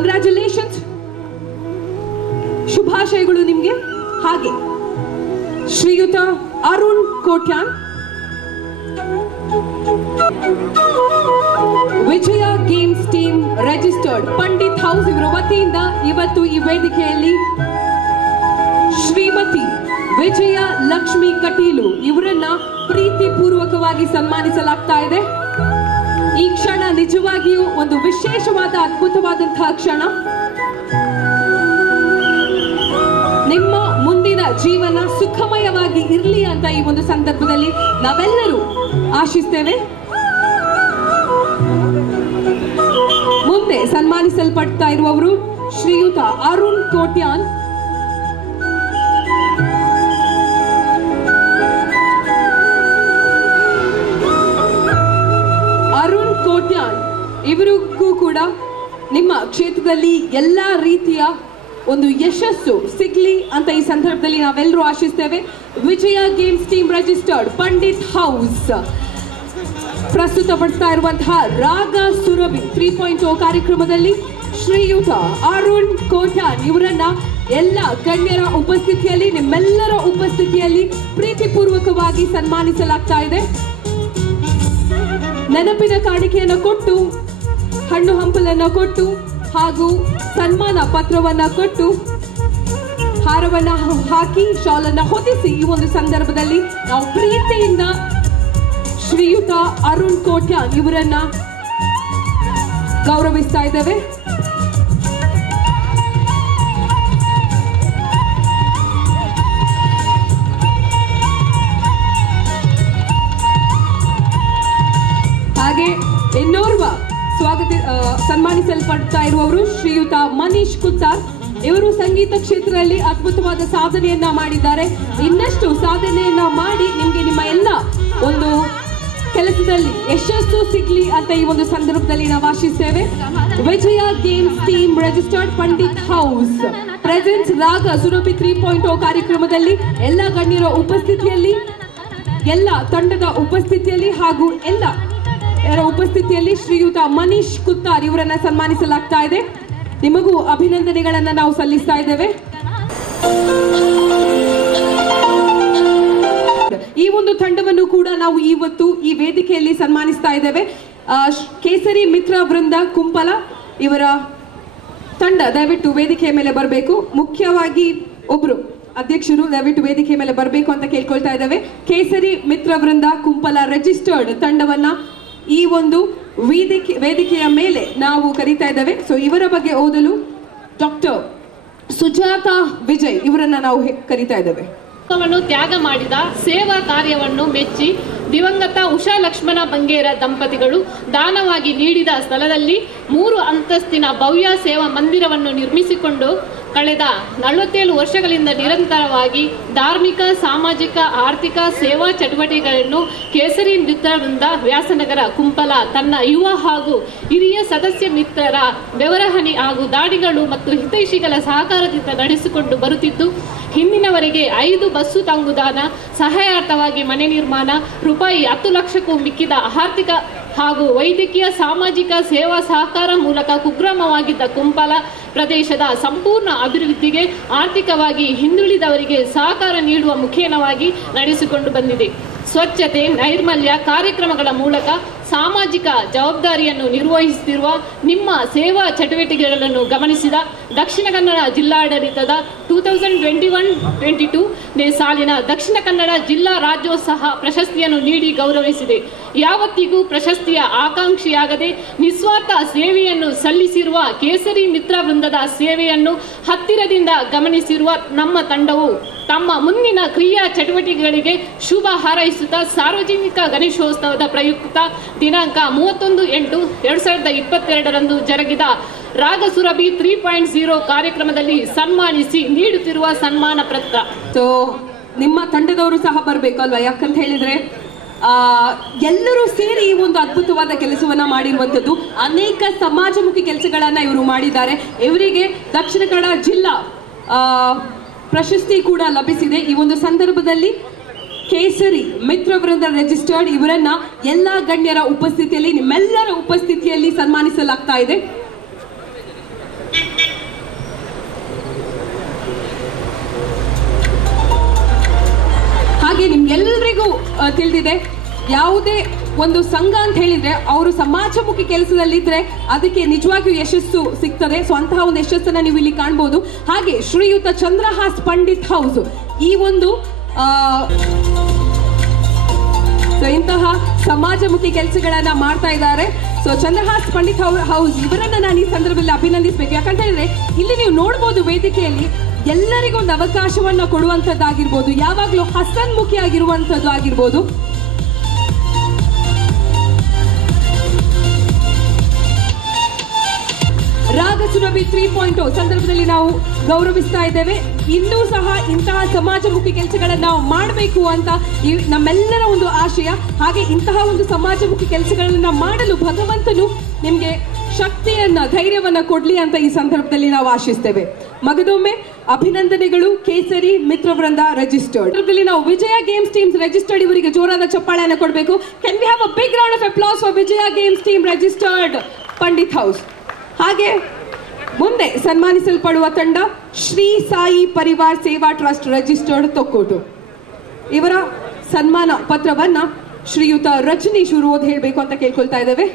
Congratulations, ಶುಭಾಶಯಗಳು ನಿಮ್ಗೆ. ಹಾಗೆ Shriyuta Arun Kotian, Vijaya Games team registered Pandit House ಇವರ ವತಿಯಿಂದ ಇವತ್ತು ಈ ವೇದಿಕೆಯಲ್ಲಿ ಶ್ರೀಮತಿ ವಿಜಯ ಲಕ್ಷ್ಮಿ ಕಟೀಲು ಇವರನ್ನ ಪ್ರೀತಿ ಪೂರ್ವಕವಾಗಿ ಸನ್ಮಾನಿಸಲಾಗ್ತಾ ಇದೆ. ಈ ಕ್ಷಣ ನಿಜವಾಗಿಯೂ ಒಂದು ವಿಶೇಷವಾದ ಅದ್ಭುತವಾದಂತಹ ಕ್ಷಣ. ನಿಮ್ಮ ಮುಂದಿನ ಜೀವನ ಸುಖಮಯವಾಗಿ ಇರಲಿ ಅಂತ ಈ ಒಂದು ಸಂದರ್ಭದಲ್ಲಿ ನಾವೆಲ್ಲರೂ ಆಶಿಸ್ತೇವೆ. ಮುಂದೆ ಸನ್ಮಾನಿಸಲ್ಪಡ್ತಾ ಇರುವವರು ಶ್ರೀಯುತ ಅರುಣ್ ಕೋಟ್ಯಾನ್. ಅರುಣ್ ಕೋಟ್ಯಾನ್ ಇವರಿಗೂ ಕೂಡ ನಿಮ್ಮ ಕ್ಷೇತ್ರದಲ್ಲಿ ಎಲ್ಲಾ ರೀತಿಯ ಒಂದು ಯಶಸ್ಸು ಸಿಗ್ಲಿ ಅಂತ ಈ ಸಂದರ್ಭದಲ್ಲಿ ನಾವೆಲ್ಲರೂ ಆಶಿಸ್ತೇವೆ. Vijaya Games team registered Pandit House ಪ್ರಸ್ತುತಪಡಿಸ್ತಾ ಇರುವಂತಹ ರಾಗ ಸುರಭಿ 3.0 ಕಾರ್ಯಕ್ರಮದಲ್ಲಿ ಶ್ರೀಯುತ ಅರುಣ್ ಕೋಟ್ಯಾನ್ ಇವರನ್ನ ಎಲ್ಲ ಗಣ್ಯರ ಉಪಸ್ಥಿತಿಯಲ್ಲಿ, ನಿಮ್ಮೆಲ್ಲರ ಉಪಸ್ಥಿತಿಯಲ್ಲಿ ಪ್ರೀತಿಪೂರ್ವಕವಾಗಿ ಸನ್ಮಾನಿಸಲಾಗ್ತಾ ಇದೆ. ನೆನಪಿನ ಕಾಣಿಕೆಯನ್ನು ಕೊಟ್ಟು, ಹಣ್ಣು ಹಂಪಲನ್ನು ಕೊಟ್ಟು ಹಾಗೂ ಸನ್ಮಾನ ಪತ್ರವನ್ನ ಕೊಟ್ಟು, ಹಾರವನ್ನ ಹಾಕಿ, ಶಾಲನ್ನ ಹೊದಿಸಿ ಈ ಒಂದು ಸಂದರ್ಭದಲ್ಲಿ ನಾವು ಪ್ರೀತಿಯಿಂದ ಶ್ರೀಯುತ ಅರುಣ್ ಕೋಟ್ಯಾನ್ ಇವರನ್ನ ಗೌರವಿಸ್ತಾ ಇದ್ದೇವೆ. ಹಾಗೆ ಇನ್ನೋರ್ವ ಸನ್ಮಾನಿಸಲ್ಪಡ್ತಾ ಇರುವವರು ಶ್ರೀಯುತ ಮನೀಶ್ ಕುತ್ತಾರ್. ಇವರು ಸಂಗೀತ ಕ್ಷೇತ್ರದಲ್ಲಿ ಅದ್ಭುತವಾದ ಸಾಧನೆಯನ್ನ ಮಾಡಿದ್ದಾರೆ. ಇನ್ನಷ್ಟು ಸಾಧನೆಯನ್ನ ಮಾಡಿ ನಿಮ್ಗೆ ನಿಮ್ಮ ಎಲ್ಲ ಒಂದು ಕೆಲಸದಲ್ಲಿ ಯಶಸ್ಸು ಸಿಗ್ಲಿ ಅಂತ ಈ ಒಂದು ಸಂದರ್ಭದಲ್ಲಿ ನಾವು ಆಶಿಸ್ತೇವೆ. Vijaya Games team registered Pandit House presents Raga Surabhi 3.0 ಕಾರ್ಯಕ್ರಮದಲ್ಲಿ ಎಲ್ಲ ಗಣ್ಯರ ಉಪಸ್ಥಿತಿಯಲ್ಲಿ, ಎಲ್ಲ ತಂಡದ ಉಪಸ್ಥಿತಿಯಲ್ಲಿ ಹಾಗೂ ಎಲ್ಲರ ಉಪಸ್ಥಿತಿಯಲ್ಲಿ ಶ್ರೀಯುತ ಮನೀಶ್ ಕುತ್ತಾರ್ ಇವರನ್ನ ಸನ್ಮಾನಿಸಲಾಗ್ತಾ ಇದೆ. ನಿಮಗೂ ಅಭಿನಂದನೆಗಳನ್ನ ನಾವು ಸಲ್ಲಿಸ್ತಾ ಇದ್ದೇವೆ. ಈ ಒಂದು ತಂಡವನ್ನು ಕೂಡ ನಾವು ಇವತ್ತು ಈ ವೇದಿಕೆಯಲ್ಲಿ ಸನ್ಮಾನಿಸ್ತಾ ಇದ್ದೇವೆ. ಕೇಸರಿ ಮಿತ್ರ ವೃಂದ ಕುಂಪಲ ಇವರ ತಂಡ ದಯವಿಟ್ಟು ವೇದಿಕೆಯ ಮೇಲೆ ಬರಬೇಕು. ಮುಖ್ಯವಾಗಿ ಒಬ್ರು ಅಧ್ಯಕ್ಷರು ದಯವಿಟ್ಟು ವೇದಿಕೆ ಮೇಲೆ ಬರಬೇಕು ಅಂತ ಕೇಳ್ಕೊಳ್ತಾ ಇದ್ದೇವೆ. ಕೇಸರಿ ಮಿತ್ರ ವೃಂದ ಕುಂಪಲ ರಿಜಿಸ್ಟರ್ಡ್ ತಂಡವನ್ನ ಈ ಒಂದು ವೇದಿಕೆಯ ಮೇಲೆ ನಾವು ಕರೀತಾ ಇದ್ದೇವೆ. ಸೊ ಇವರ ಬಗ್ಗೆ ಓದಲು ಡಾಕ್ಟರ್ ಸುಜಾತಾ ವಿಜಯ್ ಇವರನ್ನ ನಾವು ಕರೀತಾ ಇದ್ದೇವೆ. ತ್ಯಾಗ ಮಾಡಿದ ಸೇವಾ ಕಾರ್ಯವನ್ನು ಮೆಚ್ಚಿ ದಿವಂಗತ ಉಷಾ ಲಕ್ಷ್ಮಣ ಬಂಗೇರ ದಂಪತಿಗಳು ದಾನವಾಗಿ ನೀಡಿದ ಸ್ಥಳದಲ್ಲಿ 3 ಅಂತಸ್ತಿನ ಭವ್ಯ ಸೇವಾ ಮಂದಿರವನ್ನು ನಿರ್ಮಿಸಿಕೊಂಡು ಕಳೆದ 47 ವರ್ಷಗಳಿಂದ ನಿರಂತರವಾಗಿ ಧಾರ್ಮಿಕ, ಸಾಮಾಜಿಕ, ಆರ್ಥಿಕ ಸೇವಾ ಚಟುವಟಿಕೆಗಳನ್ನು ಕೇಸರಿ ಮಿತ್ರವೃಂದ ವ್ಯಾಸನಗರ ಕುಂಪಲ ತನ್ನ ಯುವ ಹಾಗೂ ಹಿರಿಯ ಸದಸ್ಯ ಮಿತ್ರರ ಬೆವರಹಣಿ ಹಾಗೂ ದಾಡಿಗಳು ಮತ್ತು ಹಿತೈಷಿಗಳ ಸಹಕಾರದಿಂದ ನಡೆಸಿಕೊಂಡು ಬರುತ್ತಿದ್ದು, ಹಿಂದಿನವರೆಗೆ 5 ಬಸ್ಸು ತಂಗುದಾನ, ಸಹಾಯಾರ್ಥವಾಗಿ ಮನೆ ನಿರ್ಮಾಣ, ರೂಪಾಯಿ 10 ಲಕ್ಷಕ್ಕೂ ಮಿಕ್ಕಿದ ಆರ್ಥಿಕ ಹಾಗೂ ವೈದ್ಯಕೀಯ ಸಾಮಾಜಿಕ ಸೇವಾ ಸಹಕಾರ ಮೂಲಕ ಕುಗ್ರಾಮವಾಗಿದ್ದ ಕುಂಪಲ ಪ್ರದೇಶದ ಸಂಪೂರ್ಣ ಅಭಿವೃದ್ಧಿಗೆ ಆರ್ಥಿಕವಾಗಿ ಹಿಂದುಳಿದವರಿಗೆ ಸಹಕಾರ ನೀಡುವ ಮುಖೇನವಾಗಿ ನಡೆಸಿಕೊಂಡು ಬಂದಿದೆ. ಸ್ವಚ್ಛತೆ, ನೈರ್ಮಲ್ಯ ಕಾರ್ಯಕ್ರಮಗಳ ಮೂಲಕ ಸಾಮಾಜಿಕ ಜವಾಬ್ದಾರಿಯನ್ನು ನಿರ್ವಹಿಸುತ್ತಿರುವ ನಿಮ್ಮ ಸೇವಾ ಚಟುವಟಿಕೆಗಳನ್ನು ಗಮನಿಸಿದ ದಕ್ಷಿಣ ಕನ್ನಡ ಜಿಲ್ಲಾಡಳಿತದ 2021-22ನೇ ಸಾಲಿನ ದಕ್ಷಿಣ ಕನ್ನಡ ಜಿಲ್ಲಾ ರಾಜ್ಯೋತ್ಸವ ಪ್ರಶಸ್ತಿಯನ್ನು ನೀಡಿ ಗೌರವಿಸಿದೆ. ಯಾವತ್ತಿಗೂ ಪ್ರಶಸ್ತಿಯ ಆಕಾಂಕ್ಷಿಯಾಗದೆ ನಿಸ್ವಾರ್ಥ ಸೇವೆಯನ್ನು ಸಲ್ಲಿಸಿರುವ ಕೇಸರಿ ಮಿತ್ರ ವೃಂದದ ಸೇವೆಯನ್ನು ಹತ್ತಿರದಿಂದ ಗಮನಿಸಿರುವ ನಮ್ಮ ತಂಡವು ತಮ್ಮ ಮುಂದಿನ ಕ್ರಿಯಾ ಚಟುವಟಿಕೆಗಳಿಗೆ ಶುಭ ಹಾರೈಸುತ್ತಾ ಸಾರ್ವಜನಿಕ ಗಣೇಶೋತ್ಸವದ ಪ್ರಯುಕ್ತ ದಿನಾಂಕ 31/8/2022ರಂದು ಜರುಗಿದ ರಾಗ ಸುರಭಿ 3.0 ಕಾರ್ಯಕ್ರಮದಲ್ಲಿ ಸನ್ಮಾನಿಸಿ ನೀಡುತ್ತಿರುವ ಸನ್ಮಾನ ಪತ್ರ. ಸೊ ನಿಮ್ಮ ತಂಡದವರು ಸಹ ಬರಬೇಕು ಅಲ್ವಾ? ಯಾಕಂತ ಹೇಳಿದ್ರೆ ಎಲ್ಲರೂ ಸೇರಿ ಈ ಒಂದು ಅದ್ಭುತವಾದ ಕೆಲಸವನ್ನ ಮಾಡಿರುವಂತದ್ದು. ಅನೇಕ ಸಮಾಜಮುಖಿ ಕೆಲಸಗಳನ್ನ ಇವರು ಮಾಡಿದ್ದಾರೆ. ಇವರಿಗೆ ದಕ್ಷಿಣ ಕನ್ನಡ ಜಿಲ್ಲಾ ಪ್ರಶಸ್ತಿ ಕೂಡ ಲಭಿಸಿದೆ. ಈ ಒಂದು ಸಂದರ್ಭದಲ್ಲಿ ಕೇಸರಿ ಮಿತ್ರ ವೃಂದ ರಿಜಿಸ್ಟರ್ಡ್ ಇವರನ್ನ ಎಲ್ಲಾ ಗಣ್ಯರ ಉಪಸ್ಥಿತಿಯಲ್ಲಿ, ನಿಮ್ಮೆಲ್ಲರ ಉಪಸ್ಥಿತಿಯಲ್ಲಿ ಸನ್ಮಾನಿಸಲಾಗ್ತಾ ಇದೆ. ಹಾಗೆ ನಿಮ್ಗೆಲ್ರಿಗೂ ತಿಳಿದಿದೆ, ಯಾವುದೇ ಒಂದು ಸಂಘ ಅಂತ ಹೇಳಿದ್ರೆ ಅವರು ಸಮಾಜಮುಖಿ ಕೆಲಸದಲ್ಲಿದ್ರೆ ಅದಕ್ಕೆ ನಿಜವಾಗಿಯೂ ಯಶಸ್ಸು ಸಿಗ್ತದೆ. ಸೊ ಅಂತಹ ಒಂದು ಯಶಸ್ಸನ್ನ ನೀವು ಇಲ್ಲಿ ಕಾಣಬಹುದು. ಹಾಗೆ ಶ್ರೀಯುತ ಚಂದ್ರಹಾಸ್ ಪಂಡಿತ್ ಹೌಸ್ ಈ ಒಂದು ಇಂತಹ ಸಮಾಜಮುಖಿ ಕೆಲಸಗಳನ್ನ ಮಾಡ್ತಾ ಇದ್ದಾರೆ. ಸೊ ಚಂದ್ರಹಾಸ್ ಪಂಡಿತ್ ಹೌಸ್ ಇವರನ್ನ ನಾನು ಈ ಸಂದರ್ಭದಲ್ಲಿ ಅಭಿನಂದಿಸಬೇಕು. ಯಾಕಂತ ಹೇಳಿದ್ರೆ ಇಲ್ಲಿ ನೀವು ನೋಡಬಹುದು ವೇದಿಕೆಯಲ್ಲಿ ಎಲ್ಲರಿಗೂ ಒಂದು ಅವಕಾಶವನ್ನ ಕೊಡುವಂತದ್ದಾಗಿರ್ಬೋದು, ಯಾವಾಗ್ಲೂ ಹಸನ್ಮುಖಿ ಆಗಿರುವಂತದ್ದು ಆಗಿರ್ಬೋದು. ರಾಗಸುರಭಿ 3.0 ಸಂದರ್ಭದಲ್ಲಿ ನಾವು ಗೌರವಿಸ್ತಾ ಇದ್ದೇವೆ. ಇನ್ನೂ ಸಹ ಇಂತಹ ಸಮಾಜಮುಖಿ ಕೆಲಸಗಳನ್ನ ನಾವು ಮಾಡಬೇಕು ಅಂತ ನಮ್ಮೆಲ್ಲರ ಒಂದು ಆಶಯ. ಹಾಗೆ ಇಂತಹ ಒಂದು ಸಮಾಜಮುಖಿ ಕೆಲಸಗಳನ್ನ ಮಾಡಲು ಭಗವಂತನು ನಿಮ್ಗೆ ಶಕ್ತಿಯನ್ನ, ಧೈರ್ಯವನ್ನ ಕೊಡ್ಲಿ ಅಂತ ಈ ಸಂದರ್ಭದಲ್ಲಿ ನಾವು ಆಶಿಸ್ತೇವೆ. ಮಗದೊಮ್ಮೆ ಅಭಿನಂದನೆಗಳು ಕೇಸರಿ ಮಿತ್ರವೃಂದ ರಿಜಿಸ್ಟರ್ಡ್. ನಾವು ವಿಜಯ ಗೇಮ್ಸ್ ಟೀಮ್ಸ್ ರಿಜಿಸ್ಟರ್ಡ್ ಇವರಿಗೆ ಜೋರಾದ ಚಪ್ಪಾಳೆಯನ್ನು ಕೊಡಬೇಕು. Can we have a big round of applause for Vijaya Games team registered Pandit House. ಹಾಗೆ ಮುಂದೆ ಸನ್ಮಾನಿಸಲ್ಪಡುವ ತಂಡ ಶ್ರೀ ಸಾಯಿ ಪರಿವಾರ್ ಸೇವಾ ಟ್ರಸ್ಟ್ ರಿಜಿಸ್ಟರ್ಡ್ ತೊಕ್ಕೋಟು. ಇವರ ಸನ್ಮಾನ ಪತ್ರವನ್ನ ಶ್ರೀಯುತ ರಜನೀಶ್ ಅವರು ಓದಿ ಹೇಳಬೇಕು ಅಂತ ಕೇಳ್ಕೊಳ್ತಾ ಇದ್ದೇವೆ.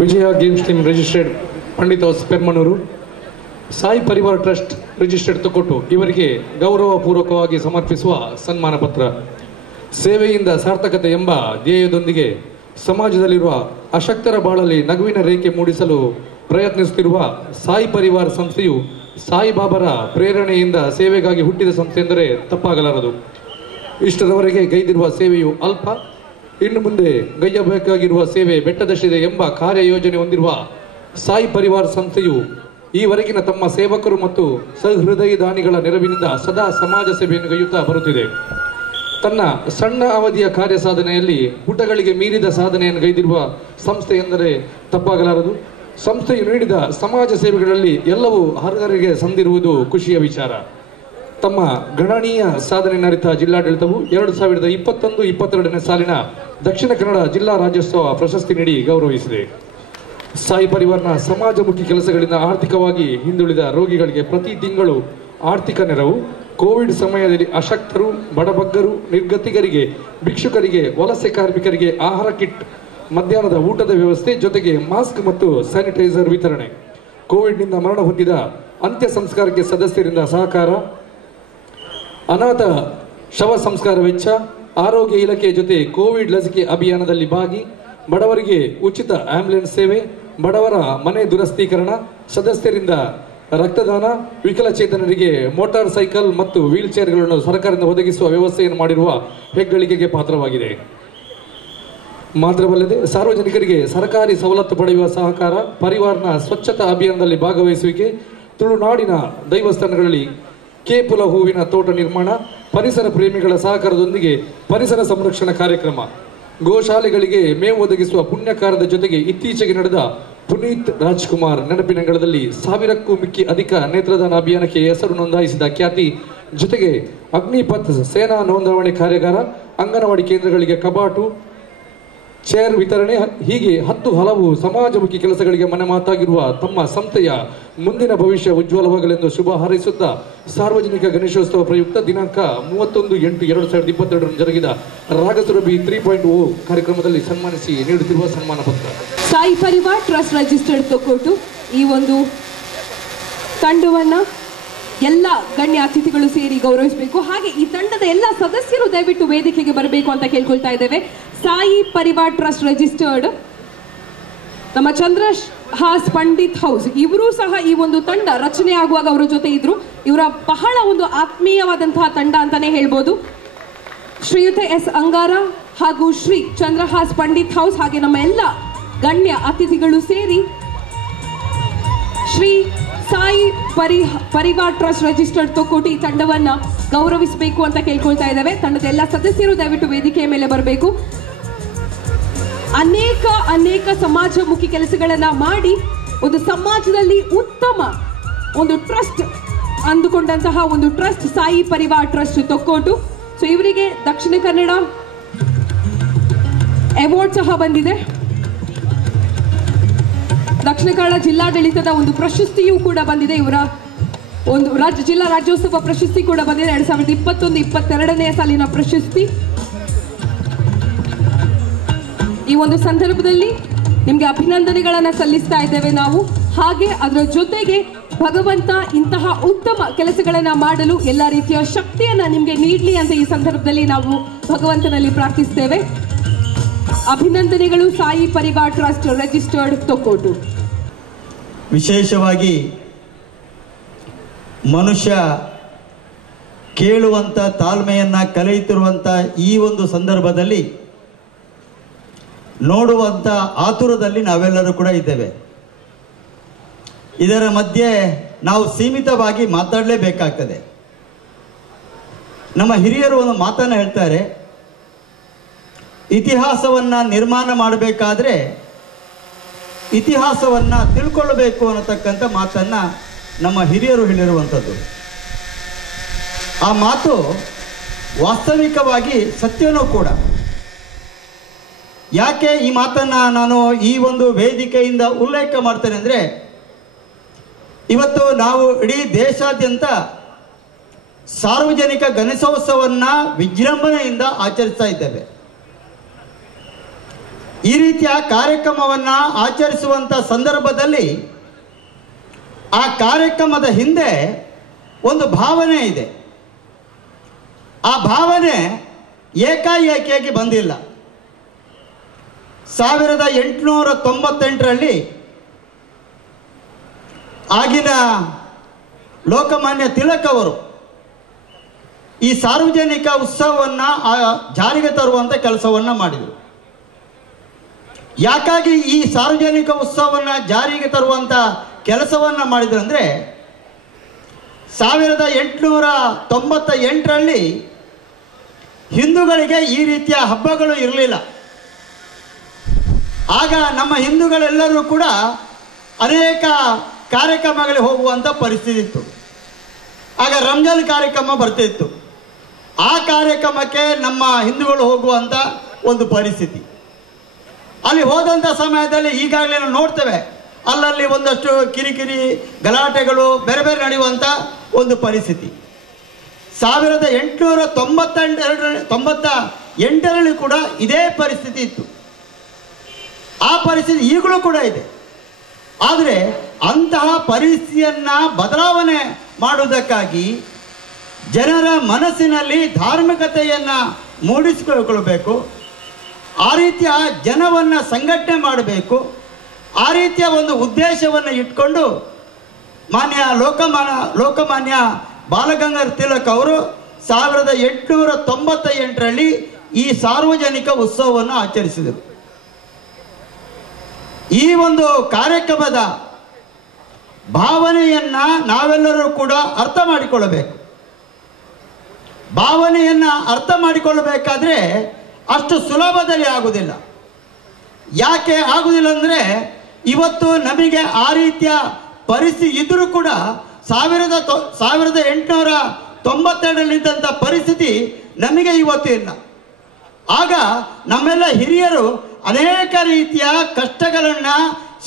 Vijaya Games team registered Pandit House Permannur, Sai Parivar Trust Registered Thokkottu ಇವರಿಗೆ ಗೌರವಪೂರ್ವಕವಾಗಿ ಸಮರ್ಪಿಸುವ ಸನ್ಮಾನ ಪತ್ರ. ಸೇವೆಯಿಂದ ಸಾರ್ಥಕತೆ ಎಂಬ ಧ್ಯೇಯದೊಂದಿಗೆ ಸಮಾಜದಲ್ಲಿರುವ ಅಶಕ್ತರ ಬಾಳಲ್ಲಿ ನಗುವಿನ ರೇಖೆ ಮೂಡಿಸಲು ಪ್ರಯತ್ನಿಸುತ್ತಿರುವ ಸಾಯಿ ಪರಿವಾರ ಸಂಸ್ಥೆಯು ಸಾಯಿಬಾಬರ ಪ್ರೇರಣೆಯಿಂದ ಸೇವೆಗಾಗಿ ಹುಟ್ಟಿದ ಸಂಸ್ಥೆ ಎಂದರೆ ತಪ್ಪಾಗಲಾರದು. ಇಷ್ಟರವರೆಗೆ ಗೈದಿರುವ ಸೇವೆಯು ಅಲ್ಪ, ಇನ್ನು ಮುಂದೆ ಗೈಯಬೇಕಾಗಿರುವ ಸೇವೆ ಬೆಟ್ಟದಷ್ಟಿದೆ ಎಂಬ ಕಾರ್ಯಯೋಜನೆ ಹೊಂದಿರುವ ಸಾಯಿ ಪರಿವಾರ ಸಂಸ್ಥೆಯು ಈವರೆಗಿನ ತಮ್ಮ ಸೇವಕರು ಮತ್ತು ಸಹೃದಯ ದಾನಿಗಳ ನೆರವಿನಿಂದ ಸದಾ ಸಮಾಜ ಸೇವೆಯನ್ನು ಗೈಯುತ್ತಾ ಬರುತ್ತಿದೆ. ತನ್ನ ಸಣ್ಣ ಅವಧಿಯ ಕಾರ್ಯ ಸಾಧನೆಯಲ್ಲಿ ಪುಟಗಳಿಗೆ ಮೀರಿದ ಸಾಧನೆಯನ್ನು ಗೈದಿರುವ ಸಂಸ್ಥೆ ಎಂದರೆ ತಪ್ಪಾಗಲಾರದು. ಸಂಸ್ಥೆಯು ನೀಡಿದ ಸಮಾಜ ಸೇವೆಗಳಲ್ಲಿ ಎಲ್ಲವೂ ಅರ್ಹರಿಗೆ ಸಂದಿರುವುದು ಖುಷಿಯ ವಿಚಾರ. ತಮ್ಮ ಗಣನೀಯ ಸಾಧನೆ ಅರಿತ ಜಿಲ್ಲಾಡಳಿತವು 2021-22ನೇ ಸಾಲಿನ ದಕ್ಷಿಣ ಕನ್ನಡ ಜಿಲ್ಲಾ ರಾಜ್ಯೋತ್ಸವ ಪ್ರಶಸ್ತಿ ನೀಡಿ ಗೌರವಿಸಿದೆ. ಸಾಯಿ ಪರಿವಾರ್ನ ಸಮಾಜಮುಖಿ ಕೆಲಸಗಳಿಂದ ಆರ್ಥಿಕವಾಗಿ ಹಿಂದುಳಿದ ರೋಗಿಗಳಿಗೆ ಪ್ರತಿ ತಿಂಗಳು ಆರ್ಥಿಕ ನೆರವು, ಕೋವಿಡ್ ಸಮಯದಲ್ಲಿ ಅಶಕ್ತರು, ಬಡಬಗ್ಗರು, ನಿರ್ಗತಿಕರಿಗೆ, ಭಿಕ್ಷುಕರಿಗೆ, ವಲಸೆ ಕಾರ್ಮಿಕರಿಗೆ ಆಹಾರ ಕಿಟ್, ಮಧ್ಯಾಹ್ನದ ಊಟದ ವ್ಯವಸ್ಥೆ, ಜೊತೆಗೆ ಮಾಸ್ಕ್ ಮತ್ತು ಸ್ಯಾನಿಟೈಸರ್ ವಿತರಣೆ, ಕೋವಿಡ್ನಿಂದ ಮರಣ ಹೊಂದಿದ ಅಂತ್ಯ ಸಂಸ್ಕಾರಕ್ಕೆ ಸದಸ್ಯರಿಂದ ಸಹಕಾರ, ಅನಾಥ ಶವ ಸಂಸ್ಕಾರ ವೆಚ್ಚ, ಆರೋಗ್ಯ ಇಲಾಖೆಯ ಜೊತೆ ಕೋವಿಡ್ ಲಸಿಕೆ ಅಭಿಯಾನದಲ್ಲಿ ಭಾಗಿ, ಬಡವರಿಗೆ ಉಚಿತ ಆಂಬ್ಯುಲೆನ್ಸ್ ಸೇವೆ, ಬಡವರ ಮನೆ ದುರಸ್ತೀಕರಣ, ಸದಸ್ಯರಿಂದ ರಕ್ತದಾನ, ವಿಕಲಚೇತನರಿಗೆ ಮೋಟಾರ್ ಸೈಕಲ್ ಮತ್ತು ವೀಲ್ ಚೇರ್ಗಳನ್ನು ಸರ್ಕಾರದಿಂದ ಒದಗಿಸುವ ವ್ಯವಸ್ಥೆಯನ್ನು ಮಾಡಿರುವ ಹೆಗ್ಗಳಿಕೆಗೆ ಪಾತ್ರವಾಗಿದೆ. ಮಾತ್ರವಲ್ಲದೆ ಸಾರ್ವಜನಿಕರಿಗೆ ಸರ್ಕಾರಿ ಸವಲತ್ತು ಪಡೆಯುವ ಸಹಕಾರ, ಪರಿವಾರನ ಸ್ವಚ್ಛತಾ ಅಭಿಯಾನದಲ್ಲಿ ಭಾಗವಹಿಸುವಿಕೆ, ತುಳುನಾಡಿನ ದೈವಸ್ಥಾನಗಳಲ್ಲಿ ಕೇಪುಲ ಹೂವಿನ ತೋಟ ನಿರ್ಮಾಣ, ಪರಿಸರ ಪ್ರೇಮಿಗಳ ಸಹಕಾರದೊಂದಿಗೆ ಪರಿಸರ ಸಂರಕ್ಷಣಾ ಕಾರ್ಯಕ್ರಮ, ಗೋಶಾಲೆಗಳಿಗೆ ಮೇವು ಒದಗಿಸುವ ಪುಣ್ಯಕಾರದ ಜೊತೆಗೆ ಇತ್ತೀಚೆಗೆ ನಡೆದ ಪುನೀತ್ ರಾಜ್ಕುಮಾರ್ ನೆನಪಿನಂಗಳದಲ್ಲಿ 1000ಕ್ಕೂ ಮಿಕ್ಕಿ ಅಧಿಕ ನೇತ್ರದಾನ ಅಭಿಯಾನಕ್ಕೆ ಹೆಸರು ನೋಂದಾಯಿಸಿದ ಖ್ಯಾತಿ, ಜೊತೆಗೆ ಅಗ್ನಿಪಥ್ ಸೇನಾ ನೋಂದಾವಣಿ ಕಾರ್ಯಾಗಾರ, ಅಂಗನವಾಡಿ ಕೇಂದ್ರಗಳಿಗೆ ಕಬಾಟು, ಚೇರ್ ವಿತರಣೆ, ಹೀಗೆ 10 ಹಲವು ಸಮಾಜಮುಖಿ ಕೆಲಸಗಳಿಗೆ ಮನೆ ಮಾತಾಗಿರುವ ತಮ್ಮ ಸಂಸ್ಥೆಯ ಮುಂದಿನ ಭವಿಷ್ಯ ಉಜ್ವಲವಾಗಲೆಂದು ಶುಭ ಹಾರೈಸುತ್ತಾ ಸಾರ್ವಜನಿಕ ಗಣೇಶೋತ್ಸವ ಪ್ರಯುಕ್ತ ದಿನಾಂಕ 31/8/2022 ಜರುಗಿದ ರಾಗಸುರಭಿ 3.0 ಕಾರ್ಯಕ್ರಮದಲ್ಲಿ ಸನ್ಮಾನಿಸಿ ನೀಡುತ್ತಿರುವ ಸನ್ಮಾನ ಪತ್ರ. ಸಾಯಿ ಪರಿವಾರ್ ಟ್ರಸ್ಟ್ ರಿಜಿಸ್ಟರ್ಡ್ ತೊಕ್ಕೋಟು ಈ ಒಂದು ತಂಡವನ್ನ ಎಲ್ಲ ಗಣ್ಯ ಅತಿಥಿಗಳು ಸೇರಿ ಗೌರವಿಸಬೇಕು. ಹಾಗೆ ಈ ತಂಡದ ಎಲ್ಲ ಸದಸ್ಯರು ದಯವಿಟ್ಟು ವೇದಿಕೆಗೆ ಬರಬೇಕು ಅಂತ ಕೇಳ್ಕೊಳ್ತಾ ಇದ್ದೇವೆ. ಸಾಯಿ ಪರಿವಾರ್ ಟ್ರಸ್ಟ್ ರಿಜಿಸ್ಟರ್ಡ್ ನಮ್ಮ ಚಂದ್ರಹಾಸ್ ಪಂಡಿತ್ ಹೌಸ್ ಇವರು ಸಹ ಈ ಒಂದು ತಂಡ ರಚನೆ ಆಗುವಾಗ ಅವರ ಜೊತೆ ಇದ್ರು. ಇವರ ಬಹಳ ಒಂದು ಆತ್ಮೀಯವಾದಂತಹ ತಂಡ ಅಂತಾನೆ ಹೇಳ್ಬೋದು. ಶ್ರೀಯುತ ಎಸ್ ಅಂಗಾರ ಹಾಗೂ ಶ್ರೀ ಚಂದ್ರಹಾಸ್ ಪಂಡಿತ್ ಹೌಸ್ ಹಾಗೆ ನಮ್ಮ ಎಲ್ಲ ಗಣ್ಯ ಅತಿಥಿಗಳು ಸೇರಿ ಶ್ರೀ ಸಾಯಿ ಪರಿವಾರ್ ಟ್ರಸ್ಟ್ ರಿಜಿಸ್ಟರ್ಡ್ ತೊಕ್ಕೋಟು ಈ ತಂಡವನ್ನ ಗೌರವಿಸಬೇಕು ಅಂತ ಕೇಳ್ಕೊಳ್ತಾ ಇದ್ದೇವೆ. ತಂಡದ ಎಲ್ಲ ಸದಸ್ಯರು ದಯವಿಟ್ಟು ವೇದಿಕೆಯ ಮೇಲೆ ಬರಬೇಕು. ಅನೇಕ ಸಮಾಜಮುಖಿ ಕೆಲಸಗಳನ್ನ ಮಾಡಿ ಒಂದು ಸಮಾಜದಲ್ಲಿ ಉತ್ತಮ ಒಂದು ಟ್ರಸ್ಟ್ ಅಂದುಕೊಂಡಂತಹ ಒಂದು trust Sai Parivar Trust Thokkottu. So ಇವರಿಗೆ ದಕ್ಷಿಣ ಕನ್ನಡ ಅವಾರ್ಡ್ ಸಹ ಬಂದಿದೆ. ದಕ್ಷಿಣ ಕನ್ನಡ ಜಿಲ್ಲಾಡಳಿತದ ಒಂದು ಪ್ರಶಸ್ತಿಯೂ ಕೂಡ ಬಂದಿದೆ ಇವರ ಒಂದು ಜಿಲ್ಲಾ ರಾಜ್ಯೋತ್ಸವ ಪ್ರಶಸ್ತಿ ಕೂಡ ಬಂದಿದೆ 2021-22ನೇ ಸಾಲಿನ ಪ್ರಶಸ್ತಿ. ಈ ಒಂದು ಸಂದರ್ಭದಲ್ಲಿ ನಿಮ್ಗೆ ಅಭಿನಂದನೆಗಳನ್ನ ಸಲ್ಲಿಸ್ತಾ ಇದ್ದೇವೆ ನಾವು. ಹಾಗೆ ಅದರ ಜೊತೆಗೆ ಭಗವಂತ ಇಂತಹ ಉತ್ತಮ ಕೆಲಸಗಳನ್ನ ಮಾಡಲು ಎಲ್ಲ ರೀತಿಯ ಶಕ್ತಿಯನ್ನ ನಿಮ್ಗೆ ನೀಡಲಿ ಅಂತ ಈ ಸಂದರ್ಭದಲ್ಲಿ ನಾವು ಭಗವಂತನಲ್ಲಿ ಪ್ರಾರ್ಥಿಸ್ತೇವೆ. ಅಭಿನಂದನೆಗಳು ಸಾಯಿ ಪರಿವಾರ ಟ್ರಸ್ಟ್ ರಿಜಿಸ್ಟರ್ಡ್ ತೊಕ್ಕೋಟು. ವಿಶೇಷವಾಗಿ ಮನುಷ್ಯ ಕೇಳುವಂಥ ತಾಳ್ಮೆಯನ್ನು ಕಲಿಯುತ್ತಿರುವಂಥ ಈ ಒಂದು ಸಂದರ್ಭದಲ್ಲಿ ನೋಡುವಂಥ ಆತುರದಲ್ಲಿ ನಾವೆಲ್ಲರೂ ಕೂಡ ಇದ್ದೇವೆ. ಇದರ ಮಧ್ಯೆ ನಾವು ಸೀಮಿತವಾಗಿ ಮಾತಾಡಲೇಬೇಕಾಗ್ತದೆ. ನಮ್ಮ ಹಿರಿಯರು ಒಂದು ಮಾತನ್ನು ಹೇಳ್ತಾರೆ, ಇತಿಹಾಸವನ್ನು ನಿರ್ಮಾಣ ಮಾಡಬೇಕಾದ್ರೆ ಇತಿಹಾಸವನ್ನು ತಿಳ್ಕೊಳ್ಳಬೇಕು ಅನ್ನತಕ್ಕಂಥ ಮಾತನ್ನು ನಮ್ಮ ಹಿರಿಯರು ಹೇಳಿರುವಂಥದ್ದು. ಆ ಮಾತು ವಾಸ್ತವಿಕವಾಗಿ ಸತ್ಯವೂ ಕೂಡ. ಯಾಕೆ ಈ ಮಾತನ್ನು ನಾನು ಈ ಒಂದು ವೇದಿಕೆಯಿಂದ ಉಲ್ಲೇಖ ಮಾಡ್ತೇನೆ ಅಂದರೆ, ಇವತ್ತು ನಾವು ಇಡೀ ದೇಶಾದ್ಯಂತ ಸಾರ್ವಜನಿಕ ಗಣೇಶೋತ್ಸವವನ್ನು ವಿಜೃಂಭಣೆಯಿಂದ ಆಚರಿಸ್ತಾ ಇದ್ದೇವೆ. ಈ ರೀತಿಯ ಕಾರ್ಯಕ್ರಮವನ್ನು ಆಚರಿಸುವಂಥ ಸಂದರ್ಭದಲ್ಲಿ ಆ ಕಾರ್ಯಕ್ರಮದ ಹಿಂದೆ ಒಂದು ಭಾವನೆ ಇದೆ. ಆ ಭಾವನೆ ಏಕಾಏಕಿಯಾಗಿ ಬಂದಿಲ್ಲ. 1898ರಲ್ಲಿ ಆಗಿನ ಲೋಕಮಾನ್ಯ ತಿಲಕ್ ಅವರು ಈ ಸಾರ್ವಜನಿಕ ಉತ್ಸವವನ್ನು ಜಾರಿಗೆ ತರುವಂಥ ಕೆಲಸವನ್ನು ಮಾಡಿದರು. ಯಾಕಾಗಿ ಈ ಸಾರ್ವಜನಿಕ ಉತ್ಸವವನ್ನು ಜಾರಿಗೆ ತರುವಂಥ ಕೆಲಸವನ್ನು ಮಾಡಿದ್ರು ಅಂದರೆ, 1898ರಲ್ಲಿ ಹಿಂದೂಗಳಿಗೆ ಈ ರೀತಿಯ ಹಬ್ಬಗಳು ಇರಲಿಲ್ಲ. ಆಗ ನಮ್ಮ ಹಿಂದೂಗಳೆಲ್ಲರೂ ಕೂಡ ಅನೇಕ ಕಾರ್ಯಕ್ರಮಗಳಿಗೆ ಹೋಗುವಂಥ ಪರಿಸ್ಥಿತಿ ಇತ್ತು. ಆಗ ರಂಜಾನ್ ಕಾರ್ಯಕ್ರಮ ಬರ್ತಿತ್ತು. ಆ ಕಾರ್ಯಕ್ರಮಕ್ಕೆ ನಮ್ಮ ಹಿಂದೂಗಳು ಹೋಗುವಂಥ ಒಂದು ಪರಿಸ್ಥಿತಿ. ಅಲ್ಲಿ ಹೋದಂಥ ಸಮಯದಲ್ಲಿ ಈಗಾಗಲೇ ನಾವು ನೋಡ್ತೇವೆ, ಅಲ್ಲಲ್ಲಿ ಒಂದಷ್ಟು ಕಿರಿಕಿರಿ ಗಲಾಟೆಗಳು ಬೇರೆ ಬೇರೆ ನಡೆಯುವಂಥ ಒಂದು ಪರಿಸ್ಥಿತಿ. 1898ರಲ್ಲಿ ಕೂಡ ಇದೇ ಪರಿಸ್ಥಿತಿ ಇತ್ತು. ಆ ಪರಿಸ್ಥಿತಿ ಈಗಲೂ ಕೂಡ ಇದೆ. ಆದರೆ ಅಂತಹ ಪರಿಸ್ಥಿತಿಯನ್ನು ಬದಲಾವಣೆ ಮಾಡುವುದಕ್ಕಾಗಿ ಜನರ ಮನಸ್ಸಿನಲ್ಲಿ ಧಾರ್ಮಿಕತೆಯನ್ನು ಮೂಡಿಸಿಕೊಳ್ಳಬೇಕು. ಆ ರೀತಿಯ ಜನವನ್ನು ಸಂಘಟನೆ ಮಾಡಬೇಕು. ಆ ರೀತಿಯ ಒಂದು ಉದ್ದೇಶವನ್ನು ಇಟ್ಕೊಂಡು ಲೋಕಮಾನ್ಯ ಬಾಲಗಂಗಾಧರ ತಿಲಕ್ ಅವರು 1898ರಲ್ಲಿ ಈ ಸಾರ್ವಜನಿಕ ಉತ್ಸವವನ್ನು ಆಚರಿಸಿದರು. ಈ ಒಂದು ಕಾರ್ಯಕ್ರಮದ ಭಾವನೆಯನ್ನು ನಾವೆಲ್ಲರೂ ಕೂಡ ಅರ್ಥ ಮಾಡಿಕೊಳ್ಳಬೇಕು. ಭಾವನೆಯನ್ನು ಅರ್ಥ ಮಾಡಿಕೊಳ್ಳಬೇಕಾದ್ರೆ ಅಷ್ಟು ಸುಲಭದಲ್ಲಿ ಆಗುವುದಿಲ್ಲ. ಯಾಕೆ ಆಗುವುದಿಲ್ಲ ಅಂದರೆ, ಇವತ್ತು ನಮಗೆ ಆ ರೀತಿಯ ಪರಿಸ್ಥಿತಿ ಇದ್ದರೂ ಕೂಡ 1892ರಲ್ಲಿದ್ದಂಥ ಪರಿಸ್ಥಿತಿ ನಮಗೆ ಇವತ್ತು ಇಲ್ಲ. ಆಗ ನಮ್ಮೆಲ್ಲ ಹಿರಿಯರು ಅನೇಕ ರೀತಿಯ ಕಷ್ಟಗಳನ್ನು,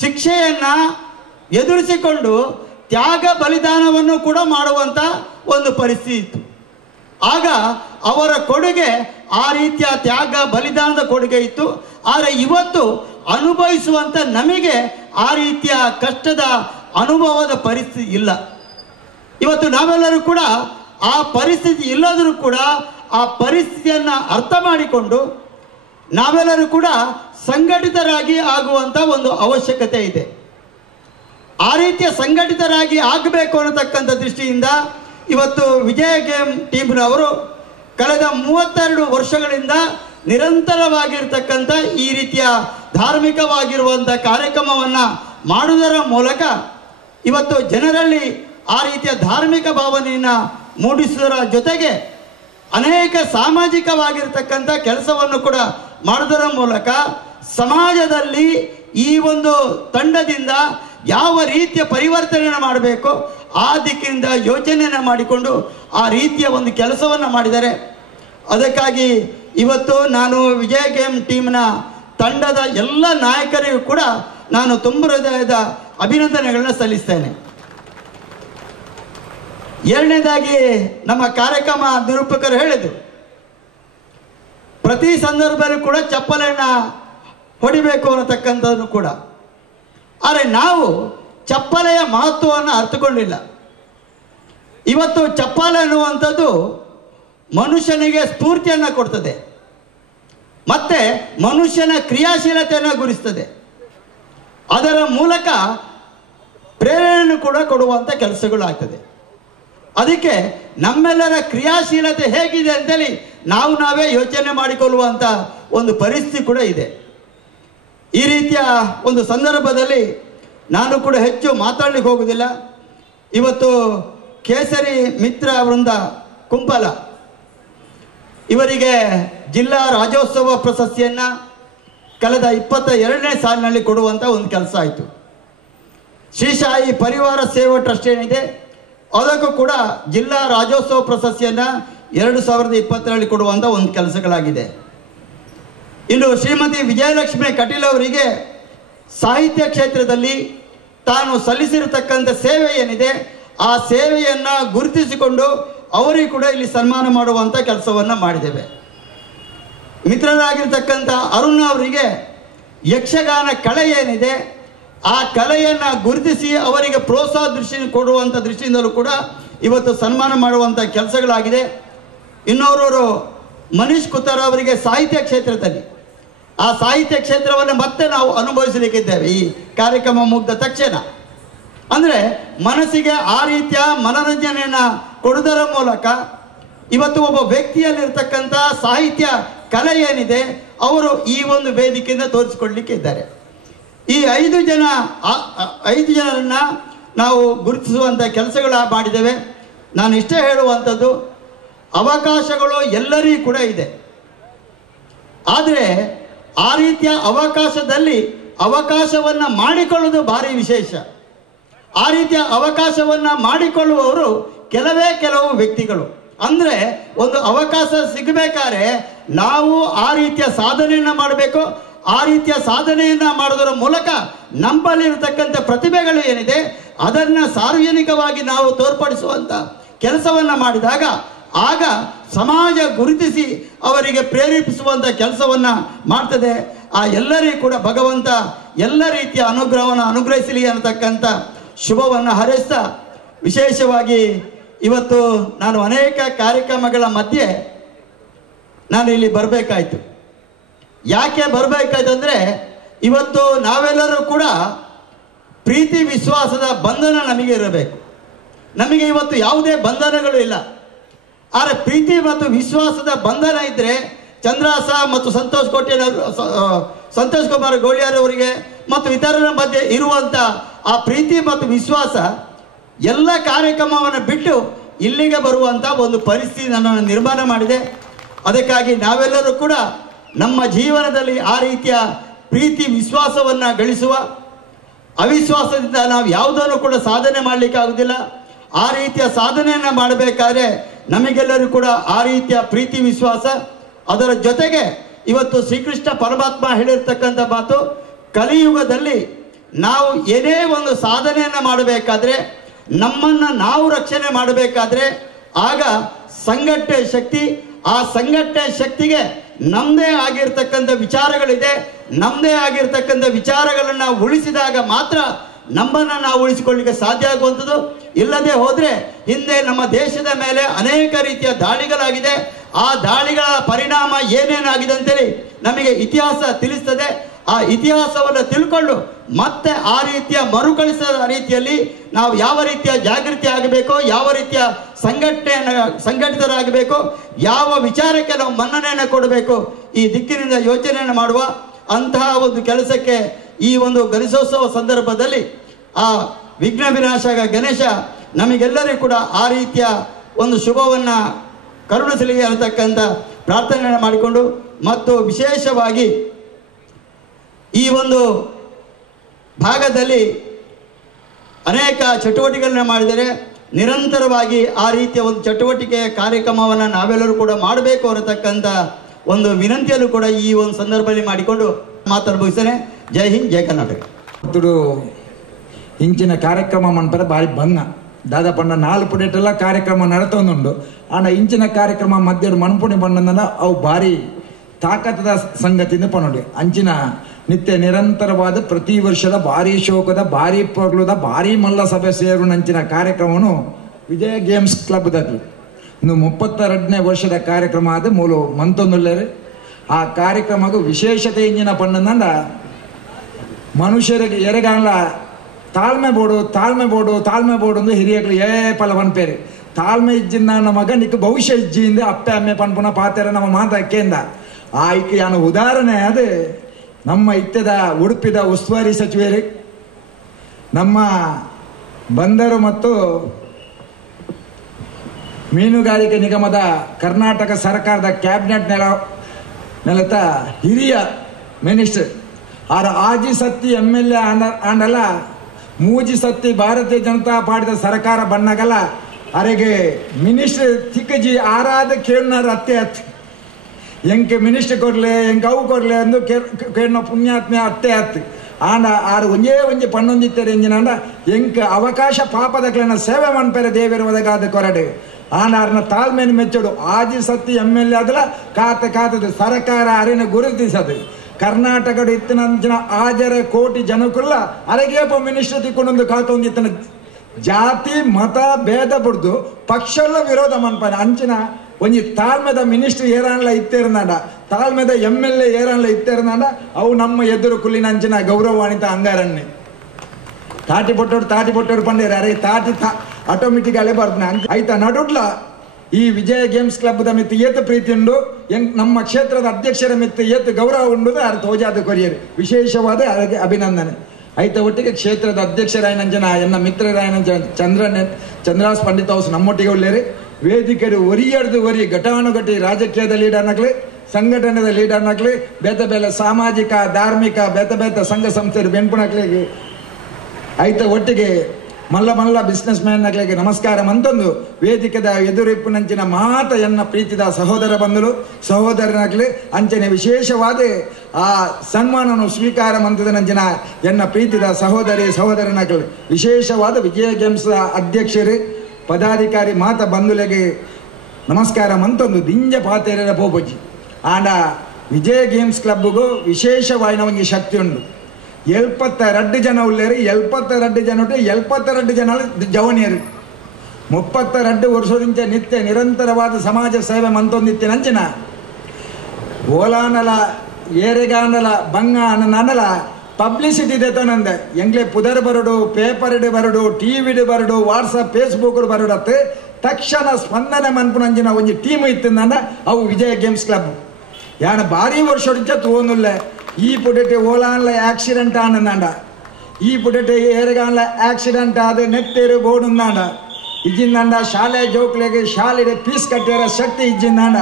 ಶಿಕ್ಷೆಯನ್ನು ಎದುರಿಸಿಕೊಂಡು ತ್ಯಾಗ ಬಲಿದಾನವನ್ನು ಕೂಡ ಮಾಡುವಂಥ ಒಂದು ಪರಿಸ್ಥಿತಿ ಇತ್ತು. ಆಗ ಅವರ ಕೊಡುಗೆ ಆ ರೀತಿಯ ತ್ಯಾಗ ಬಲಿದಾನದ ಕೊಡುಗೆ ಇತ್ತು. ಆದರೆ ಇವತ್ತು ಅನುಭವಿಸುವಂಥ ನಮಗೆ ಆ ರೀತಿಯ ಕಷ್ಟದ ಅನುಭವದ ಪರಿಸ್ಥಿತಿ ಇಲ್ಲ. ಇವತ್ತು ನಾವೆಲ್ಲರೂ ಕೂಡ ಆ ಪರಿಸ್ಥಿತಿ ಇಲ್ಲದರೂ ಕೂಡ ಆ ಪರಿಸ್ಥಿತಿಯನ್ನು ಅರ್ಥ ಮಾಡಿಕೊಂಡು ನಾವೆಲ್ಲರೂ ಕೂಡ ಸಂಘಟಿತರಾಗಿ ಆಗುವಂಥ ಒಂದು ಅವಶ್ಯಕತೆ ಇದೆ. ಆ ರೀತಿಯ ಸಂಘಟಿತರಾಗಿ ಆಗಬೇಕು ಅನ್ನತಕ್ಕಂಥ ದೃಷ್ಟಿಯಿಂದ ಇವತ್ತು ವಿಜಯ ಗೇಮ್ ಟೀಮ್ನವರು ಕಳೆದ 32 ವರ್ಷಗಳಿಂದ ನಿರಂತರವಾಗಿರ್ತಕ್ಕಂಥ ಈ ರೀತಿಯ ಧಾರ್ಮಿಕವಾಗಿರುವಂಥ ಕಾರ್ಯಕ್ರಮವನ್ನು ಮಾಡುವುದರ ಮೂಲಕ ಇವತ್ತು ಜನರಲ್ಲಿ ಆ ರೀತಿಯ ಧಾರ್ಮಿಕ ಭಾವನೆಯನ್ನು ಮೂಡಿಸುವುದರ ಜೊತೆಗೆ ಅನೇಕ ಸಾಮಾಜಿಕವಾಗಿರ್ತಕ್ಕಂಥ ಕೆಲಸವನ್ನು ಕೂಡ ಮಾಡುವುದರ ಮೂಲಕ ಸಮಾಜದಲ್ಲಿ ಈ ಒಂದು ತಂಡದಿಂದ ಯಾವ ರೀತಿಯ ಪರಿವರ್ತನೆಯನ್ನು ಮಾಡಬೇಕು ಆ ದಿಕ್ಕಿನಿಂದ ಯೋಚನೆಯನ್ನು ಮಾಡಿಕೊಂಡು ಆ ರೀತಿಯ ಒಂದು ಕೆಲಸವನ್ನು ಮಾಡಿದ್ದಾರೆ. ಅದಕ್ಕಾಗಿ ಇವತ್ತು ನಾನು ವಿಜಯ ಗೇಮ್ ಟೀಮ್ನ ತಂಡದ ಎಲ್ಲ ನಾಯಕರಿಗೂ ಕೂಡ ನಾನು ತುಂಬ ಹೃದಯದ ಅಭಿನಂದನೆಗಳನ್ನ ಸಲ್ಲಿಸ್ತೇನೆ. ಎರಡನೇದಾಗಿ ನಮ್ಮ ಕಾರ್ಯಕ್ರಮ ನಿರೂಪಕರು ಹೇಳಿದರು, ಪ್ರತಿ ಸಂದರ್ಭದಲ್ಲೂ ಕೂಡ ಚಪ್ಪಲಿಯನ್ನು ಹೊಡಿಬೇಕು ಅನ್ನತಕ್ಕಂಥದ್ದು ಕೂಡ. ಆದರೆ ನಾವು ಚಪ್ಪಲೆಯ ಮಹತ್ವವನ್ನು ಅರ್ಥಕೊಂಡಿಲ್ಲ. ಇವತ್ತು ಚಪ್ಪಾಳೆ ಅನ್ನುವಂಥದ್ದು ಮನುಷ್ಯನಿಗೆ ಸ್ಫೂರ್ತಿಯನ್ನು ಕೊಡ್ತದೆ, ಮತ್ತೆ ಮನುಷ್ಯನ ಕ್ರಿಯಾಶೀಲತೆಯನ್ನು ಗುರುಸ್ತದೆ, ಅದರ ಮೂಲಕ ಪ್ರೇರಣೆಯನ್ನು ಕೂಡ ಕೊಡುವಂಥ ಕೆಲಸಗಳಾಗ್ತದೆ. ಅದಕ್ಕೆ ನಮ್ಮೆಲ್ಲರ ಕ್ರಿಯಾಶೀಲತೆ ಹೇಗಿದೆ ಅಂತೇಳಿ ನಾವೇ ಯೋಚನೆ ಮಾಡಿಕೊಳ್ಳುವಂಥ ಒಂದು ಪರಿಸ್ಥಿತಿ ಕೂಡ ಇದೆ. ಈ ರೀತಿಯ ಒಂದು ಸಂದರ್ಭದಲ್ಲಿ ನಾನು ಕೂಡ ಹೆಚ್ಚು ಮಾತಾಡಲಿಕ್ಕೆ ಹೋಗುವುದಿಲ್ಲ. ಇವತ್ತು ಕೇಸರಿ ಮಿತ್ರ ವೃಂದ ಕುಂಪಲ ಇವರಿಗೆ ಜಿಲ್ಲಾ ರಾಜ್ಯೋತ್ಸವ ಪ್ರಶಸ್ತಿಯನ್ನು ಕಳೆದ 22ನೇ ಸಾಲಿನಲ್ಲಿ ಕೊಡುವಂಥ ಒಂದು ಕೆಲಸ ಆಯಿತು. ಶ್ರೀ ಸಾಯಿ ಪರಿವಾರ ಸೇವಾ ಟ್ರಸ್ಟ್ ಏನಿದೆ ಅದಕ್ಕೂ ಕೂಡ ಜಿಲ್ಲಾ ರಾಜ್ಯೋತ್ಸವ ಪ್ರಶಸ್ತಿಯನ್ನು 2020ರಲ್ಲಿ ಕೊಡುವಂಥ ಒಂದು ಕೆಲಸಗಳಾಗಿದೆ. ಇನ್ನು ಶ್ರೀಮತಿ ವಿಜಯಲಕ್ಷ್ಮಿ ಕಟೀಲ್ ಅವರಿಗೆ ಸಾಹಿತ್ಯ ಕ್ಷೇತ್ರದಲ್ಲಿ ತಾನು ಸಲ್ಲಿಸಿರತಕ್ಕಂಥ ಸೇವೆ ಏನಿದೆ ಆ ಸೇವೆಯನ್ನು ಗುರುತಿಸಿಕೊಂಡು ಅವರಿಗೆ ಕೂಡ ಇಲ್ಲಿ ಸನ್ಮಾನ ಮಾಡುವಂಥ ಕೆಲಸವನ್ನು ಮಾಡಿದ್ದೇವೆ. ಮಿತ್ರರಾಗಿರ್ತಕ್ಕಂಥ ಅರುಣ್ ಅವರಿಗೆ ಯಕ್ಷಗಾನ ಕಲೆ ಏನಿದೆ ಆ ಕಲೆಯನ್ನು ಗುರುತಿಸಿ ಅವರಿಗೆ ಪ್ರೋತ್ಸಾಹ ದೃಷ್ಟಿ ಕೊಡುವಂಥ ದೃಷ್ಟಿಯಿಂದಲೂ ಕೂಡ ಇವತ್ತು ಸನ್ಮಾನ ಮಾಡುವಂಥ ಕೆಲಸಗಳಾಗಿದೆ. ಇನ್ನೋರವರು ಮನೀಶ್ ಕುತ್ತಾರ್ ಅವರಿಗೆ ಸಾಹಿತ್ಯ ಕ್ಷೇತ್ರದಲ್ಲಿ ಆ ಸಾಹಿತ್ಯ ಕ್ಷೇತ್ರವನ್ನು ಮತ್ತೆ ನಾವು ಅನುಭವಿಸಲಿಕ್ಕಿದ್ದೇವೆ ಈ ಕಾರ್ಯಕ್ರಮ ಮುಗಿದ ತಕ್ಷಣ. ಅಂದರೆ ಮನಸ್ಸಿಗೆ ಆ ರೀತಿಯ ಮನೋರಂಜನೆಯನ್ನು ಕೊಡುವುದರ ಮೂಲಕ ಇವತ್ತು ಒಬ್ಬ ವ್ಯಕ್ತಿಯಲ್ಲಿರ್ತಕ್ಕಂಥ ಸಾಹಿತ್ಯ ಕಲೆ ಏನಿದೆ ಅವರು ಈ ಒಂದು ವೇದಿಕೆಯಿಂದ ತೋರಿಸಿಕೊಡ್ಲಿಕ್ಕೆ ಇದ್ದಾರೆ. ಈ 5 ಜನರನ್ನು ನಾವು ಗುರುತಿಸುವಂಥ ಕೆಲಸಗಳ ಮಾಡಿದ್ದೇವೆ. ನಾನು ಇಷ್ಟೇ ಹೇಳುವಂಥದ್ದು, ಅವಕಾಶಗಳು ಎಲ್ಲರಿಗೂ ಕೂಡ ಇದೆ. ಆದರೆ ಆ ರೀತಿಯ ಅವಕಾಶದಲ್ಲಿ ಅವಕಾಶವನ್ನು ಮಾಡಿಕೊಳ್ಳುವುದು ಭಾರಿ ವಿಶೇಷ. ಆ ರೀತಿಯ ಅವಕಾಶವನ್ನು ಮಾಡಿಕೊಳ್ಳುವವರು ಕೆಲವು ವ್ಯಕ್ತಿಗಳು. ಅಂದರೆ ಒಂದು ಅವಕಾಶ ಸಿಗಬೇಕಾದ್ರೆ ನಾವು ಆ ರೀತಿಯ ಸಾಧನೆಯನ್ನು ಮಾಡಬೇಕು. ಆ ರೀತಿಯ ಸಾಧನೆಯನ್ನು ಮಾಡೋದರ ಮೂಲಕ ನಮ್ಮಲ್ಲಿರತಕ್ಕಂಥ ಪ್ರತಿಭೆಗಳು ಏನಿದೆ ಅದನ್ನು ಸಾರ್ವಜನಿಕವಾಗಿ ನಾವು ತೋರ್ಪಡಿಸುವಂಥ ಕೆಲಸವನ್ನು ಮಾಡಿದಾಗ ಆಗ ಸಮಾಜ ಗುರುತಿಸಿ ಅವರಿಗೆ ಪ್ರೇರೇಪಿಸುವಂಥ ಕೆಲಸವನ್ನು ಮಾಡ್ತದೆ. ಆ ಎಲ್ಲರಿಗೂ ಕೂಡ ಭಗವಂತ ಎಲ್ಲ ರೀತಿಯ ಅನುಗ್ರಹವನ್ನು ಅನುಗ್ರಹಿಸಲಿ ಅನ್ನತಕ್ಕಂಥ ಶುಭವನ್ನು ಹಾರೈಸ್ತಾ, ವಿಶೇಷವಾಗಿ ಇವತ್ತು ನಾನು ಅನೇಕ ಕಾರ್ಯಕ್ರಮಗಳ ಮಧ್ಯೆ ನಾನು ಇಲ್ಲಿ ಬರಬೇಕಾಯ್ತು. ಯಾಕೆ ಬರಬೇಕಾಯ್ತು ಅಂದರೆ ಇವತ್ತು ನಾವೆಲ್ಲರೂ ಕೂಡ ಪ್ರೀತಿ ವಿಶ್ವಾಸದ ಬಂಧನ ನಮಗೆ ಇರಬೇಕು. ನಮಗೆ ಇವತ್ತು ಯಾವುದೇ ಬಂಧನಗಳು ಇಲ್ಲ. ಆದರೆ ಪ್ರೀತಿ ಮತ್ತು ವಿಶ್ವಾಸದ ಬಂಧನ ಇದ್ದರೆ ಚಂದ್ರಾಸ ಮತ್ತು ಸಂತೋಷ್ ಕುಮಾರ್ ಗೋಳಿಯಾರ್ ಅವರಿಗೆ ಮತ್ತು ಇತರರ ಮಧ್ಯೆ ಇರುವಂಥ ಆ ಪ್ರೀತಿ ಮತ್ತು ವಿಶ್ವಾಸ ಎಲ್ಲ ಕಾರ್ಯಕ್ರಮವನ್ನು ಬಿಟ್ಟು ಇಲ್ಲಿಗೆ ಬರುವಂಥ ಒಂದು ಪರಿಸ್ಥಿತಿ ನನ್ನನ್ನು ನಿರ್ಮಾಣ ಮಾಡಿದೆ. ಅದಕ್ಕಾಗಿ ನಾವೆಲ್ಲರೂ ಕೂಡ ನಮ್ಮ ಜೀವನದಲ್ಲಿ ಆ ರೀತಿಯ ಪ್ರೀತಿ ವಿಶ್ವಾಸವನ್ನು ಗಳಿಸುವ, ಅವಿಶ್ವಾಸದಿಂದ ನಾವು ಯಾವುದನ್ನು ಕೂಡ ಸಾಧನೆ ಮಾಡಲಿಕ್ಕಾಗುವುದಿಲ್ಲ. ಆ ರೀತಿಯ ಸಾಧನೆಯನ್ನು ಮಾಡಬೇಕಾದ್ರೆ ನಮಗೆಲ್ಲರೂ ಕೂಡ ಆ ರೀತಿಯ ಪ್ರೀತಿ ವಿಶ್ವಾಸ, ಅದರ ಜೊತೆಗೆ ಇವತ್ತು ಶ್ರೀಕೃಷ್ಣ ಪರಮಾತ್ಮ ಹೇಳಿರ್ತಕ್ಕಂಥ ಮಾತು, ಕಲಿಯುಗದಲ್ಲಿ ನಾವು ಏನೇ ಒಂದು ಸಾಧನೆಯನ್ನು ಮಾಡಬೇಕಾದ್ರೆ, ನಮ್ಮನ್ನು ನಾವು ರಕ್ಷಣೆ ಮಾಡಬೇಕಾದ್ರೆ ಆಗ ಸಂಘಟನೆ ಶಕ್ತಿ, ಆ ಸಂಘಟನೆ ಶಕ್ತಿಗೆ ನಮ್ಮದೇ ಆಗಿರ್ತಕ್ಕಂಥ ವಿಚಾರಗಳಿದೆ. ನಮ್ಮದೇ ಆಗಿರ್ತಕ್ಕಂಥ ವಿಚಾರಗಳನ್ನು ಉಳಿಸಿದಾಗ ಮಾತ್ರ ನಮ್ಮನ್ನು ನಾವು ಉಳಿಸಿಕೊಳ್ಳಲಿಕ್ಕೆ ಸಾಧ್ಯ ಆಗುವಂಥದ್ದು. ಇಲ್ಲದೆ ಹೋದರೆ ಹಿಂದೆ ನಮ್ಮ ದೇಶದ ಮೇಲೆ ಅನೇಕ ರೀತಿಯ ದಾಳಿಗಳಾಗಿದೆ. ಆ ದಾಳಿಗಳ ಪರಿಣಾಮ ಏನೇನಾಗಿದೆ ಅಂತೇಳಿ ನಮಗೆ ಇತಿಹಾಸ ತಿಳಿಸ್ತದೆ. ಆ ಇತಿಹಾಸವನ್ನು ತಿಳ್ಕೊಂಡು ಮತ್ತೆ ಆ ರೀತಿಯ ಮರುಕಳಿಸದ ರೀತಿಯಲ್ಲಿ ನಾವು ಯಾವ ರೀತಿಯ ಜಾಗೃತಿ ಆಗಬೇಕು, ಯಾವ ರೀತಿಯ ಸಂಘಟಿತರಾಗಬೇಕು, ಯಾವ ವಿಚಾರಕ್ಕೆ ನಾವು ಮನ್ನಣೆಯನ್ನು ಕೊಡಬೇಕು, ಈ ದಿಕ್ಕಿನಿಂದ ಯೋಚನೆಯನ್ನು ಮಾಡುವ ಅಂತಹ ಒಂದು ಕೆಲಸಕ್ಕೆ ಈ ಒಂದು ಗಣೇಶೋತ್ಸವ ಸಂದರ್ಭದಲ್ಲಿ ಆ ವಿಘ್ನ ವಿನಾಶಕ ಗಣೇಶ ನಮಗೆಲ್ಲರಿಗೂ ಕೂಡ ಆ ರೀತಿಯ ಒಂದು ಶುಭವನ್ನು ಕರುಣಿಸಲಿ ಅನ್ನತಕ್ಕಂಥ ಪ್ರಾರ್ಥನೆಯನ್ನು ಮಾಡಿಕೊಂಡು, ಮತ್ತು ವಿಶೇಷವಾಗಿ ಈ ಒಂದು ಭಾಗದಲ್ಲಿ ಅನೇಕ ಚಟುವಟಿಕೆಗಳನ್ನು ಮಾಡಿದರೆ ನಿರಂತರವಾಗಿ ಆ ರೀತಿಯ ಒಂದು ಚಟುವಟಿಕೆಯ ಕಾರ್ಯಕ್ರಮವನ್ನು ನಾವೆಲ್ಲರೂ ಕೂಡ ಮಾಡಬೇಕು ಅನ್ನತಕ್ಕಂಥ ಒಂದು ವಿನಂತಿಯನ್ನು ಕೂಡ ಈ ಒಂದು ಸಂದರ್ಭದಲ್ಲಿ ಮಾಡಿಕೊಂಡು ಮಾತನ್ನು ಮುಗಿಸ್ತೇನೆ. ಜೈ ಹಿಂದ್, ಜೈ ಕರ್ನಾಟಕ. ಇಂಚಿನ ಕಾರ್ಯಕ್ರಮ ಮಾಡ್ತಾರೆ ಭಾರಿ ಬಂಗ ದಾದಾಪಂಡ 4 ಪುಡೆಟೆಲ್ಲ ಕಾರ್ಯಕ್ರಮ ನಡತೊಂದುಂಡು. ಆಂಡ ಇಂಚಿನ ಕಾರ್ಯಕ್ರಮ ಮಧ್ಯದ ಮನ್ಪುಣಿ ಪಂಡಂದ ಅವು ಭಾರಿ ತಾಕತ್ತದ ಸಂಗತಿಯಿಂದ ಪನ್ನೊಂಡು. ಅಂಚಿನ ನಿತ್ಯ ನಿರಂತರವಾದ ಪ್ರತಿ ವರ್ಷದ ಭಾರಿ ಶೋಕದ ಭಾರಿ ಪೊರ್ಲುದ ಭಾರಿ ಮಲ್ಲ ಸಭೆ ಸೇರು ನಂಚಿನ ಕಾರ್ಯಕ್ರಮವನ್ನು ವಿಜಯ ಗೇಮ್ಸ್ ಕ್ಲಬ್ದಲ್ಲಿ ಇನ್ನು 32ನೇ ವರ್ಷದ ಕಾರ್ಯಕ್ರಮ ಆದ ಮೂಲು ಮಂತೊಂದುಲ್ಲೇರಿ. ಆ ಕಾರ್ಯಕ್ರಮಗೂ ವಿಶೇಷತೆ ಇಂಜಿನ ಪಂಡಂದ ಮನುಷ್ಯರಿಗೆ ಎರೆಗಾಲ ತಾಳ್ಮೆ ಬೋಡು ಒಂದು ಹಿರಿಯಗಳು ಪಲ ಪನ್ಪೇರಿ ತಾಳ್ಮೆ ಇಜ್ಜಿನ ನಮ್ಮ ಮಗ ನಿಕ್ ಭವಿಷ್ಯ ಇಜ್ಜಿಂದ ಅಪ್ಪೆ ಅಮ್ಮೆ ಪನ್ಪುನ ಪಾತೆರ ನಮ್ಮ ಮಾತಕ್ಕೆಂದ ಆ ಇಕ್ಕೆ ಯಾನು ಉದಾಹರಣೆ ಅದು ನಮ್ಮ ಇತ್ಯದ ಉಡುಪಿದ ಉಸ್ತುವಾರಿ ಸಚಿವರು ನಮ್ಮ ಬಂದರು ಮತ್ತು ಮೀನುಗಾರಿಕೆ ನಿಗಮದ ಕರ್ನಾಟಕ ಸರ್ಕಾರದ ಕ್ಯಾಬಿನೆಟ್ ನೆಲತ ಹಿರಿಯ ಮಿನಿಸ್ಟರ್ ಆರ ಆಜಿ ಸತ್ತಿ MLA ಆಂಡಲ ಮೂಜಿ ಸತ್ತಿ ಭಾರತೀಯ ಜನತಾ ಪಾರ್ಟಿದ ಸರ್ಕಾರ ಬಣ್ಣಗಲ ಅರೆಗೆ ಮಿನಿಸ್ಟರ್ ತಿಕ್ಕಜಿ ಆರಾದ ಕೇಳ್ನಾರ ಅತ್ತೆ ಅತ್ತೆ ಎಂಕೆ ಮಿನಿಸ್ಟರ್ ಕೊಡ್ಲೆ ಎಂಕೆ ಅವು ಕೊಡ್ಲೆ ಅಂದು ಕೇಳಿನ ಪುಣ್ಯಾತ್ಮೆ ಅತ್ತೆ ಅತ್ತೆ ಆಂಡ ಆರು ಒಂಜೇ ಪಣ್ಣೊಂದಿತ್ತೇರೆ ಎಂಜಿನ ಎಂಕ ಅವಕಾಶ ಪಾಪದಕ್ಲನ್ನ ಸೇವೆ ಮನ್ಪೇರೆ ದೇವರು ಒದಗಾದ ಕೊರಡೆ ಆನಾರ್ನ ತಾಳ್ಮೆಯನ್ನು ಮೆಚ್ಚೋಡು ಆಜಿ ಸತ್ತಿ MLA ಅದಲ್ಲ ಕಾತದ ಸರ್ಕಾರ ಅರಿನ ಗುರುತಿಸದು ಕರ್ನಾಟಕದ ಇತ್ತಿನ ಆಜರೆ ಕೋಟಿ ಜನಕ್ಕುಲ್ಲ ಅರೆಗೇಪ ಮಿನಿಸ್ಟರ್ ತಿಕ್ಕೊಂಡೊಂದು ಕಾತೊಂದಿತ್ತನ ಜಾತಿ ಮತ ಭೇದ ಬಿಡ್ದು ಪಕ್ಷಲ್ಲ ವಿರೋಧ ಮನ್ಪಾನೆ ಅಂಚಿನ ಒಂಜಿ ತಾಳ್ಮೆದ ಮಿನಿಸ್ಟರ್ ಏರಾನ್ಲ ಇತ್ತೇರ್ನಾಡ ತಾಳ್ಮೆದ MLA ಏರಾನ್ಲ ಇತ್ತೇರ್ನಾಡ ಅವು ನಮ್ಮ ಎದುರು ಕುಲ್ಲಿನ ಅಂಚಿನ ಗೌರವಾನ್ವಿತ ಅಂಗಾರಣ್ಣೆ ತಾಟಿ ಪೊಟ್ಟೋಡು ಪಂಡೇರಿ ಅರೆ ತಾಟಿ ಆಟೋಮೆಟಿಕ್ ಅಲ್ಲೇ ಬರ್ತನೆ ಆಯ್ತಾ ನಡುಡ್ಲ ಈ ವಿಜಯ ಗೇಮ್ಸ್ ಕ್ಲಬ್ದ ಮಿತ್ತು ಏತು ಪ್ರೀತಿ ಉಂಡು ನಮ್ಮ ಕ್ಷೇತ್ರದ ಅಧ್ಯಕ್ಷರ ಮಿತ್ತು ಏತು ಗೌರವ ಉಂಡು ಅದು ತೋಜಾದ ಕೊರಿಯರು ವಿಶೇಷವಾದ ಅದಕ್ಕೆ ಅಭಿನಂದನೆ ಆಯ್ತಾ. ಒಟ್ಟಿಗೆ ಕ್ಷೇತ್ರದ ಅಧ್ಯಕ್ಷರಾಯನಂಜನ ಎನ್ನ ಮಿತ್ರರಾಯನಂಜನ ಚಂದ್ರಾಸ್ ಪಂಡಿತ್ ಹೌಸ್ ನಮ್ಮೊಟ್ಟಿಗೆ ಉಳ್ಳೇರಿ ವೇದಿಕೆರು ಒರಿಯರ್ದು ಘಟಾನುಘಟಿ ರಾಜಕೀಯದ ಲೀಡರ್ನಾಗ್ಲಿ ಸಂಘಟನೆದ ಲೀಡರ್ನಾಗ್ಲಿ ಬೇತೆ ಸಾಮಾಜಿಕ ಧಾರ್ಮಿಕ ಬೇತೆ ಸಂಘ ಸಂಸ್ಥೆರು ಬೆಂಪುಣಕ್ಲಿಗೆ ಆಯ್ತಾ. ಒಟ್ಟಿಗೆ ಮಲ್ಲ ಬಿಸ್ನೆಸ್ ಮ್ಯಾನ್ಗಳಿಗೆ ನಮಸ್ಕಾರ ಮಂತೊಂದು ವೇದಿಕೆದ ಎದುರಿಪ್ಪುನಂಚಿನ ಮಾತ ಎನ್ನ ಪ್ರೀತಿದ ಸಹೋದರ ಬಂಧುಗಳು ಸಹೋದರನಾಗ್ಲಿ ಅಂಚನೆ ವಿಶೇಷವಾದ ಆ ಸನ್ಮಾನವನ್ನು ಸ್ವೀಕಾರ ಮಂತದ ನಂಚಿನ ಎನ್ನ ಪ್ರೀತಿದ ಸಹೋದರನಾಗ್ಲಿ ವಿಶೇಷವಾದ ವಿಜಯ ಗೇಮ್ಸ್ ಅಧ್ಯಕ್ಷರು ಪದಾಧಿಕಾರಿ ಮಾತ ಬಂಧುಗಳಿಗೆ ನಮಸ್ಕಾರ ಮಂತೊಂದು ದಿಂಜ ಪಾತೆರ ಪೋಪಜ್ಜಿ ಆಂಡ ವಿಜಯ ಗೇಮ್ಸ್ ಕ್ಲಬ್ಗೂ ವಿಶೇಷವಾದ ಒಂದು ಶಕ್ತಿ ಉಂಟು. 72 ಜನ ಉಳ್ಳೇರಿ 72 ಜನ 72 ಜನ ಜವನಿಯರು 32 ವರ್ಷದಿಂದ ನಿತ್ಯ ನಿರಂತರವಾದ ಸಮಾಜ ಸೇವೆ ಮಂತೊಂದಿತ್ತೆ ನಂಚಿನ ಓಲಾನಲ ಏರೆಗಾನಲ ಬಂಗ ಅನ್ನಲ ಪಬ್ಲಿಸಿಟಿ ದೇತೋನಂದ ಎಂಗ್ಲೆ ಪುದರ್ ಬರಡು ಪೇಪರ್ಡ್ ಬರಡು ಟಿವಿಡ್ ಬರಡು ವಾಟ್ಸಪ್ ಫೇಸ್ಬುಕ್ ಬರಡತ್ತೆ ತಕ್ಷಣ ಸ್ಪಂದನೆ ಮನ್ಪುನಂಜಿನ ಒಂದು ಟೀಮ್ ಇತ್ತಂದ ಅವು ವಿಜಯ ಗೇಮ್ಸ್ ಕ್ಲಬ್ ಯಾನ ಭಾರಿ ವರ್ಷ ತೋನುಲ್ಲ ಈ ಪುಟೆ ಓಲಾನ್ಲ ಆಕ್ಸಿಡೆಂಟ್ ಆನಂದಾಂಡ ಈ ಪುಟೆ ಏರೆಗಾನ್ಲ ಆಕ್ಸಿಡೆಂಟ್ ಆದ ನೆಟ್ಟೇರು ಬೋಡುಂದಾಂಡ ಇಜ್ಜಿಂದಾಂಡ ಶಾಲೆ ಜೋಕ್ಲೆಗೆ ಶಾಲೆಗೆ ಫೀಸ್ ಕಟ್ಟಿರ ಶಕ್ತಿ ಇಜ್ಜಿಂದಾಂಡ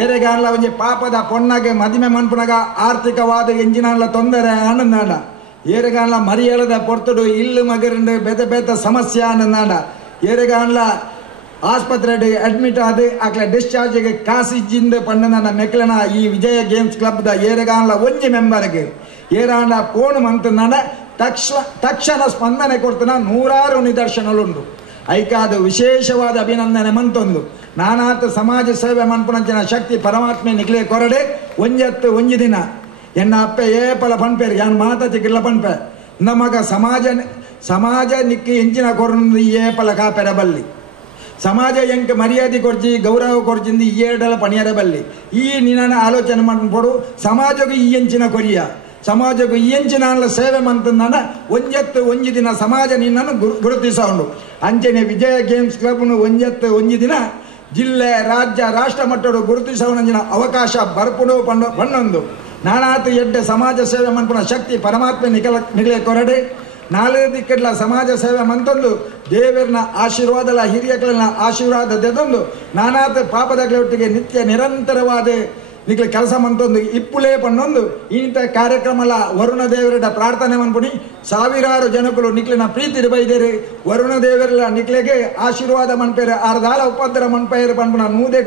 ಏರೆಗಾನ್ಲ ಒಂಜಿ ಪಾಪದ ಪೊಣ್ಣಗೆ ಮದಿಮೆ ಮನ್ಪುನಗ ಆರ್ಥಿಕವಾದ ಎಂಜಿನಾನ್ಲ ತೊಂದರೆ ಆನಂದಾಂಡ ಏರೆಗಾನ್ಲ ಮರಿಯಳದ ಪೊರ್ತುಡು ಇಲ್ಲು ಮಗರಂಡು ಬೇತೆ ಸಮಸ್ಯೆ ಆನಂದಾಂಡ ಏರೆಗಾನ್ಲ ಆಸ್ಪತ್ರೆ ಅಡ್ಮಿಟ್ ಆದ ಆಕ್ಲ ಡಿಸ್ಚಾರ್ಜ್ಗೆ ಕಾಸಿಜ್ಜಿಂದ ಪಂಡನ ಮೆಕ್ಲನ ಈ ವಿಜಯ ಗೇಮ್ಸ್ ಕ್ಲಬ್ದ ಏರೆಗಾನ್ಲ ಒಂಜಿ ಮೆಂಬರ್ಗೆ ಏರಾಂಡ ಫೋನ್ ಮಂತಂದಾಂಡ ತಕ್ಷಣ ಸ್ಪಂದನೆ ಕೊಡ್ತಾನ 100 ನಿದರ್ಶನಗಳುಂಡು ಐಕಾದ ವಿಶೇಷವಾದ ಅಭಿನಂದನೆ ಮಂತೊಂದು ನಾನಾತ ಸಮಾಜ ಸೇವೆ ಮನ್ಪುನಂಚಿನ ಶಕ್ತಿ ಪರಮಾತ್ಮೆ ನಿಕ್ಲೆ ಕೊರಡೆ ಒಂಜಿ ದಿನ ಎನ್ನ ಅಪ್ಪೆ ಏಪಲ ಪನ್ಪೇರು ಯಾನ್ ಮಾತಿಲ್ಲ ಪನ್ಪೆ ನಮಗ ಸಮಾಜ ನಿಕ್ಕಿ ಎಂಚಿನ ಕೊರನು ಏಪಲ ಕಾಪೆರ ಬಲ್ಲಿ ಸಮಾಜ ಎಂಕ ಮರ್ಯಾದೆ ಕೊಡ್ಜಿ ಗೌರವ ಕೊಡ್ಜಿಂದು ಏಡಲ ಪಣಿಯರ ಬಲ್ಲಿ ಈ ನಿನ್ನ ಆಲೋಚನೆ ಮಾಡ್ಕೊಡು ಸಮಾಜಗೂ ಈ ಎಂಚಿನ ಕೊರಿಯ ಸಮಾಜಕ್ಕೂ ಈ ಎಂಚಿನ ಸೇವೆ ಮಂತಂದಾನ ಒಂಜಿ ದಿನ ಸಮಾಜ ನಿನ್ನನ್ನು ಗುರುತಿಸೋಂಡು ಅಂಚನೆ ವಿಜಯ ಗೇಮ್ಸ್ ಕ್ಲಬ್ನು ಒಂಜಿ ದಿನ ಜಿಲ್ಲೆ ರಾಜ್ಯ ರಾಷ್ಟ್ರ ಮಟ್ಟದ ಗುರುತಿಸೋಣಂಜಿನ ಅವಕಾಶ ಬರ್ಪುಡು ಪಣ್ಣೊಂದು ನಾನಾತ ಎಡ್ಡೆ ಸಮಾಜ ಸೇವೆ ಮನ್ಪುನ ಶಕ್ತಿ ಪರಮಾತ್ಮೆ ನಿಗಲೆ ಕೊರಡೆ 4 ದಿಕ್ಕಡ್ಲ ಸಮಾಜ ಸೇವೆ ಮಂತೊಂದು ದೇವರನ ಆಶೀರ್ವಾದಲ ಹಿರಿಯಗಳ ಆಶೀರ್ವಾದ ದೆದೊಂದು ನಾನಾತ ಪಾಪದಗಳ ಒಟ್ಟಿಗೆ ನಿತ್ಯ ನಿರಂತರವಾದ ನಿಕ್ಲೆ ಕೆಲಸ ಮಂತೊಂದು ಇಪ್ಪುಲೇ ಪಣ್ಣೊಂದು ಇಂಥ ಕಾರ್ಯಕ್ರಮಲ ವರುಣ ದೇವರ ಪ್ರಾರ್ಥನೆ ಮನ್ಪುನಿ ಸಾವಿರಾರು ಜನಗಳು ನಿಕ್ಲಿನ ಪ್ರೀತಿ ಬೈದೇರಿ ವರುಣ ದೇವರ ನಿಕ್ಲೆಗೆ ಆಶೀರ್ವಾದ ಮನ್ಪೇರೆ ಆರ್ದಾಲ ಉಪದ್ರ ಮನ್ಪೇರು ಪನ್ಪುನ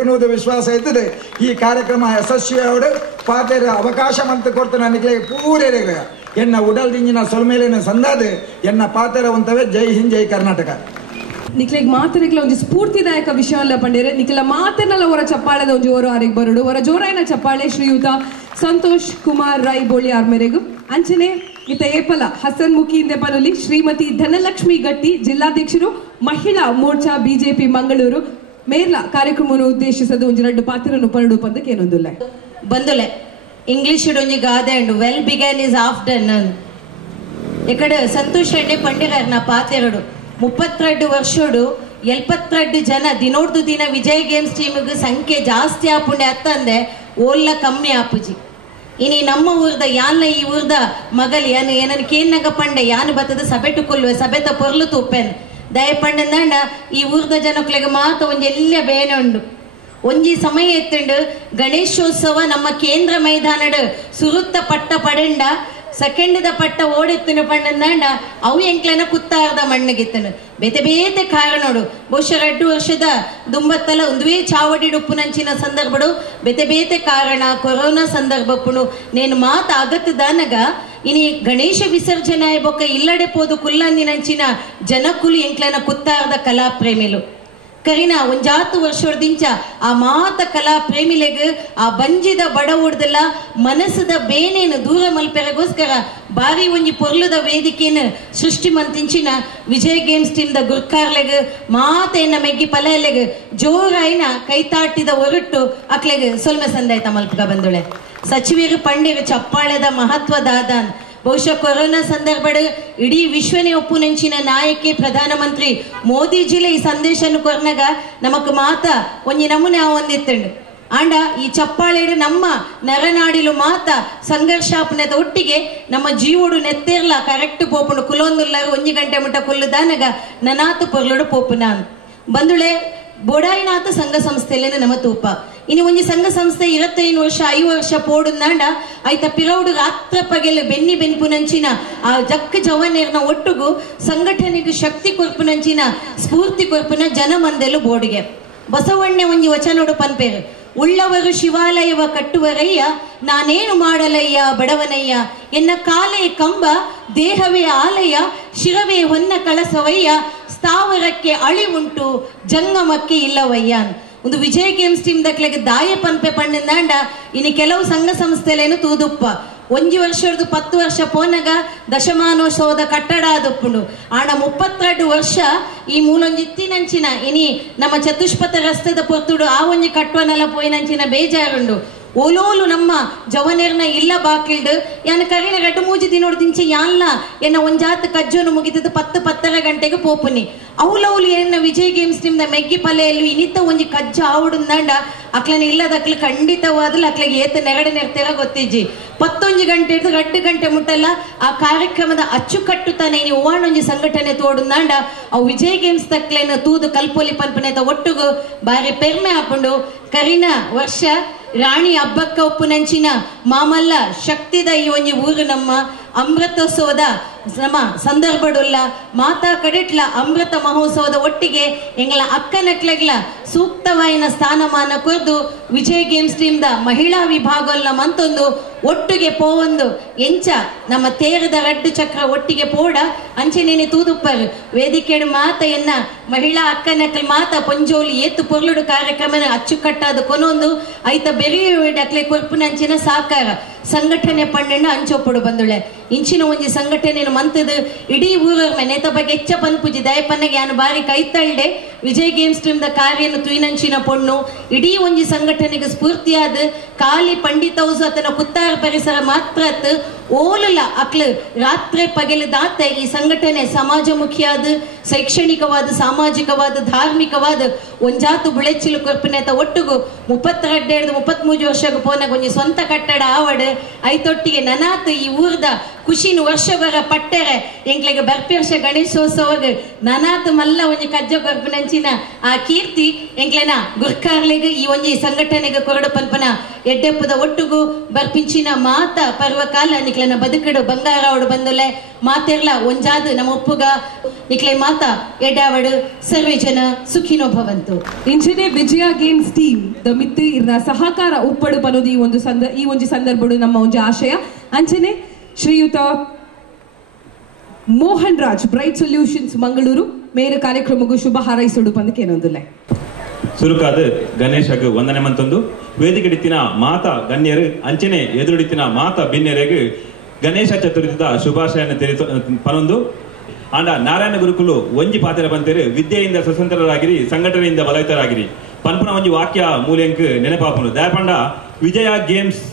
ನೂದು ವಿಶ್ವಾಸ ಇದ್ದದೆ ಈ ಕಾರ್ಯಕ್ರಮ ಯಶಸ್ವಿಯಾವಡು ಪಾತೆರ ಅವಕಾಶ ಮಂತ ಕೊಡ್ತಾನೆ ನಿಕ್ಲೆಗೆ ಪೂರೇರೆಗ ಎನ್ನ ಉಡಲ್ ದಿಂಜಿನ ಸೊಲ್ಮೇಲಿನ ಸಂದಾದೆ ಎನ್ನ ಪಾತೆರ ಒಂತವೇ ಜೈ ಹಿಂದ್ ಜೈ ಕರ್ನಾಟಕ. ನಿಕ್ಲೆಗ್ ಮಾತರಿಗ್ಲ ಒಂಜಿ ಸ್ಫೂರ್ತಿದಾಯಕ ವಿಷಯ ಪಂಡೇರೆ ನಿಕ್ಲ ಮಾತನಲ್ಲ ಹೊರ ಚಪ್ಪಾಳೆದ ಒಂಜಿ ಓರು ಆರಿಗೆ ಬರೋಡು ಹೊರ ಜೋರಾಯಿನ ಚಪ್ಪಾಳೆ ಶ್ರೀಯುತ ಸಂತೋಷ್ ಕುಮಾರ್ ರೈ ಬೋಳಿ ಆರ್ಮೆರೆಗು ಅಂಚನೆ ಇತ ಏಪಲ ಹಸನ್ ಮುಖಿಯಿಂದ ಪನುಲಿ ಶ್ರೀಮತಿ ಧನಲಕ್ಷ್ಮಿ ಗಟ್ಟಿ ಜಿಲ್ಲಾಧ್ಯಕ್ಷರು ಮಹಿಳಾ ಮೋರ್ಚಾ ಬಿಜೆಪಿ ಮಂಗಳೂರು ಮೇರ್ಲ ಕಾರ್ಯಕ್ರಮವನ್ನು ಉದ್ದೇಶಿಸದ ಒಂಜಿ ರಡ್ಡು ಪಾತ್ರನು ಪರಡು ಪಂದಕ್ಕೆ ಏನೊಂದುಲ್ಲ ಬಂದುಲೆ ಇಂಗ್ಲಿಷ್ ಒಂಜಿ ಗಾದೆ ಉಂಡು ವೆಲ್ ಬಿಗನ್ ಇಸ್ ಆಫ್ಟರ್ ನನ್ ಇಕಡೆ ಸಂತೋಷ್ ರೆಡ್ಡಿ ಪಂಡಿರರ್ನ ಪಾತೆರಡು 32 ವರ್ಷೋಡು 72 ಜನ ದಿನೋಡ್ದು ದಿನ ವಿಜಯ್ ಗೇಮ್ಸ್ ಟೀಮ್ಗೆ ಸಂಖ್ಯೆ ಜಾಸ್ತಿ ಆಪುಂಡೆ ಅತ್ತಂದೆ ಓಲ್ಲ ಕಮ್ಮಿ ಆಪುಜಿ ಇನಿ ನಮ್ಮ ಊರ್ದ ಯಾನ್ನ ಈ ಊರ್ದ ಮಗಲಿ ಏನನ್ನು ಕೇನ್ನಗ ಪಂಡೆ ಯಾನು ಬತ್ತದ ಸಭೆಟು ಕೊಲ್ವೆ ಸಭೆತ ಪೊರ್ಲು ತೂಪೆನ್ ದಯ ಪಂಡಂದ ಈ ಊರ್ದ ಜನಕ್ಲೆಗೆ ಮಾತ ಒಂಜಿ ಎಲ್ಲ ಬೇನೆ ಉಂಡು ಒಂಜಿ ಸಮಯ ಎತ್ತುಂಡು ಗಣೇಶೋತ್ಸವ ನಮ್ಮ ಕೇಂದ್ರ ಮೈದಾನಡ್ ಸುರುತ್ತ ಪಟ್ಟ ಪಡೆಂಡ ಸೆಕೆಂಡ್ ಪಟ್ಟ ಓಡೆತ್ತಿನ ಪಂಡಂದಾಂಡ ಅವು ಎಂಕ್ಲೆನ ಕುತ್ತಾರದ ಮಣ್ಣಗಿತ್ತನು ಬೇತೆ ಬೇತೆ ಕಾರಣೋಡು ಬಹುಶಃ 2 ವರ್ಷದ ದುಂಬತ್ತಲ ಒಂದುವೇ ಚಾವಡಿ ಉಪ್ಪುನಂಚಿನ ಸಂದರ್ಭಡು ಬೇತೆ ಬೇತೆ ಕಾರಣ ಕೊರೋನಾ ಸಂದರ್ಭಪ್ಪುನು ನೇನು ಮಾತ ಅಗತ್ಯದಾನಗ ಇನಿ ಗಣೇಶ ವಿಸರ್ಜನೆ ಆಯ್ಬೊಕ್ಕ ಇಲ್ಲಡೆ ಪೋದು ಕುಲ್ಲಂದಿನಂಚಿನ ಜನಕುಲು ಎಂಕ್ಲೆನ ಕುತ್ತಾರದ ಕಲಾ ಪ್ರೇಮಿಲು ಕರಿನ ಒಂಜಾತು ವರ್ಷದಿಂದ ಆ ಮಾತ ಕಲಾ ಪ್ರೇಮಿಲೆಗ್ ಆ ಬಂಜಿದ ಬಡ ಉಡ್ದಲ್ಲ ಮನಸ್ಸದ ಬೇನೇನು ದೂರ ಮಲ್ಪೆರಗೋಸ್ಕರ ಬಾರಿ ಒಂಜಿ ಪೊರ್ಲುದ ವೇದಿಕೆಯನ್ನು ಸೃಷ್ಟಿ ಮಂತಿಂಚಿನ ವಿಜಯ್ ಗೇಮ್ಸ್ ಟೀಮ್ ದ ಗುರ್ಕಾರ್ಲೆಗ್ ಮಾತೇನ ಮೆಗ್ಗಿ ಪಲೆಲೆಗ್ ಜೋರಾಯಿನ ಕೈತಾಟಿದ ಹೊರಟು ಅಕ್ಲೆಗ್ ಸೊಲ್ಮೆ ಸಂದಾಯ್ತ ಮಲ್ಪಗ ಬಂದುಳೆ ಸಚಿವರು ಪಂಡಿರು ಚಪ್ಪಾಳೆದ ಮಹತ್ವದಾದಾನ್ ಬಹುಶಃ ಕೊರೋನಾ ಸಂದರ್ಭಡ್ ಇಡೀ ವಿಶ್ವನೇ ಒಪ್ಪುನಂಚಿನ ನಾಯಕಿ ಪ್ರಧಾನಮಂತ್ರಿ ಮೋದಿಜಿಲೆ ಈ ಸಂದೇಶನು ಕೊರ್ನಾಗ ನಮಕ್ ಮಾತ ಒಂಜಿ ನಮೂನೆ ಒಂದಿತ್ತಂಡು ಆಂಡ ಈ ಚಪ್ಪಾಳೆಡು ನಮ್ಮ ನರನಾಡಿಲು ಮಾತ ಸಂಘರ್ಷಾಪನದ ಒಟ್ಟಿಗೆ ನಮ್ಮ ಜೀವೋಡು ನೆತ್ತೇರ್ಲ ಕರೆಕ್ಟ್ ಪೋಪುಂಡು ಕುಲೊಂದುಲ್ಲಾರು 1 ಗಂಟೆ ಮುಟ್ಟ ಕೊಲ್ಲುದಾನಗ ನನಾತು ಪೊರ್ಲುಡು ಪೋಪು ನಾನು ಬಂದುಳೆ ಬೋಡಾಯಿನಾಥ ಸಂಘ ಸಂಸ್ಥೆಯಲ್ಲೇನೆ ನಮ್ಮ ತೂಪ ಇನ್ನು ಒಂಜಿ ಸಂಘ ಸಂಸ್ಥೆ 25 ವರ್ಷ 5 ವರ್ಷ ಪೋಡುಂದಾಂಡ ಐತ ಪಿರೌಡು ರಾತ್ರ ಪಗೆಲ್ಲ ಬೆನ್ನಿ ಬೆನ್ಪುನಂಚಿನ ಆ ಜಕ್ಕ ಜವನೇರ್ನ ಒಟ್ಟುಗು ಸಂಘಟನೆಗೆ ಶಕ್ತಿ ಕೊರ್ಪುನಂಚಿನ ಸ್ಫೂರ್ತಿ ಕೊರ್ಪುನ ಜನ ಮಂದೆಲು ಬೋಡಿಗೆ ಬಸವಣ್ಣೆ ಒಂಜಿ ವಚನೋಡು ಪನ್ಪೇರು ಉಳ್ಳವರು ಶಿವಾಲಯವ ಕಟ್ಟುವರಯ್ಯ ನಾನೇನು ಮಾಡಲಯ್ಯ ಬಡವನಯ್ಯ ಎನ್ನ ಕಾಲೇ ಕಂಬ ದೇಹವೇ ಆಲಯ ಶಿರವೇ ಹೊನ್ನ ಕಳಸವಯ್ಯ ಸ್ಥಾವರಕ್ಕೆ ಅಳಿವುಂಟು ಜಂಗಮಕ್ಕೆ ಇಲ್ಲವಯ್ಯ ಒಂದು ವಿಜಯ್ ಗೇಮ್ಸ್ ಟೀಮ್ ದಕ್ಲೆಗೆ ದಾಯ ಪನ್ಪೆ ಪಂಡಿಂದಾಂಡ ಇನ್ನು ಕೆಲವು ಸಂಘ ಸಂಸ್ಥೆಲೇನು ತೂದುಪ್ಪ 1 ವರ್ಷದ್ದು 10 ವರ್ಷ ಪೋನಗ ದಶಮಾನೋತ್ಸವದ ಕಟ್ಟಡ ಆದಪ್ಪುಂಡು ಆಂಡ 32 ವರ್ಷ ಈ ಮೂಲೊಂಜಿತ್ತಿನಂಚಿನ ಇನಿ ನಮ್ಮ ಚತುಷ್ಪಥ ರಸ್ತೆದ ಪೊರ್ತುಡು ಆ ಒಂಜಿ ಕಟ್ಟುವನೆಲ್ಲ ಪೋಯಿನಂಚಿನ ಬೇಜಾರುಂಡು ಓಲೋಲು ನಮ್ಮ ಜವನೇರ್ನ ಇಲ್ಲ ಬಾಕಿಲ್ಡು ಯಾನ ಕರಿನ 2-3 ದಿನೋಡು ದಿಂಚಿ ಯಾನ್ಲ ಎನ್ನ ಒಂಜಾತ್ ಕಜ್ಜೋನು ಮುಗಿತದ 10-10 ಗಂಟೆಗೆ ಪೋಪುನಿ ಅವಲೌಲು ಏನ ವಿಜಯ್ ಗೇಮ್ಸ್ ಟೀಮ್ ದ ಮೆಗ್ಗಿ ಪಲೆಯಲ್ಲೂ ಇನಿತ ಒಂಜಿ ಕಜ್ಜ ಆವುಡುಂದಾಂಡ ಅಕ್ಲನ ಇಲ್ಲದಕ್ಲು ಖಂಡಿತವಾದಲು ಅಕ್ಲಿಗೆ ಏತ ನೆಗಡೆ ನೆರ್ತೆರ ಗೊತ್ತಿಜ್ಜಿ 11 ಗಂಟೆ ಹಿಡಿದು 2 ಗಂಟೆ ಮುಟ್ಟಲ್ಲ ಆ ಕಾರ್ಯಕ್ರಮದ ಅಚ್ಚುಕಟ್ಟು ತಾನೆ ನೀವು ಓವಾಣೊಂಜಿ ಸಂಘಟನೆ ತೋಡುಂದಾಂಡ ಅವು ವಿಜಯ್ ಗೇಮ್ಸ್ ತಕ್ಲೇನ ತೂದು ಕಲ್ಪೋಲಿ ಪಲ್ಪನೆತ ಒಟ್ಟುಗು ಬಾರಿ ಪೆರ್ಮೆ ಹಾಕೊಂಡು ಕರಿನ ವರ್ಷ ರಾಣಿ ಹಬ್ಬಕ್ಕ ಒಪ್ಪುನಂಚಿನ ಮಾಮಲ್ಲ ಶಕ್ತಿದ ಈ ಒಂಜಿ ಊರು ನಮ್ಮ ಅಮೃತೋತ್ಸವದ ನಮ್ಮ ಸಂದರ್ಭಡುಲ್ಲ ಮಾತಾ ಕಡೆಟ್ಲ ಅಮೃತ ಮಹೋತ್ಸವದ ಒಟ್ಟಿಗೆ ಎಂಗಳ ಅಕ್ಕನಕ್ಲೆಗ್ಲ ಸೂಕ್ತವಾಯಿನ ಸ್ಥಾನಮಾನ ಕೊರ್ದು ವಿಜಯ್ ಗೇಮ್ಸ್ ಟೀಮ್ ದ ಮಹಿಳಾ ವಿಭಾಗಲ್ನ ಮಂತೊಂದು ಒಟ್ಟಿಗೆ ಪೋವೊಂದು ಎಂಚ ನಮ್ಮ ತೇರದ ರಡ್ಡು ಚಕ್ರ ಒಟ್ಟಿಗೆ ಪೋಡ ಅಂಚೆನೇನೆ ತೂದುಪ್ಪರು ವೇದಿಕೆಡು ಮಾತ ಎನ್ನ ಮಹಿಳಾ ಅಕ್ಕನಕ್ಲ ಮಾತ ಪೊಂಜೋಲಿ ಏತು ಪೊರ್ಲುಡು ಕಾರ್ಯಕ್ರಮನ ಅಚ್ಚುಕಟ್ಟಾದ ಕೊನೊಂದು ಐತ ಬೆರೆಯುಡಕ್ಲೆ ಕೊರ್ಪುನಂಚಿನ ಸಾಕಾರ ಸಂಘಟನೆ ಪಂಡಣ್ಣ ಅಂಚೊಪ್ಪುಡು ಬಂದುಳೆ ಇಂಚಿನ ಒಂಜಿ ಸಂಘಟನೆಯನ್ನು ಮಂತದ ಇಡೀ ಊರವ್ರ ನೇತ ಬಗ್ಗೆ ಹೆಚ್ಚ ಪನ್ಪುಜಿ ದಯಪನ್ನಗೆ ಯಾನು ಬಾರಿ ಕೈತಳ್ಡೆ ವಿಜಯ್ ಗೇಮ್ಸ್ ಟೀಮ್ ದ ಕಾರ್ಯನು ತುಯಿನಂಚಿನ ಪೊಣ್ಣು ಇಡೀ ಒಂಜಿ ಸಂಘಟನೆಗೆ ಸ್ಫೂರ್ತಿಯಾದ ಖಾಲಿ ಪಂಡಿತ ಹೌಸ್ ಅತನ ಕುತ್ತಾರ ಪರಿಸರ ಮಾತ್ರ ಓಲುಲ ಅಕ್ಲು ರಾತ್ರಿ ಪಗೆಲು ದಾತೆ ಈ ಸಂಘಟನೆ ಸಮಾಜಮುಖಿಯಾದ ಶೈಕ್ಷಣಿಕವಾದ ಸಾಮಾಜಿಕವಾದ ಧಾರ್ಮಿಕವಾದ ಒಂಜಾತು ಬುಳೆಚ್ಚಿಲು ಕೊರ್ಪಿನೇತ ಒಟ್ಟುಗು 32-33 ವರ್ಷಕ್ಕೆ ಪೋನಾಗ ಒಂಜಿ ಸ್ವಂತ ಕಟ್ಟಡ ಆವಡ್ ಐತೊಟ್ಟಿಗೆ ನನಾತ್ ಈ ಊರ್ದ ಖುಷಿನ ವರ್ಷವರ ಪಟ್ಟರೆ ಎಂಕ್ಲೆಗೆ ಬರ್ಪಿ ಗಣೇಶೋತ್ಸವಗ ನನಾತ್ ಮಲ್ಲ ಒಂಜಿ ಕಜ್ಜ ಕೊರ್ಪಿನಂಚಿನ ಆ ಕೀರ್ತಿ ಎಂಕ್ಲೆನ ಗುರ್ಕಾರ್ಲೆಗ್ ಈ ಒಂಜಿ ಸಂಘಟನೆಗೆ ಕೊರಡು ಪಲ್ಪನ ಎಡ್ಡೆಪ್ಪದ ಒಟ್ಟುಗು ಬರ್ಪಿಂಚಿನ ಮಾತ ಪರ್ವಕಾಲ ನಿಕ್ಲೆನ ಬದುಕಡು ಬಂಗಾರಾವಡು ಬಂದುಲೆ ಮಾತೆರ್ಲ ಒಂಜಾದು ನಮ್ಮ ಒಪ್ಪುಗ ನಿಕ್ಲೆ ಮಾತ ಎಡ್ಡಾವಡು ಸರ್ವೇ ಜನ ಸುಖಿನೋ ಭವಂತು ಇಂಚಿನೇ ವಿಜಯ ಗೇಮ್ಸ್ ಟೀಮ್ ದ ಮಿತ್ತು ಇರ್ನ ಸಹಕಾರ ಉಪ್ಪಡು ಪನೋದು ಈ ಒಂಜಿ ಸಂದರ್ಭಡು ನಮ್ಮ ಒಂಜಿ ಆಶಯ ಅಂಚನೆ ಶ್ರೀಯುತ ಮೋಹನ್ ರಾಜ್ ಬ್ರೈಟ್ ಸೊಲ್ಯೂಷನ್ಸ್ ಮಂಗಳೂರು ಮೇರೆ ಕಾರ್ಯಕ್ರಮಗೂ ಶುಭ ಹಾರೈಸೋಡು ಪಂದಕೇನೊಂದುಲ್ಲೆ ಸುರುಕಾದ ಗಣೇಶಗ್ ವಂದನೆ ಮಂತೊಂದು ವೇದಿಕೆಡಿತ್ತಿನ ಮಾತ ಗಣ್ಯರು ಅಂಚನೆ ಎದುರುಡಿತ್ತಿನ ಮಾತ ಭಿನ್ನೆರೆಗ್ ಗಣೇಶ ಚತುರ್ಥಿದ ಶುಭಾಶಯನ ಪನೊಂದು ಆಂಡ ನಾರಾಯಣ ಗುರುಕುಲು ಒಂಜಿ ಪಾತ್ರ ಬಂತೇರು ವಿದ್ಯೆಯಿಂದ ಸ್ವತಂತ್ರರಾಗಿರಿ ಸಂಘಟನೆಯಿಂದ ಬಲಯುತರಾಗಿರಿ ಪನ್ಪುನ ಒಂಜಿ ವಾಕ್ಯ ಮೂಲೆಂಕ್ ನೆನಪಾಪುನು ದಯಪಂಡ ವಿಜಯ ಗೇಮ್ಸ್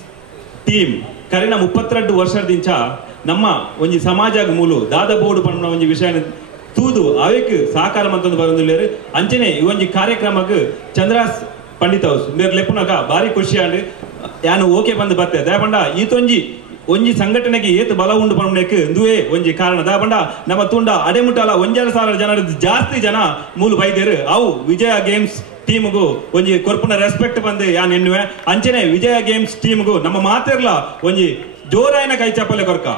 ಟೀಮ್ ಕರಿನ 32 ವರ್ಷದಿಂಚ ನಮ್ಮ ಒಂಜಿ ಸಮಾಜ ಮೂಲು ದಾದ ಬೋರ್ಡು ಪನ್ಪುನ ಒಂಜಿ ವಿಷಯ ತೂದು ಅವೇಕ್ ಸಹಕಾರ ಮಂತೊಂದು ಬರೋದಿಲ್ಲೇರು ಅಂಚನೆ ಈ ಒಂಜಿ ಕಾರ್ಯಕ್ರಮಕ್ಕೆ ಚಂದ್ರಾಸ್ ಪಂಡಿತ್ ಹೌಸ್ ಮೇರ್ ಲೆಪ್ಪುನಗ ಬಾರಿ ಖುಷಿ ಆಂಡ್ ಯಾನು ಓಕೆ ಬಂದು ಬತ್ತೆ ದಯಪಂಡ ಈತೊಂಜಿ ಒಂಜಿ ಸಂಘಟನೆಗೆ ಏತ್ ಬಲ ಉಂಡು ಪನ್ನೆಕ್ ದುವೆ ಒಂಜಿ ಕಾರಣ ದಯಪಂಡ ನಮ್ಮ ತುಂಡ ಅಡೆಮುಟ್ಟಲ 1,000 ಜನರ ಜಾಸ್ತಿ ಜನ ಮೂಲು ಬೈದೇರು ಅವು ವಿಜಯ ಗೇಮ್ಸ್ ಟೀಮ್ಗೂ ಒಂಜಿ ಕೊರ್ಪುನ ರೆಸ್ಪೆಕ್ಟ್ ಬಂದು ಯಾನ್ ಎನ್ನುವೆ ಅಂಚನೆ ವಿಜಯ ಗೇಮ್ಸ್ ಟೀಮ್ಗೂ ನಮ್ಮ ಮಾತಿರ್ಲ ಒಂಜಿ ಜೋರಾಯಿನ ಕೈ ಚಪ್ಪಲೆ ಕೊರ್ಕ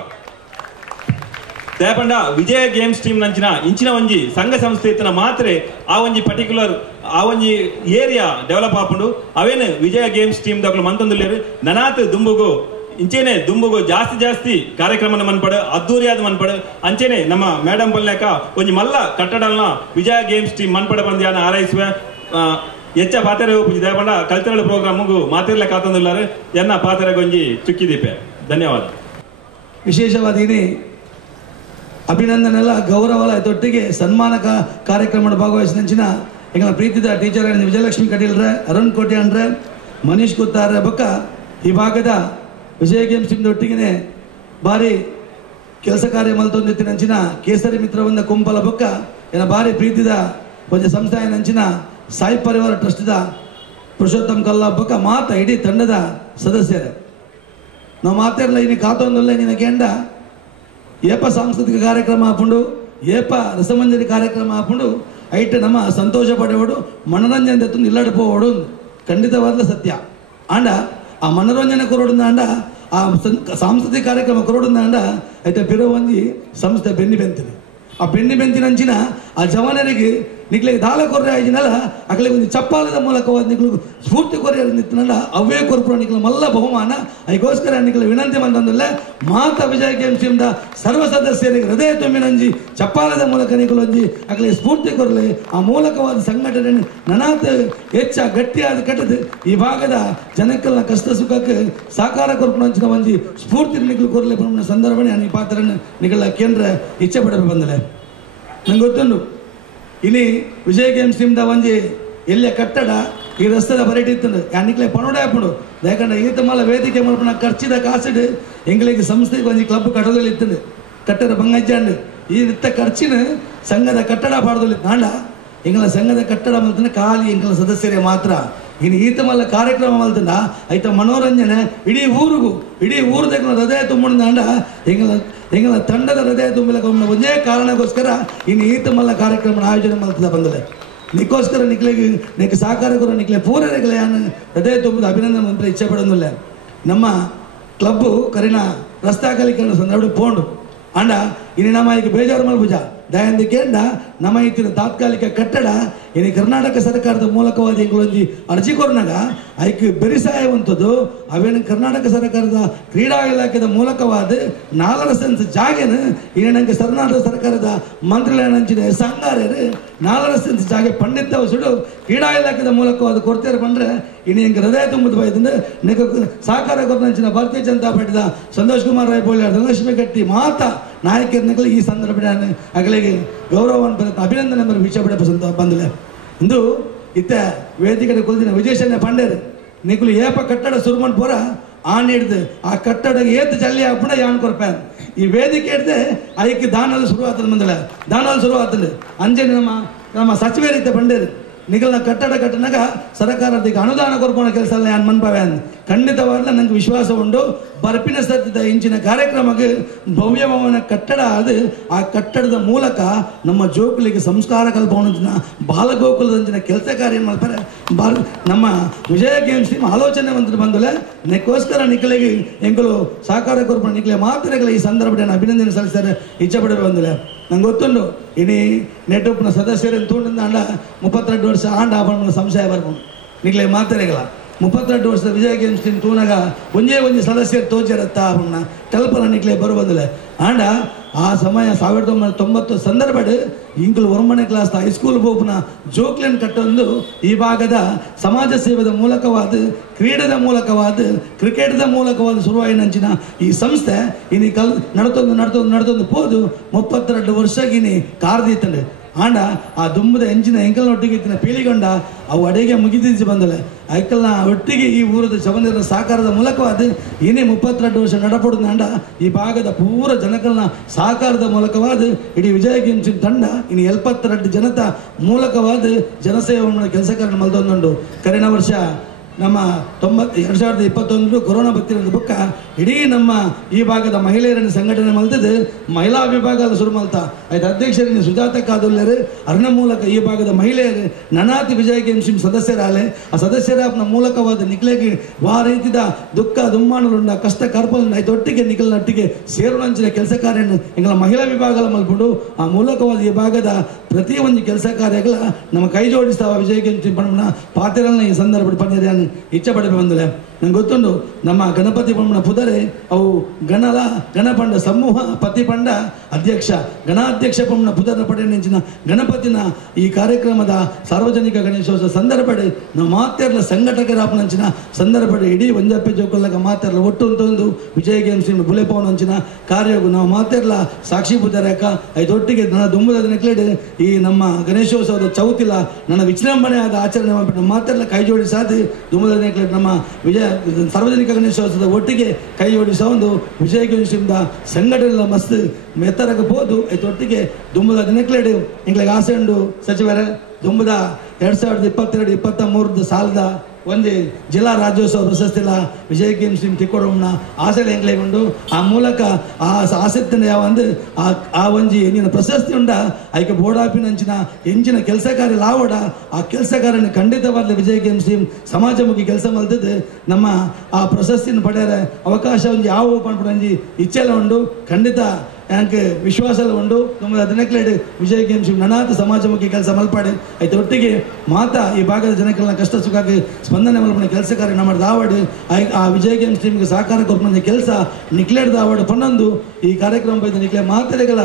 ದಯಪಂಡ ವಿಜಯ ಗೇಮ್ಸ್ ಟೀಮ್ ನಂಚಿನ ಇಂಚಿನ ಒಂಜಿ ಸಂಘ ಸಂಸ್ಥೆ ಇತ್ತಿನ ಮಾತ್ರ ಆ ಒಂಜಿ ಪರ್ಟಿಕ್ಯುಲರ್ ಆ ಒಂಜಿ ಏರಿಯಾ ಡೆವಲಪ್ ಆಪುಂಡು ಅವೇನು ವಿಜಯ ಗೇಮ್ಸ್ ಟೀಮ್ ದಕ್ಲು ಮಂತೊಂದುಲ್ಲೇರು ನನಾತ್ ದುಂಬುಗು ಇಂಚೆನೆ ದುಂಬುಗು ಜಾಸ್ತಿ ಕಾರ್ಯಕ್ರಮನ ಮನ್ಪಡು ಅದ್ದೂರಿಯಾದ ಮನ್ಪಡು ಅಂಚೆನೆ ನಮ್ಮ ಮೇಡಮ್ ಬಲ್ಲೇಕ ಒಂಜಿ ಮಲ್ಲ ಕಟ್ಟಡಲ್ನ ವಿಜಯ ಗೇಮ್ಸ್ ಟೀಮ್ ಮನ್ಪಡ ಬಂದು ಯಾನ ಆರೈಸುವೆ ಹೆಚ್ಚ ಪಾತೆರೆ ಹೋಗಿ ದಯಪಂಡ ಕಲ್ಚರಲ್ ಪ್ರೋಗ್ರಾಮ್ಗೂ ಮಾತಿರ್ಲೆ ಕಾತಂದುಲ್ಲಾರು ಎನ್ನ ಪಾತೆರೆಗೊಂಜಿ ಚುಕ್ಕಿದೀಪೆ ಧನ್ಯವಾದ ವಿಶೇಷವಾದ ಅಭಿನಂದನೆಲ್ಲ ಗೌರವಲ ಇದೊಟ್ಟಿಗೆ ಸನ್ಮಾನ ಕಾರ್ಯಕ್ರಮ ಭಾಗವಹಿಸಿದಂಚಿನ ಎಂಗಳ ಪ್ರೀತಿದ ಟೀಚರ್ ವಿಜಯಲಕ್ಷ್ಮಿ ಕಟೀಲ್ರೆ ಅರುಣ್ ಕೋಟೆ ಅಂಡ್ರೆ ಮನೀಶ್ ಕುತ್ತಾರ ಬೊಕ್ಕ ಈ ಭಾಗದ ವಿಜಯ ಗೇಮ್ಸ್ ಟೀಮ್ ಒಟ್ಟಿಗೆ ಬಾರಿ ಕೆಲಸ ಕಾರ್ಯ ಮಲ್ತೊಂದಿತ್ತಿನಂಚಿನ ಕೇಸರಿ ಮಿತ್ರವಂದ ಕುಂಪಲ ಬೊಕ್ಕ ಏನ ಬಾರಿ ಪ್ರೀತಿದ ಒಂದು ಸಂಸ್ಥೆಯ ನಂಚಿನ ಸಾಯಿ ಪರಿವಾರ ಟ್ರಸ್ಟ್ದ ಪುರುಷೋತ್ತಮ್ ಕಲ್ಲ ಬೊಕ್ಕ ಮಾತ ಇಡೀ ತಂಡದ ಸದಸ್ಯರೇ ನಾವು ಮಾತಾಡಲ್ಲ ಇನ್ನು ಕಾತೊಂದಲ್ಲ ನಿನ್ನ ಕೆಂಡ ಏಪ ಸಾಂಸ್ಕೃತಿಕ ಕಾರ್ಯಕ್ರಮ ಹಾಕೊಂಡು ಏಪ ರಸಮಂಜರಿ ಕಾರ್ಯಕ್ರಮ ಹಾಕೊಂಡು ಐಟ ನಮ್ಮ ಸಂತೋಷ ಪಡೆಯೋಡು ಮನೋರಂಜನೆ ತೆತ್ತು ಇಲ್ಲಡಪೋಡು ಖಂಡಿತವಾದ ಸತ್ಯ ಆಂಡ ಆ ಮನೋರಂಜನೆ ಕೊರೋಡಿಂದ ಆಂಡ ಆ ಸಾಂಸ್ಕೃತಿಕ ಕಾರ್ಯಕ್ರಮ ಕೊರೋಡಿಂದ ಆಂಡ ಐತೆ ಬಿರೋ ಒಂಜಿ ಸಂಸ್ಥೆ ಬೆನ್ನಿ ಬೆಂತಿನಿ ಆ ಬೆನ್ನಿ ಬೆಂತಿನಂಚಿನ ಆ ಜವಾನರಿಗೆ ನಿಕ್ಲಿಗೆ ದಾಳ ಕೊರ್ರೆ ಆಯ್ಜಿನಲ್ಲ ಅಕ್ಲಿಗೆ ಒಂದು ಚಪ್ಪಾಲದ ಮೂಲಕವಾದ ನಿಕ್ಲಿಗೆ ಸ್ಫೂರ್ತಿ ಕೊರೆಯ ನಿಂತನಲ್ಲ ಅವೇ ಕೊರ್ಪುರ ನಿಕ್ಲ ಮಲ್ಲ ಬಹುಮಾನ ಅದಕ್ಕೋಸ್ಕರ ನಿಕ್ಲ ವಿನಂತಿ ಮಂತಂದಲ್ಲ ಮಾತ ವಿಜಯ ಗೇಮ್ಸ್ ಟೀಮ್ದ ಸರ್ವ ಸದಸ್ಯರಿಗೆ ಹೃದಯ ತುಂಬಿನಂಜಿ ಚಪ್ಪಾಲದ ಮೂಲಕ ನಿಕ್ಲೊಂಜಿ ಅಕ್ಲಿಗೆ ಸ್ಫೂರ್ತಿ ಕೊರಲೆ ಆ ಮೂಲಕವಾದ ಸಂಘಟನೆ ನನಾತ್ ಹೆಚ್ಚ ಗಟ್ಟಿಯಾದ ಕಟ್ಟದು ಈ ಭಾಗದ ಜನಕ್ಕೆಲ್ಲ ಕಷ್ಟ ಸುಖಕ್ಕೆ ಸಾಕಾರ ಕೊರ್ಪುನಂಚಿನ ಒಂಜಿ ಸ್ಫೂರ್ತಿ ನಿಕ್ಲು ಕೊರಲೆ ಬಣ್ಣ ಸಂದರ್ಭನೆ ಈ ಪಾತ್ರನ ನಿಕ್ಲ ಕೇಂದ್ರ ಇಚ್ಛೆ ಪಡಬೇಕು ಬಂದಲೆ ನಂಗೆ ಗೊತ್ತುಂಡು ಇಲ್ಲಿ ವಿಜಯ ಗೇಮ್ಸ್ ಟೀಮ್ದ ಒಂಜಿ ಎಲ್ಲ ಕಟ್ಟಡ ಈ ರಸ್ತೆದ ಬರಟಿ ಇತ್ತು ಯಾನಿಕ್ಲೆ ಪಣೋಡೆ ಹಾಪುಂಡು ಯಾಕಂದ್ರೆ ಈತ ಮಲ್ಲ ವೇದಿಕೆ ಮಲ್ಪನ ಖರ್ಚಿದ ಕಾಸಿಡು ಎಂಗಳಿಗೆ ಸಂಸ್ಥೆಗೆ ಒಂಜಿ ಕ್ಲಬ್ ಕಟ್ಟದಲ್ಲಿ ಇತ್ತು ಕಟ್ಟಡ ಬಂಗಜ್ಜಾಂಡು ಈ ನಿತ್ತ ಖರ್ಚಿನ ಸಂಘದ ಕಟ್ಟಡ ಪಾಡದಲ್ಲಿ ನಾಂಡ ಎಂಗಳ ಸಂಘದ ಕಟ್ಟಡ ಮಲ್ತನ ಖಾಲಿ ಎಂಗಳ ಸದಸ್ಯರೇ ಮಾತ್ರ ಇನ್ನು ಈತ ಮಲ್ಲ ಕಾರ್ಯಕ್ರಮ ಮಲ್ತಂಡ ಐತ ಮನೋರಂಜನೆ ಇಡೀ ಊರದ ಹೃದಯ ತುಂಬಿಂದ ಎಂಗಳ ತಂಡದ ಹೃದಯ ತುಂಬಿಲಕ ಒಂದೇ ಕಾರಣಕ್ಕೋಸ್ಕರ ಇನ್ನು ಈತ ಮಲ್ಲ ಕಾರ್ಯಕ್ರಮ ಆಯೋಜನೆ ಮಲ್ತದ ಬಂದಲೆ ನಿಕ್ಕೋಸ್ಕರ ನಿಕ್ಲಿಗೆ ನಿಕ್ಕೆ ಸಹಕಾರ ಕೊರ ನಿಕ್ಲೆ ಪೂರೈಗಳ ಹೃದಯ ತುಂಬಿದ ಅಭಿನಂದನೆ ಮಂತ್ರ ಇಚ್ಛೆ ಪಡೋದಿಲ್ಲ ನಮ್ಮ ಕ್ಲಬ್ಬು ಕರಿನ ರಸ್ತಾಕಲಿಕರಣ ಸಂದರ್ಭ ಪೋಂಡು ಅಂಡ ಇನ್ನು ನಮ್ಮ ಈಗ ಬೇಜಾರು ಮಲ್ಬುಜ ದಯಾಂದಿಕೆಂಡ ನಮ್ಮ ಇತ್ತಿನ ತಾತ್ಕಾಲಿಕ ಕಟ್ಟಡ ಇನ್ನು ಕರ್ನಾಟಕ ಸರ್ಕಾರದ ಮೂಲಕವಾದ ಎಂಗಳೊಂಜಿ ಅರ್ಜಿ ಕೊರ್ನಾಗ ಐಕ್ ಬೆರಿಸಾಯವಂಥದ್ದು ಅವೇನು ಕರ್ನಾಟಕ ಸರ್ಕಾರದ ಕ್ರೀಡಾ ಇಲಾಖೆದ ಮೂಲಕವಾದ 4 ಸೆನ್ಸ್ ಜಾಗೆನ ಇನ್ನು ನಂಗೆ ಕರ್ನಾಟಕ ಸರ್ಕಾರದ ಮಂತ್ರಾಲಯ ನಂಚಿನ ಸಂಗಾರ್ಯರು 4 ಸೆನ್ಸ್ ಜಾಗೆ ಪಂಡಿತ ಸುಡು ಕ್ರೀಡಾ ಇಲಾಖೆದ ಮೂಲಕವಾದ ಕೊಡ್ತಾರೆ ಬಂದ್ರೆ ಇನ್ನು ಹೆಂಗೆ ಹೃದಯ ತುಂಬುದು ಬೈದಂದ್ರೆ ನಿಮಗೆ ಸಹಕಾರ ಕೊರ್ನಂಚಿನ ಭಾರತೀಯ ಜನತಾ ಪಾರ್ಟಿದ ಸಂತೋಷ್ ಕುಮಾರ್ ರಾಯ್ ಬೋಳಿ ಧನಲಕ್ಷ್ಮಿ ಕಟ್ಟಿ ಮಾತ ನಾಯಕರನ್ನ ಈ ಸಂದರ್ಭ ಅಗಲಿಗೆ ಗೌರವವನ್ನು ಬರುತ್ತೆ ಅಭಿನಂದನೆ ಬರ ವಿಷಯ ಬಿಡ ಬಂದಿಲ್ಲ ಇಂದು ಇತ್ತ ವೇದಿಕೆ ಕುಲ್ದಿನ ವಿಜಯಶನ ಪಾಂಡೇರು ನಿಕುಲು ಏಪ ಕಟ್ಟಡ ಸುರ್ಮನ್ ಪೋರ ಆನ್ ಹಿಡ್ದು ಆ ಕಟ್ಟಡ ಏತ್ ಜಲ್ಲಿ ಹಾಪುಣ ಯಾನ್ ಕೊರ್ಪ್ಯಾನ್ ಈ ವೇದಿಕೆ ಹಿಡ್ದೆ ಅದಕ್ಕೆ ದಾನಲ್ ಶುರುವಾತದ ಬಂದಿಲ್ಲ ದಾನಲ್ ಶುರುವಾತಲ್ಲ ಅಂಜನೆ ನಮ್ಮ ಸಚಿವರಿದ್ದ ಬಂಡೇರು ನಿಗಲ್ನ ಕಟ್ಟಡ ಕಟ್ಟನಾಗ ಸರ್ಕಾರದ ಅನುದಾನ ಕೊರ್ಪೋಣ ಕೆಲಸ ಎಲ್ಲ ಯಾನ್ ಮನ್ಪಾವೆ ಖಂಡಿತವಾಗ್ಲ ನಂಗೆ ವಿಶ್ವಾಸ ಉಂಡು ಬರ್ಪಿನ ಸದ್ಯದ ಇಂಚಿನ ಕಾರ್ಯಕ್ರಮಕ್ಕೆ ಭವ್ಯಭವನ ಕಟ್ಟಡ ಅದು ಆ ಕಟ್ಟಡದ ಮೂಲಕ ನಮ್ಮ ಜೋಕುಲಿಗೆ ಸಂಸ್ಕಾರ ಕಲ್ಪನ ಬಾಲಗೋಕುಲದಂಚಿನ ಕೆಲಸ ಕಾರ್ಯ ಮಾಡ್ತಾರೆ ನಮ್ಮ ವಿಜಯ ಗೇಮ್ಸ್ ಟೀಮ್ ಆಲೋಚನೆ ಮಂತ್ರ ಬಂದಲೆ ನೆಕ್ಕೋಸ್ಕರ ನಿಖಲಿಗೆ ಎಂಕಲು ಸಹಕಾರ ಕೊರ್ಪಣ ನಿಖಲೆ ಮಾತ್ರೆಗಳ ಈ ಸಂದರ್ಭದಲ್ಲಿ ಅಭಿನಂದನೆ ಸಲ್ಲಿಸ್ತಾರೆ ಇಚ್ಛೆ ಪಡೆದು ಬಂದಿಲ್ಲ ನಂಗೆ ಗೊತ್ತುಂಡು ಇಡೀ ನೆಟ್ವರ್ಕ್ನ ಸದಸ್ಯರನ್ನು ತೂಂಡಿಂದ ಅಂಡ 32 ವರ್ಷ ಆಂಡ ಆಪಣ ಸಂಶಯ ಬರ್ಬೋದು ನಿಖಲೆ ಮಾತ್ರೆಗಳ 32 ವರ್ಷದ ವಿಜಯ ಗೇಮ್ಸ್ ಟೀಮ್ ತೂನಾಗ ಒಂದೇ ಸದಸ್ಯರು ತೋಜರತ್ತ ಅವನ್ನ ಕಲ್ಪನಾ ನಿಕ್ಲೆ ಬರುವುದಿಲ್ಲ ಆಂಡ ಆ ಸಮಯ 1990 ಸಂದರ್ಭಡ್ ಇಂಕಲು ಒರ್ಮನೆ ಕ್ಲಾಸ್ ಹೈಸ್ಕೂಲ್ ಬೋಪುನ ಜೋಕ್ಲೆನ್ ಕಟ್ಟೊಂದು ಈ ಭಾಗದ ಸಮಾಜ ಸೇವೆದ ಮೂಲಕವಾದ ಕ್ರೀಡೆದ ಮೂಲಕವಾದ ಕ್ರಿಕೆಟ್ದ ಮೂಲಕವಾದ ಶುರುವಾಯಿನಂಚಿನ ಈ ಸಂಸ್ಥೆ ಇನಿ ನಡತೊಂದು ಪೋದು 32 ವರ್ಷಗಿನಿ ಕಾರ್ದೀತಂಡೆ ಆಂಡ ಆ ದುಂಬದ ಎಂಚಿನ ಎಂಕಲ್ನೊಟ್ಟಿಗೆ ಇತ್ತಿನ ಪೀಳಿಗೊಂಡ ಅವು ಅಡೆಗೆ ಮುಗಿದಿದ್ದು ಬಂದಲೆ ಐಕಲ್ನ ಒಟ್ಟಿಗೆ ಈ ಊರದ ಚವಂದಿರ ಸಹಕಾರದ ಮೂಲಕವಾದ ಏನೇ 32 ವರ್ಷ ನಡಪಡುದು ಅಂಡ ಈ ಭಾಗದ ಪೂರ ಜನಕಲ್ನ ಸಹಕಾರದ ಮೂಲಕವಾದ ಇಡೀ ವಿಜಯ ಗೇಮ್ಸ್ ತಂಡ ಇನ್ನು 72 ಜನತ ಮೂಲಕವಾದ ಜನಸೇವೆ ಕೆಲಸ ಕಾರ್ಯ ಮಲ್ದೊಂದುಂಡು ಕರೆನ ವರ್ಷ ನಮ್ಮ 2021 ಕೊರೋನಾ ಬತ್ತಿರೋದು ಬುಕ್ಕ ಇಡೀ ನಮ್ಮ ಈ ಭಾಗದ ಮಹಿಳೆಯರನ್ನು ಸಂಘಟನೆ ಮಲ್ತದ್ದು ಮಹಿಳಾ ವಿಭಾಗ ಶುರು ಮಲ್ತ ಆಯ್ತು ಅಧ್ಯಕ್ಷರಿನ ಸುಜಾತ ಕಾದುಲ್ಲರು ಅರ್ನ ಮೂಲಕ ಈ ಭಾಗದ ಮಹಿಳೆಯರು ನನಾತಿ ವಿಜಯ ಗೇಮ್ಸ್ ಸದಸ್ಯರಾಲೆ ಆ ಸದಸ್ಯರ ಮೂಲಕವಾದ ನಿಕ್ಲೆಗೆ ವಾ ರೀತಿದ ದುಃಖ ದುಮ್ಮಾನಲುಂಡ ಕಷ್ಟ ಕಾರ್ಪಲ್ ಆಯ್ತು ಒಟ್ಟಿಗೆ ನಿಖಲ್ನೊಟ್ಟಿಗೆ ಸೇರುವಂಚಿನ ಕೆಲಸ ಕಾರ್ಯ ಎಂಗಳ ಮಹಿಳಾ ವಿಭಾಗ ಮಲ್ಪುಂಡು ಆ ಮೂಲಕವಾದ ಈ ಭಾಗದ ಪ್ರತಿ ಒಂದು ಕೆಲಸ ಕಾರ್ಯಗಳ ನಮ್ಮ ಕೈ ಜೋಡಿಸ್ತಾವ ವಿಜಯ ಗೇಮ್ಸ್ ಪಣ್ಣ ಪಾತ್ರಗಳನ್ನ ಈ ಸಂದರ್ಭ ಪಂದ್ಯ ಇಚ್ಛೆ ಪಡೆದು ಬಂದಿಲ್ಲ ನಂಗೆ ಗೊತ್ತುಂಡು ನಮ್ಮ ಗಣಪತಿ ಪಂಡ ಪುದರೆ ಅವು ಗಣಪಂಡ ಸಮೂಹ ಪತಿ ಪಂಡ ಅಧ್ಯಕ್ಷ ಗಣಾಧ್ಯಕ್ಷ ಪಂಡ ಪುದರ ಪಡೆ ನೆಂಚಿನ ಗಣಪತಿನ ಈ ಕಾರ್ಯಕ್ರಮದ ಸಾರ್ವಜನಿಕ ಗಣೇಶೋತ್ಸವ ಸಂದರ್ಭಡೆ ನಾವು ಮಾತೆರ್ಲ ಸಂಘಟಕರಾಪನಂಚಿನ ಸಂದರ್ಭಡೆ ಇಡೀ ಒಂಜಪ್ಪೆ ಜೋಕಲ್ಲಾಗ ಮಾತೆರ್ಲ ಒಟ್ಟು ಅಂತೊಂದು ವಿಜಯ ಗೇಮ್ಸ್ ಬುಲೆಪವನ್ ಅಂಚಿನ ಕಾರ್ಯವು ನಾವು ಮಾತೆರ್ಲ ಸಾಕ್ಷಿ ಪುದರಕ ಐದೊಟ್ಟಿಗೆ ನನ್ನ ದುಂಬದ ದಿನಕ್ಲೇಡ್ ಈ ನಮ್ಮ ಗಣೇಶೋತ್ಸವದ ಚೌತಿಲ ನನ್ನ ವಿಜೃಂಭಣೆ ಆದ ಆಚರಣೆ ಮಾಡ್ಬಿಟ್ಟು ಮಾತೆರ್ಲ ಕೈ ಜೋಡಿಸಾದ ದುಂಬದ ದಿನಕ್ಲೇಡ್ ನಮ್ಮ ವಿಜಯ ಸಾರ್ವಜನಿಕ ಗಣೇಶೋತ್ಸವದ ಒಟ್ಟಿಗೆ ಕೈ ಜೋಡಿಸ ಒಂದು ವಿಜಯ ಗೇಮ್ಸ್ ಸಂಘಟನೆ ಮಸ್ತ್ ಮೆತ್ತರಗಬಹುದು ಐದೊಟ್ಟಿಗೆ ದುಂಬದ ದಿನಕ್ಲೇಡ್ ಎಂಗ್ಲಿಗೆ ಆಸೆ ಉಂಡು ಸಚಿವರ ದುಂಬದ 2022-23 ಸಾಲದ ಒಂದು ಜಿಲ್ಲಾ ರಾಜ್ಯೋತ್ಸವ ಪ್ರಶಸ್ತಿಲ ವಿಜಯ ಗೇಮ್ಸ್ ಟೀಮ್ ತಿಕ್ಕೊಡೋಮ್ನ ಆಸೆ ಎಂಗ್ಲೆಗೊಂಡು ಆ ಮೂಲಕ ಆ ಆಸಕ್ತಿನ ಯಾವಂದು ಆ ಒಂಜಿ ಎಂಜಿನ ಪ್ರಶಸ್ತಿ ಉಂಡ ಐಕೆ ಬೋಡಾಪಿನಂಚಿನ ಎಂಚಿನ ಕೆಲಸ ಕಾರ್ಯ ಲಾವಡ ಆ ಕೆಲಸ ಕಾರ್ಯನ ಖಂಡಿತವಾದ ವಿಜಯ ಗೇಮ್ಸ್ ಟೀಮ್ ಸಮಾಜಮುಖಿ ಕೆಲಸ ಮಲ್ತದ್ದು ನಮ್ಮ ಆ ಪ್ರಶಸ್ತಿನ ಪಡೆಯರ ಅವಕಾಶ ಒಂದು ಯಾವ ಪಂಪಿ ಇಚ್ಛೆಲ್ಲ ಉಂಡು ಖಂಡಿತ yanke ವಿಶ್ವಾಸಲ್ಲ ಉಂಡು ನಮ್ಮ 14 ವಿಜಯ ಗೇಮ್ಸ್ ನನಾತ ಸಮಾಜಮುಖಿ ಕೆಲಸ ಮಲ್ಪಾಡೆ ಐತೆ ಒಟ್ಟಿಗೆ ಮಾತಾ ಈ ಭಾಗದ ಜನಕ್ಕೆಲ್ಲ ಕಷ್ಟ ಸುಖಕ್ಕೆ ಸ್ಪಂದನೆ ಮಲ್ಪನೆ ಕೆಲಸ ಕಾರ್ಯ ಮಾಡಿದ ಆವಾರ್ಡ್ ಆ ವಿಜಯ ಗೇಮ್ಸ್ ಟೀಮ್ಗೆ ಸಹಕಾರ ಕೊಡ್ಕೊಂಡ ಕೆಲಸ ನಿಕ್ಲೇಡ್ದ ಅವಾರ್ಡ್ ಪನ್ನೊಂದು ಈ ಕಾರ್ಯಕ್ರಮ ಬೈದ ನಿಕ್ಲೆ ಮಾತರೆಗಳ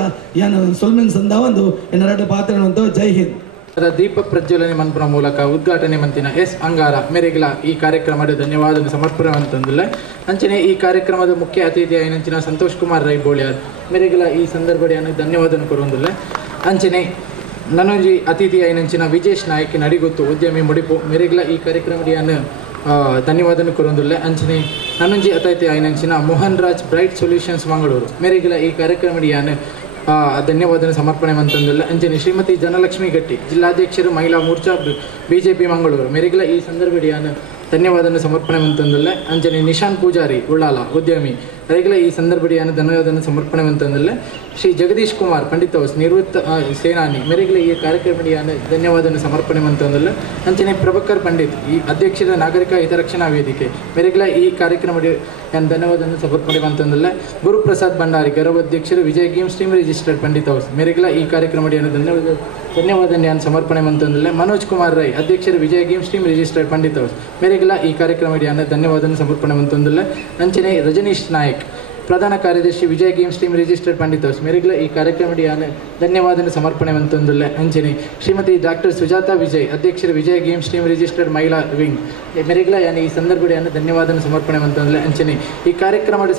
ಏನು ಸೊಲ್ಮಿನ್ ಸಂದಾವಂದು ಎನ್ನರಡು ಪಾತ್ರ ಅಂತ ಜೈ ಹಿಂದ್ ದೀಪ ಪ್ರಜ್ವಲನೆ ಮನ್ಪುರ ಮೂಲಕ ಉದ್ಘಾಟನೆ ಮಂತಿನ ಎಸ್ ಅಂಗಾರ ಮೇರೆಗಳ ಈ ಕಾರ್ಯಕ್ರಮದ ಧನ್ಯವಾದ ಸಮರ್ಪಣೆ ಅಂತಂದಿಲ್ಲ ಅಂಚನೆ ಈ ಕಾರ್ಯಕ್ರಮದ ಮುಖ್ಯ ಅತಿಥಿ ಆಯ್ನಂಚಿನ ಸಂತೋಷ್ ಕುಮಾರ್ ರೈ ಬೋಳಿಯಾರ್ ಮೇರೆಗಳ ಈ ಸಂದರ್ಭಡಿಯನ್ನು ಧನ್ಯವಾದ ಕೊರೊಂದಿಲ್ಲ ಅಂಚನೆ ನನೊಂಜಿ ಅತಿಥಿ ಆಯ್ನಂಚಿನ ವಿಜೇಶ್ ನಾಯಕ್ ನಡಿಗೊತ್ತು ಉದ್ಯಮಿ ಮುಡಿಪು ಮೇರೆಗಳ ಈ ಕಾರ್ಯಕ್ರಮಡಿಯನ್ನು ಧನ್ಯವಾದ ಕೊರೊಂದಿಲ್ಲ ಅಂಚನೆ ನನೊಂಜಿ ಅತಿಥಿ ಆಯ್ನಂಚಿನ ಮೋಹನ್ ರಾಜ್ ಬ್ರೈಟ್ ಸೊಲ್ಯೂಷನ್ಸ್ ಮಂಗಳೂರು ಮೇರೆಗಳ ಈ ಕಾರ್ಯಕ್ರಮಡಿಯನ್ನು ಧನ್ಯವಾದ ಸಮರ್ಪಣೆ ಅಂತಂದಿಲ್ಲ ಅಂಚನೆ ಶ್ರೀಮತಿ ಜನಲಕ್ಷ್ಮಿ ಗಟ್ಟಿ ಜಿಲ್ಲಾಧ್ಯಕ್ಷರು ಮಹಿಳಾ ಮೋರ್ಚಾ ಬಿಜೆಪಿ ಮಂಗಳೂರು ಮೇರೆಗಳ ಈ ಸಂದರ್ಭಡಿಯನ್ನು ಧನ್ಯವಾದ ಸಮರ್ಪಣೆ ಅಂತಂದಿಲ್ಲ ಅಂಚನೆ ನಿಶಾಂತ್ ಪೂಜಾರಿ ಉಳ್ಳಾಲ ಉದ್ಯಮಿ ಅವರಿಗೆಲ್ಲ ಈ ಸಂದರ್ಭಡಿಯನ್ನು ಧನ್ಯವಾದ ಸಮರ್ಪಣೆ ಅಂತಂದಿಲ್ಲ ಶ್ರೀ ಜಗದೀಶ್ ಕುಮಾರ್ ಪಂಡಿತ್ ಹೌಸ್ ನಿವೃತ್ತ ಸೇನಾನಿ ಮೇರೆಗಳ ಈ ಕಾರ್ಯಕ್ರಮಡಿಯನ್ನು ಧನ್ಯವಾದ ಸಮರ್ಪಣೆ ಅಂತಂದಿಲ್ಲ ಅಂಚನೆ ಪ್ರಭಾಕರ್ ಪಂಡಿತ್ ಈ ಅಧ್ಯಕ್ಷರ ನಾಗರಿಕ ಹಿತರಕ್ಷಣಾ ವೇದಿಕೆ ಮೇರೆಗಳ ಈ ಕಾರ್ಯಕ್ರಮಡಿ ಧನ್ಯವಾದ ಸಮರ್ಪಣೆ ಅಂತಂದಿಲ್ಲ ಗುರುಪ್ರಸಾದ್ ಭಂಡಾರಿ ಗೌರವಾಧ್ಯಕ್ಷರು Vijaya Games team registered Pandit House ಮೇರೆಗಳ ಈ ಕಾರ್ಯಕ್ರಮಡಿಯನ್ನು ಧನ್ಯವಾದ ಸಮರ್ಪಣೆ ಅಂತಂದಿಲ್ಲ ಮನೋಜ್ ಕುಮಾರ್ ರೈ ಅಧ್ಯಕ್ಷರು Vijaya Games team registered Pandit House ಮೇರೆಗಳ ಈ ಕಾರ್ಯಕ್ರಮಡಿಯನ್ನು ಧನ್ಯವಾದ ಸಮರ್ಪಣೆ ಅಂತಂದಿಲ್ಲ ಅಂಚನೆ ರಜನೀಶ್ ನಾಯಕ್ ಪ್ರಧಾನ ಕಾರ್ಯದರ್ಶಿ Vijaya Games team registered Pandit House ಮೇರೆಗಳ ಈ ಕಾರ್ಯಕ್ರಮಡಿಯನ್ನು ಧನ್ಯವಾದ ಸಮರ್ಪಣೆ ಅಂತಂದಿಲ್ಲ ಅಂಚನೆ ಶ್ರೀಮತಿ ಡಾಕ್ಟರ್ ಸುಜಾತಾ ವಿಜಯ್ ಅಧ್ಯಕ್ಷರು ವಿಜಯ ಗೇಮ್ಸ್ ಟೀಮ್ ರಿಜಿಸ್ಟರ್ಡ್ ಮಹಿಳಾ ವಿಂಗ್ ಮೇರೆಗಳ ಈ ಸಂದರ್ಭಡಿಯನ್ನು ಧನ್ಯವಾದ ಸಮರ್ಪಣೆ ಅಂತಂದಿಲ್ಲ ಅಂಚನೆ ಈ ಕಾರ್ಯಕ್ರಮದ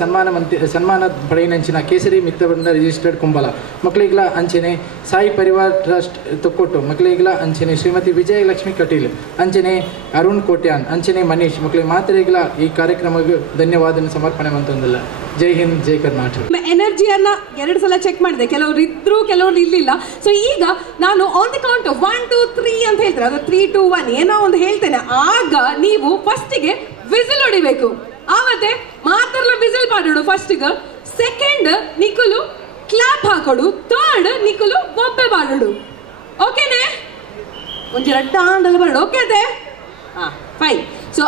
ಸನ್ಮಾನ ಪಡೆಯಿನಂಚಿನ ಕೇಸರಿ ಮಿತ್ರವೃಂದ ರಿಜಿಸ್ಟರ್ಡ್ ಕುಂಬಲ ಮಕ್ಕಳಿಗಳ ಅಂಚನೆ ಸಾಯಿ ಪರಿವಾರ್ ಟ್ರಸ್ಟ್ ತೊಕ್ಕೊಟ್ಟು ಮಕ್ಕಳಿಗಳ ಅಂಚನೆ ಶ್ರೀಮತಿ ವಿಜಯ ಲಕ್ಷ್ಮಿ ಕಟೀಲ್ ಅಂಚನೆ ಅರುಣ್ ಕೋಟ್ಯಾನ್ ಅಂಚನೆ ಮನೀಶ್ ಮಕ್ಕಳಿಗೆ ಮಾತ್ರೆಗಳ ಈ ಕಾರ್ಯಕ್ರಮಕ್ಕೆ ಧನ್ಯವಾದ ಸಮರ್ಪಣೆ ಅಂತಂದಿಲ್ಲ ಜೈ ಹಿಂದ್ ಜೈ ಕರ್ನಾಟಕ. ಎನರ್ಜಿಯನ್ನ 2 ಸಲ ಚೆಕ್ ಮಾಡಿದೆ, ಕೆಲವರು ಇದ್ರು ಕೆಲವರು ಇರ್ಲಿಲ್ಲ. ಸೊ ಈಗ ನಾನು ಆನ್ ದಿ ಕೌಂಟ್ 1 2 3 ಅಂತ ಹೇಳ್ತಾರೆ, ಅದು 3 2 1 ಏನೋ ಒಂದು ಹೇಳ್ತೇನೆ, ಆಗ ನೀವು ಫಸ್ಟಿಗೆ ವಿಸಿಲ್ ಹೊಡಿಬೇಕು. ಆವತ್ತೆ ಮಾತ್ರಲ್ಲ ವಿಸಿಲ್ ಮಾಡೋಡು ಫಸ್ಟಿಗೆ, ಸೆಕೆಂಡ್ ನಿಖುಲು ಕ್ಲಾಪ್ ಹಾಕೋಡು, ಥರ್ಡ್ ನಿಖುಲು ಬೊಬ್ಬೆ ಮಾಡೋಡು. ಓಕೆನೆ? ಒಂಜಿ ರಡ್ಡ ಆಂಡಲ್ಲ ಬರೋಡು. ಓಕೆ ಅದೇ ಫೈನ್. ಸೊ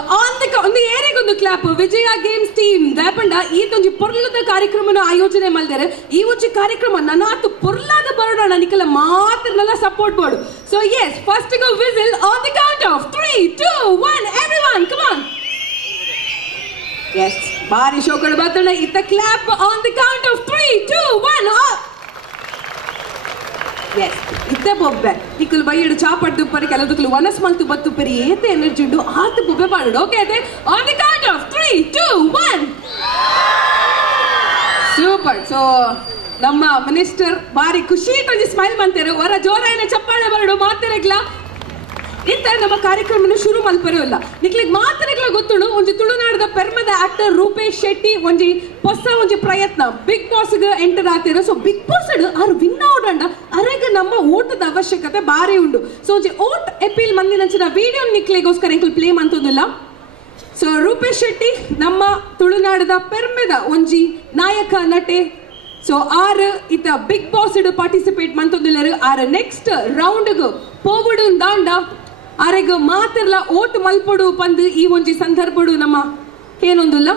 ಒಂದು ಏರಿಗೊಂದು ಕ್ಲಾಪ್ ವಿಜಯ ಗೇಮ್ಸ್ ಟೀಮ್ ದಾಪಂಡ ಈತೊಂಜಿ ಪೊರ್ಲದ ಕಾರ್ಯಕ್ರಮನ ಆಯೋಜನೆ ಮಲ್ದಾರೆ. ಈ ಒಂಜಿ ಕಾರ್ಯಕ್ರಮ ನನಾತು ಪೊರ್ಲಾದ ಬರೋಣ ನಿಕಲ ಮಾತ್ರನೆಲ್ಲ ಸಪೋರ್ಟ್ ಬೋರ್ಡ್. So yes, first go whistle on the count of 3 2 1 everyone come on. Yes, ಬಾರಿ ಶೋಕಳು ಬರ್ತಣ ಇತ್ತ clap on the count of 3, 2, 1 up. Yes, ಇತ್ತ ಬೊಬ್ಬೆ ನಿಕ್ಕಲು ಬೈಯಡು ಚಾಪಡ್ದು ಪರಿ ಕೆಲದಕ್ಕಲು ವನಸ್ ಮಲ್ತು ಬತ್ತು ಪರಿ ಏತೆ ಎನರ್ಜಿ ಉಂಡು ಆತು ಬೊಬ್ಬೆ ಪಾಡು. ಓಕೆ ಅದೇ on the count of 3, 2, 1 super. So ನಮ್ಮ ಮಿನಿಸ್ಟರ್ ಬಾರಿ ಖುಷಿ ಒಂದು ಸ್ಮೈಲ್ ಮಾಡ್ತಾರೆ ಹೊರ ಜೋರಾಯಿನ ಚಪ್ಪಾಳೆ ಬರಡು ಮಾತಾಡಕ್ಲ ಇಂತ ನಮ್ಮ ಕಾರ್ಯಕ್ರಮ ಶುರು ಮಲ್ಪರೋಲ್ಲ ನಿಕ್ಲಿಗೆ ಮಾತಾಡಕ್ಲ ಗೊತ್ತುಂಡು. ಒಂಜಿ ತುಳುನಾಡದ ಪೆರ್ಮದ ಆಕ್ಟರ್ ರೂಪೇಶ್ ಶೆಟ್ಟಿ ಒಂಜಿ ಹೊಸ ಒಂಜಿ ಪ್ರಯತ್ನ ಬಿಗ್ ಬಾಸ್ ಎಂಟರ್ ಆತಿರೋ. ಸೊ ಬಿಗ್ ಬಾಸ್ ಆರು ವಿನ್ ಔಟ್ ಅರೆಗ ನಮ್ಮ ಓಟದ ಅವಶ್ಯಕತೆ ಬಾರಿ ಉಂಡು. ಸೊ ಒಂಜಿ ಓಟ್ ಎಪೀಲ್ ಮಂದಿನಂಚಿನ ವಿಡಿಯೋ ನಿಕ್ಲಿಗೋಸ್ಕರ ಎಂಕಲ್ ಪ್ಲೇ ಮಂತೊಂದಿಲ್ಲ. ಸೊ ರೂಪೇಶ್ ಶೆಟ್ಟಿ ನಮ್ಮ ತುಳುನಾಡದ ಪೆರ್ಮೆದ ಒಂಜಿ ನಾಯಕ ನಟೆ. ಸೊ ಆರು ಇತ್ತ ಬಿಗ್ ಬಾಸ್ ಪಾರ್ಟಿಸಿಪೇಟ್ ಮಂತೊಂದಿಲ್ಲರು ಆರು ನೆಕ್ಸ್ಟ್ ರೌಂಡ್ ಪೋಗುಡು ದಾಂಡ ಆರೆಗ ಮಾತಿರ್ಲ ಓಟ್ ಮಲ್ಪಡು ಪಂದು ಈ ಒಂಜಿ ಸಂದರ್ಭಡು ನಮ್ಮ ಏನೊಂದಿಲ್ಲ.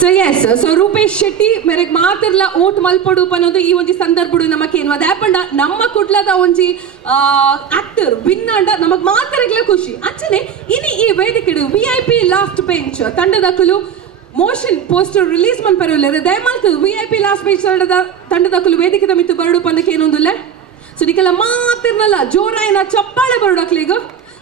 So yes, so Rupesh Shetty ಮೇರೆಗ್ ಮಾತಿರ್ಲ ಓಟ್ ಮಲ್ಪಡು ಅನ್ನೋದು ಈ ಒಂಜಿ ಸಂದರ್ಭಡು ನಮಗೇನು ಅದ ಆಪಂಡ ನಮ್ಮ ಕುಡ್ಲದ ಒಂಜಿ ಆಕ್ಟರ್ ವಿನ್ ಅಂಡ ನಮಗ್ ಮಾತಾಡಕ್ಲ ಖುಷಿ. ಅಂಚನೆ ಇನಿ ಈ ವೇದಿಕೆ VIP ಲಾಸ್ಟ್ ಬೆಂಚ್ ತಂಡದಕ್ಕಲು ಮೋಷನ್ ಪೋಸ್ಟರ್ ರಿಲೀಸ್ ಮನ್ಪರಲ್ಲ ದಯಮಾಲ್ತು VIP ಲಾಸ್ಟ್ ಬೆಂಚ್ ತಂಡದಕ್ಕಲು ವೇದಿಕೆ ಮಿತ್ತು ಬರಡು ಪಂದಕ್ಕೆ ಏನೊಂದಿಲ್ಲ. ಸೊ ನಿಕ್ಕೆಲ್ಲ ಮಾತಿರ್ನಲ್ಲ ಜೋರಾಯಿನ ಚಪ್ಪಾಳೆ ಬರಡಕ್ಲೀಗ.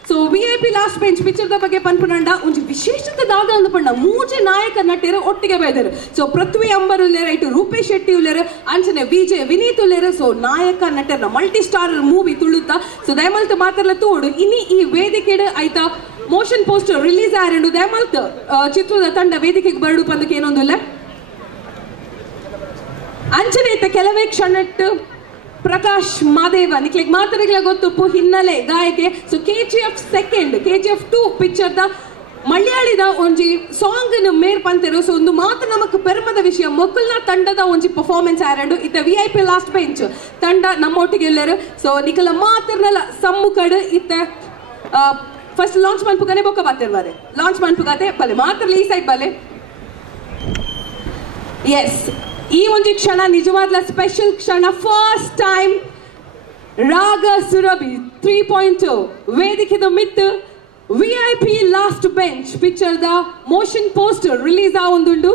ಸೊ VIP ಲಾಸ್ಟ್ ಬೆಂಚ್ ಪಿಕ್ಚರ್ದ ಬಗ್ಗೆ ಪನ್ಪುನಂಡ ಒಂಜಿ ವಿಶೇಷತೆ ದಾದ ಅಂದು ಪಂಡ ಮೂಜೆ ನಾಯಕ ನಟರು ಒಟ್ಟಿಗೆ ಬೇದರು. ಸೊ ಪೃಥ್ವಿ ಅಂಬರ್ ಉಲ್ಲೇರ ಇಟ್ಟು ರೂಪೇಶ್ ಶೆಟ್ಟಿ ಉಲ್ಲೇರ ಅಂಚನೆ ವಿಜಯ್ ವಿನೀತ್ ಉಲ್ಲೇರ. ಸೊ ನಾಯಕ ನಟರ ಮಲ್ಟಿ ಸ್ಟಾರ್ ಮೂವಿ ತುಳುತ್ತಾ. ಸೊ ದಯಮಾಲ್ತು ಮಾತಾಡ್ಲ ತೋಡು ಇನಿ ಈ ವೇದಿಕೆ ಆಯ್ತಾ ಮೋಷನ್ ಪೋಸ್ಟರ್ ರಿಲೀಸ್ ಆರೆಂಡು ದಯಮಾಲ್ತು ಚಿತ್ರದ ತಂಡ ವೇದಿಕೆಗೆ ಬರಡು ಪಂದಕ್ಕೆ ಏನೊಂದಿಲ್ಲ. ಅಂಚನೆ ಇತ್ತ ಕೆಲವೇ ಕ್ಷಣಟ್ಟು ಪ್ರಕಾಶ್ ಮಾದೇವ ನಿಕ್ಲಿಗೆ ಮಾತಾಡಕ್ಲ ಗೊತ್ತು ಹಿನ್ನೆಲೆ ಗಾಯಕೆ. ಸೊ KGF 2 KGF 2 ಪಿಕ್ಚರ್ದ ಮಲಯಾಳಿದ ಒಂಜಿ ಸಾಂಗ್ ಮೇರ್ ಪಂತೆರು. ಸೊ ಒಂದು ಮಾತು ನಮಕ್ ಪೆರ್ಮದ ವಿಷಯ ಮೊಕ್ಕಲ್ನ ತಂಡದ ಒಂಜಿ ಪರ್ಫಾರ್ಮೆನ್ಸ್ ಆರೆಂಡು ಇತ್ತ VIP ಲಾಸ್ಟ್ ಬೆಂಚ್ ತಂಡ ನಮ್ಮೊಟ್ಟಿಗೆ ಎಲ್ಲರು. ಸೊ ನಿಕಲ ಮಾತಿರ್ನಲ್ಲ ಸಮ್ಮುಕಡು ಇತ್ತ ಫಸ್ಟ್ ಲಾಂಚ್ ಮನ್ಪುಗನೆ ಬೊಕ್ಕ ಬಾತಿರ್ವಾರೆ ಲಾಂಚ್ ಮನ್ಪುಗತೆ ಬಲೆ ಮಾತ್ರ ಈ ಸೈಡ್ ಬಲೆ. ಎಸ್, ಈ ಒಂಜಿ ಕ್ಷಣ ನಿಜವಾದ ಸ್ಪೆಷಲ್ ಕ್ಷಣ. ಫಸ್ಟ್ ಟೈಮ್ ರಾಗ ಸುರಭಿ 3.0 ವೇದಿಕೆದ ಮಿತ್ತು VIP ಲಾಸ್ಟ್ ಬೆಂಚ್ ಪಿಕ್ಚರ್ದ ಮೋಷನ್ ಪೋಸ್ಟರ್ ರಿಲೀಸ್ ಆವೊಂದುಂಡು.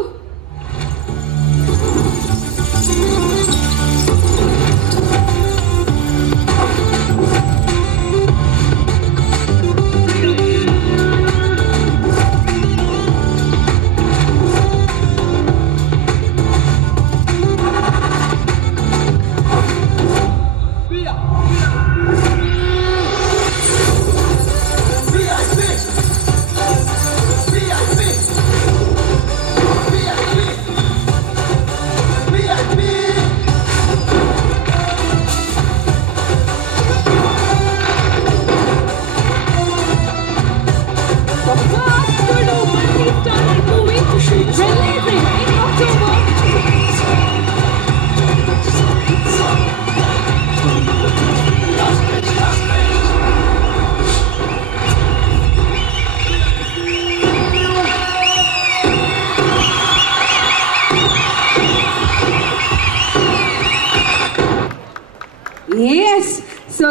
ಎಸ್, ಸೊ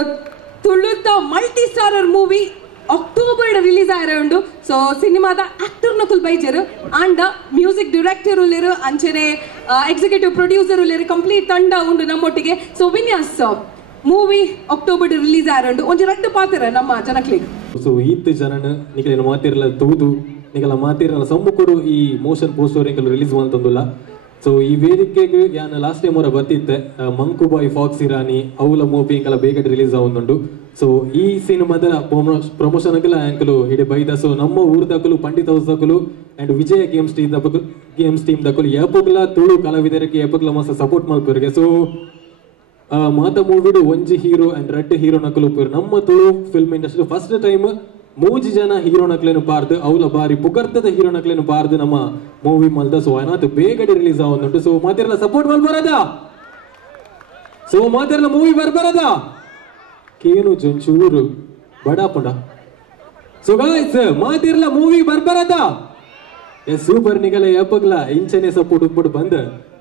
ತುಳುತ multi starrer movie October release ಆಯ್ರಂಡು. ಸೊ ಸಿನಿಮಾದ ಆಕ್ಟರ್ ನಕುಲ್ ಬೈಜರು ಅಂಡ ಮ್ಯೂಸಿಕ್ ಡೈರೆಕ್ಟರ್ ಉಲ್ಲೇರು ಅಂಚನೆ ಎಕ್ಸಿಕ್ಯೂಟಿವ್ ಪ್ರೊಡ್ಯೂಸರ್ ಉಲ್ಲೇರು ಕಂಪ್ಲೀಟ್ ತಂಡ ಉಂಡು ನಮ್ಮೊಟ್ಟಿಗೆ. So Vinyas movie October release ಆಯ್ರಂಡು ಒಂಜಿ ರಡ್ಡು ಪಾತ್ರ ನಮ್ಮ ಜನಕ್ಲಿಗೆ. ಸೊ ಈತ್ ಜನನ ನಿಕಲ ಮಾತಿರಲ್ಲ ತೂದು ನಿಕಲ ಮಾತಿರಲ್ಲ ಸಮ್ಮುಕೊಡು ಈ ಮೋಷನ್ ಪೋಸ್ಟರ್ ರಿಲೀಸ್ ಅಂತಂದುಲ್ಲ. ಸೊ ಈ ವೇದಿಕೆಗೆ ಯಾನ ಲಾಸ್ಟ್ ಟೈಮ್ ಅವರ ಬರ್ತಿತ್ತೆ ಮಂಕುಬಾಯ್ ಫಾಕ್ಸ್ ಇರಾನಿ ಅವಲ ಮೂವಿ ಎಂಕಲ ಬೇಗ ರಿಲೀಸ್ ಆವೊಂದುಂಡು. ಸೊ ಈ ಸಿನಿಮಾದ ಪ್ರಮೋಷನ್ ಆಂಕಲು ಹಿಡಿ ಬೈದ. ಸೊ ನಮ್ಮ ಊರ್ದಕಲು ಪಂಡಿತ್ ಹೌಸ್ ದಕಲು ಅಂಡ್ ವಿಜಯ ಗೇಮ್ಸ್ ಟೀಮ್ ದಕಲು ಯಾಪಗ್ಲ ತುಳು ಕಲಾವಿದರಿಗೆ ಯಾಪಗ್ಲ ಮಸ್ತ್ ಸಪೋರ್ಟ್ ಮಾಡ್ಕೋರಿಗೆ. ಸೊ ಮಾತ ಮೂವಿಡು ಒಂಜಿ ಹೀರೋ ಅಂಡ್ ರೆಡ್ ಹೀರೋ ನಕಲು ನಮ್ಮ Tulu film industry first time ಮೂಜಿ ಜನ ಹೀರೋ ನಕ್ಲೇನು ಪಾರ್ದು ಅವಲ ಬಾರಿ ಪುಗರ್ತದ ಹೀರೋ ನಕ್ಲೇನು ಪಾರ್ದು ನಮ್ಮ ಮೂವಿ ಮಲ್ದ. ಸೊ ಅನಾಥ ಬೇಗಡೆ ರಿಲೀಸ್ ಆವೊಂದುಂಟು. ಸೊ ಮಾತಿರಲ್ಲ ಸಪೋರ್ಟ್ ಮಲ್ಬಾರದ. ಸೊ ಮಾತಿರಲ್ಲ ಮೂವಿ ಬರ್ಬಾರದ ಕೇನು ಜೊಂಚೂರು ಬಡಾಪುಂಡ. ಸೊ ಗಾಯ್ಸ್ ಮಾತಿರಲ್ಲ ಮೂವಿ ಬರ್ಬಾರದ. ಸೂಪರ್ ನಿಗಲ ಯಾಪಗ್ಲ ಇಂಚನೆ ಸಪೋರ್ಟ್ ಉಪ್ಪಿಟ್ಟು ಬಂದ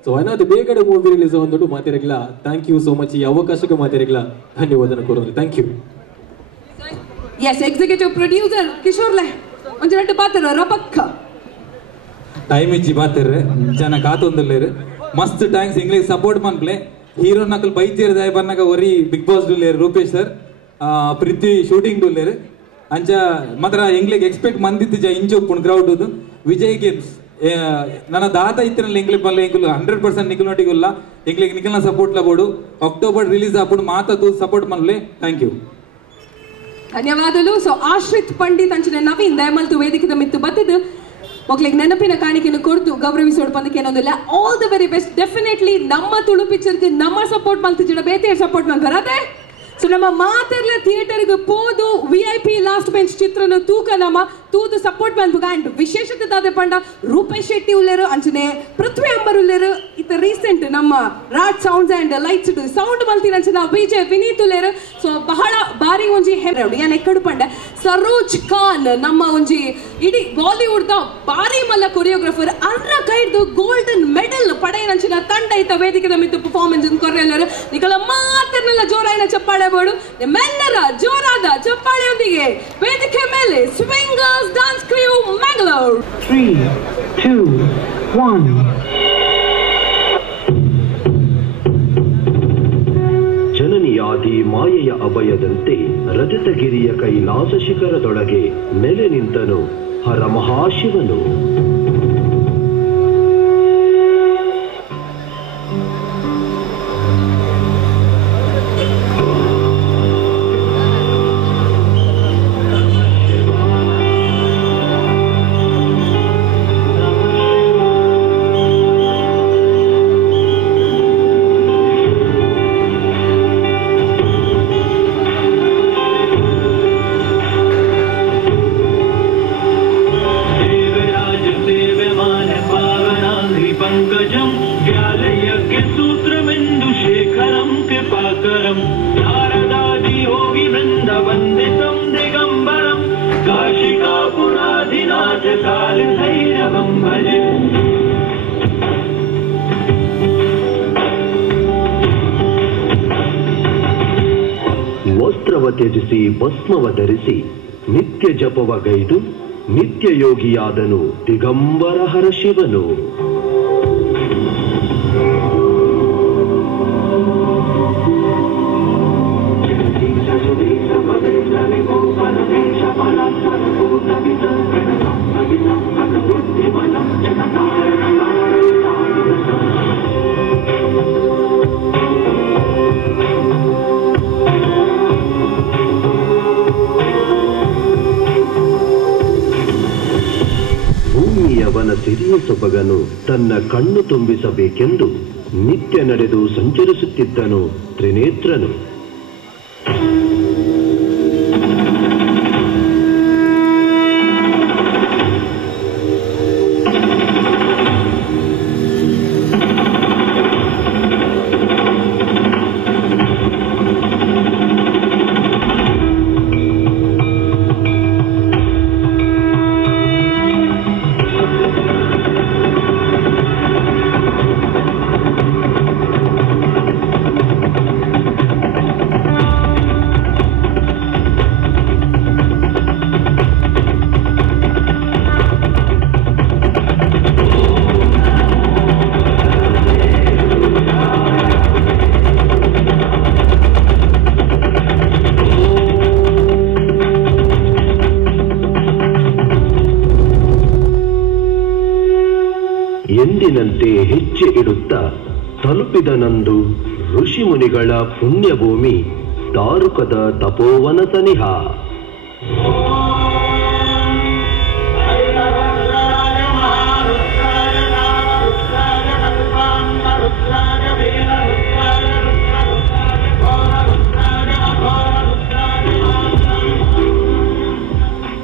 ಸೊ ಅನಾಥ ಬೇಗಡೆ ಮೂವಿ ರಿಲೀಸ್ ಅಂದ್ಬಿಟ್ಟು ಮಾತಿರಲಿಲ್ಲ. Thank you so much. ಈ ಅವಕಾಶಕ್ಕೆ ಮಾತಿರಲಿಲ್ಲ. ಧನ್ಯವಾದ ಕೋರೋದು. Thank you. Yes executive producer ಕಿಶೋರ್ಲೆ ಒಂದು ಎರಡು ಪಾತ್ರ ರಪಕ್ಕ ಟೈಮ್ ಇಚ್ಚಿ ಪಾತ್ರ ಜನ ಕಾತೊಂದಿಲ್ಲೇರು ಮಸ್ತ್ ಥ್ಯಾಂಕ್ಸ್ ಇಂಗ್ಲಿಷ್ ಸಪೋರ್ಟ್ ಮನ್ಪ್ಲೆ ಹೀರೋ ನಕಲ್ ಬೈತಿರ ದಯ ಬರ್ನಾಗ ಒರಿ ಬಿಗ್ ಬಾಸ್ ಡುಲ್ಲೇರು ರೂಪೇಶ್ ಸರ್ ಪೃಥ್ವಿ ಶೂಟಿಂಗ್ ಡುಲ್ಲೇರು ಅಂಚ ಮಾತ್ರ ಎಂಗ್ಲಿಗೆ ಎಕ್ಸ್ಪೆಕ್ಟ್ ಮಂದಿತ್ತು ಜ ಇಂಚೊಪ್ಪುಣ್ ಕ್ರೌಡ್ ವಿಜಯ್ ಗೇಮ್ಸ್ ನನ್ನ ದಾತ ಇತ್ತಿನಲ್ಲಿ ಎಂಗ್ಲಿಗೆ ಬಲ್ಲ ಎಂಗ್ಲು 100% ನಿಖಿಲ್ ನೋಟಿಗುಲ್ಲ ಎಂಗ್ಲಿಗೆ ನಿಖಿಲ್ನ ಸಪೋರ್ಟ್ ಲಬೋಡು ಅಕ್ಟೋಬರ್ ರಿಲೀಸ್ ಆಪುಡು ಮಾತದು ಸಪೋರ್ಟ್ ಮನ್ಲೆ. Thank you. ಧನ್ಯವಾದಗಳು. ಸೊ ಆಶ್ರಿತ್ ಪಂಡಿತ್ ಅಂಚಿನ ನವೀನ್ ದಯಮಲ್ತು ವೇದಿಕೆ ಮಿತ್ತು ಬತ್ತಿದ್ದು ಮಕ್ಳಿಗೆ ನೆನಪಿನ ಕಾಣಿಕೆಯನ್ನು ಕೊಡ್ತು ಗೌರವಿಸೋಡು ಬಂದಕ್ಕೆ ಏನೊಂದಿಲ್ಲ. All the very best. Definitely ನಮ್ಮ ತುಳು ಪಿಕ್ಚರ್ಗೆ ನಮ್ಮ ಸಪೋರ್ಟ್ ಮಲ್ತಿನ ಬೇತೆ ಸಪೋರ್ಟ್ ಮಲ್ ಬರದೆ. ಸೊ ನಮ್ಮ ಮಾತೆರ್ಲ ಥಿಯೇಟರ್ಗೆ ಪೋದು VIP ಲಾಸ್ಟ್ ಬೆಂಚ್ ಚಿತ್ರನ ತೂಕ ನಮ್ಮ ತೂದು ಸಪೋರ್ಟ್ ಮಲ್ಬುಗ ಅಂಡ್ ವಿಶೇಷತೆ ದಾದೆ ಪಂಡ ರೂಪೇಶ್ ಶೆಟ್ಟಿ ಉಲ್ಲೇರು ಅಂಚನೆ ಪೃಥ್ವಿ ಅಂಬರ್ ಉಲ್ಲೇರು ಇತ್ತ ರೀಸೆಂಟ್ ನಮ್ಮ Raj sounds and lights sound ಮಲ್ತಿನ ಅಂಚನ ವಿಜಯ್ ವಿನೀತ್ ಉಲ್ಲೇರು. ಸೊ ಬಹಳ ಬಾರಿ ಒಂಜಿ ಹೆರಡು ಯಾನ್ ಎಕ್ಕಡು ಪಂಡ ಸರೋಜ್ ಖಾನ್ ನಮ್ಮ ಒಂಜಿ ಇಡೀ ಬಾಲಿವುಡ್ ದ ಬಾರಿ ಮಲ್ಲ ಕೊರಿಯೋಗ್ರಾಫರ್ ಅರ್ರ ಕೈಡ್ದು ಗೋಲ್ಡನ್ ಮೆಡಲ್ ಪಡೆಯನಂಚಿನ ತಂಡ ಇತ್ತ ವೇದಿಕೆ ಮಿತ್ತು ಪರ್ಫಾರ್ಮೆನ್ಸ್ ಕೊರೆಯಲ್ಲರು ನಿಕಲ ಮಾತೆರ್ನೆಲ್ಲ ಜೋರಾಯಿನ ಚಪ್ಪಾಳೆ ಬೋಡು ನಿಮ್ಮೆಲ್ಲರ ಜೋರಾದ ಚಪ್ಪಾಳೆಯೊಂದಿಗೆ ವೇದಿಕೆ ಮೇಲೆ ಸ್ವಿಂಗರ್ಸ್ ಡಾನ್ಸ್ ಕ್ರೂ ಮ್ಯಾಂಗ್ಳೂರ್. 3, 2, 1 ಜನನಿಯಾದಿ ಮಾಯೆಯ ಅಭಯದಂತೆ ರಜತಗಿರಿಯ ಕೈಲಾಸ ಶಿಖರದೊಳಗೆ ನೆಲೆ ನಿಂತನು ಹರ ಮಹಾಶಿವನು. ವಸ್ತ್ರವ ತ್ಯಜಿಸಿ ಭಸ್ಮವ ಧರಿಸಿ ನಿತ್ಯ ಜಪವಗೈದು ನಿತ್ಯ ಯೋಗಿಯಾದನು ದಿಗಂಬರ ಹರ ಶಿವನು. ಭೂಮಿಯವನ ಸಿರಿಯ ಸೊಬಗನು ತನ್ನ ಕಣ್ಣು ತುಂಬಿಸಬೇಕೆಂದು ನಿತ್ಯ ನಡೆದು ಸಂಚರಿಸುತ್ತಿದ್ದನು ತ್ರಿನೇತ್ರನು. ಎಂದಿನಂತೆ ಹೆಜ್ಜೆ ಇಡುತ್ತಾ ತಲುಪಿದನಂದು ಋಷಿ ಮುನಿಗಳ ಪುಣ್ಯಭೂಮಿ ದಾರುಕದ ತಪೋವನ ಸನಿಹ.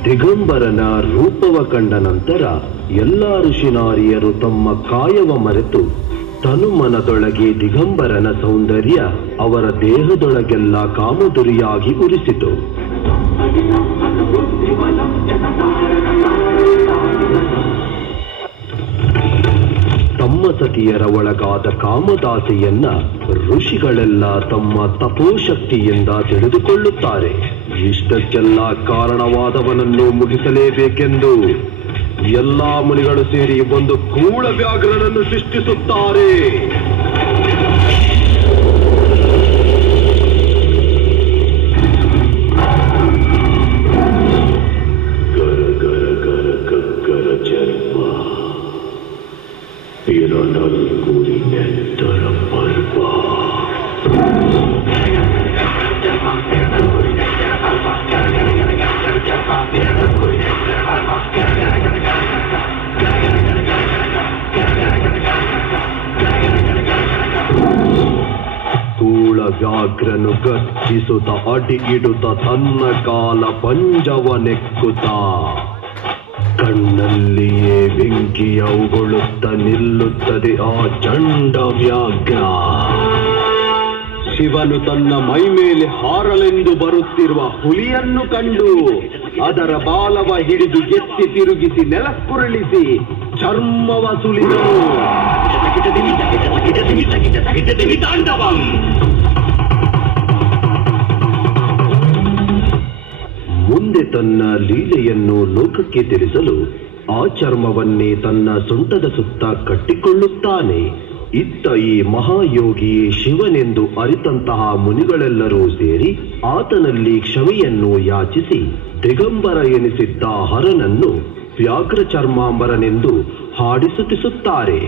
ದಿಗಂಬರನ ರೂಪವ ಕಂಡ ನಂತರ ಎಲ್ಲ ಋಷಿನಾರಿಯರು ತಮ್ಮ ಕಾಯವ ಮರೆತು ತನುಮನದೊಳಗೆ ದಿಗಂಬರನ ಸೌಂದರ್ಯ ಅವರ ದೇಹದೊಳಗೆಲ್ಲ ಕಾಮದುರಿಯಾಗಿ ಉರಿಸಿತು. ತಮ್ಮ ಕಾಮಸತಿಯರ ಒಳಗಾದ ಕಾಮದಾಸೆಯನ್ನ ಋಷಿಗಳೆಲ್ಲ ತಮ್ಮ ತಪೋಶಕ್ತಿಯಿಂದ ತಿಳಿದುಕೊಳ್ಳುತ್ತಾರೆ. ಇಷ್ಟಕ್ಕೆಲ್ಲ ಕಾರಣವಾದವನನ್ನು ಮುಗಿಸಲೇಬೇಕೆಂದು ಎಲ್ಲಾ ಮುನಿಗಳು ಸೇರಿ ಒಂದು ಕೂಳ ವ್ಯಾಘ್ರನನ್ನು ಸೃಷ್ಟಿಸುತ್ತಾರೆ. ವ್ಯಾಘ್ರನು ಗರ್ಜಿಸುತ್ತ ಅಡಿ ಇಡುತ್ತ ತನ್ನ ಕಾಲ ಪಂಜವನೆಕ್ಕುತ್ತ ಕಣ್ಣಲ್ಲಿಯೇ ಬೆಂಕಿ ಅವುಗೊಳ್ಳುತ್ತ ನಿಲ್ಲುತ್ತದೆ ಆ ಚಂಡ ವ್ಯಾಘ್ರ. ಶಿವನು ತನ್ನ ಮೈ ಮೇಲೆ ಹಾರಲೆಂದು ಬರುತ್ತಿರುವ ಹುಲಿಯನ್ನು ಕಂಡು ಅದರ ಬಾಲವ ಹಿಡಿದು ಎತ್ತಿ ತಿರುಗಿಸಿ ನೆಲಕ್ಕುರುಳಿಸಿ ಚರ್ಮವ ಸುಲಿದನು. ಮುಂದೆ ತನ್ನ ಲೀಲೆಯನ್ನು ಲೋಕಕ್ಕೆ ತಿಳಿಸಲು ಆ ಚರ್ಮವನ್ನೇ ತನ್ನ ಸೊಂಟದ ಸುತ್ತ ಕಟ್ಟಿಕೊಳ್ಳುತ್ತಾನೆ. ಇತ್ತ ಈ ಮಹಾಯೋಗಿ ಶಿವನೆಂದು ಅರಿತಂತಹ ಮುನಿಗಳೆಲ್ಲರೂ ಸೇರಿ ಆತನಲ್ಲಿ ಕ್ಷಮೆಯನ್ನು ಯಾಚಿಸಿ ದಿಗಂಬರ ಎನಿಸಿದ್ದ ಹರನನ್ನು ವ್ಯಾಘ್ರ ಚರ್ಮಾಂಬರನೆಂದು ಹಾಡಿಸುತ್ತಿಸುತ್ತಾರೆ.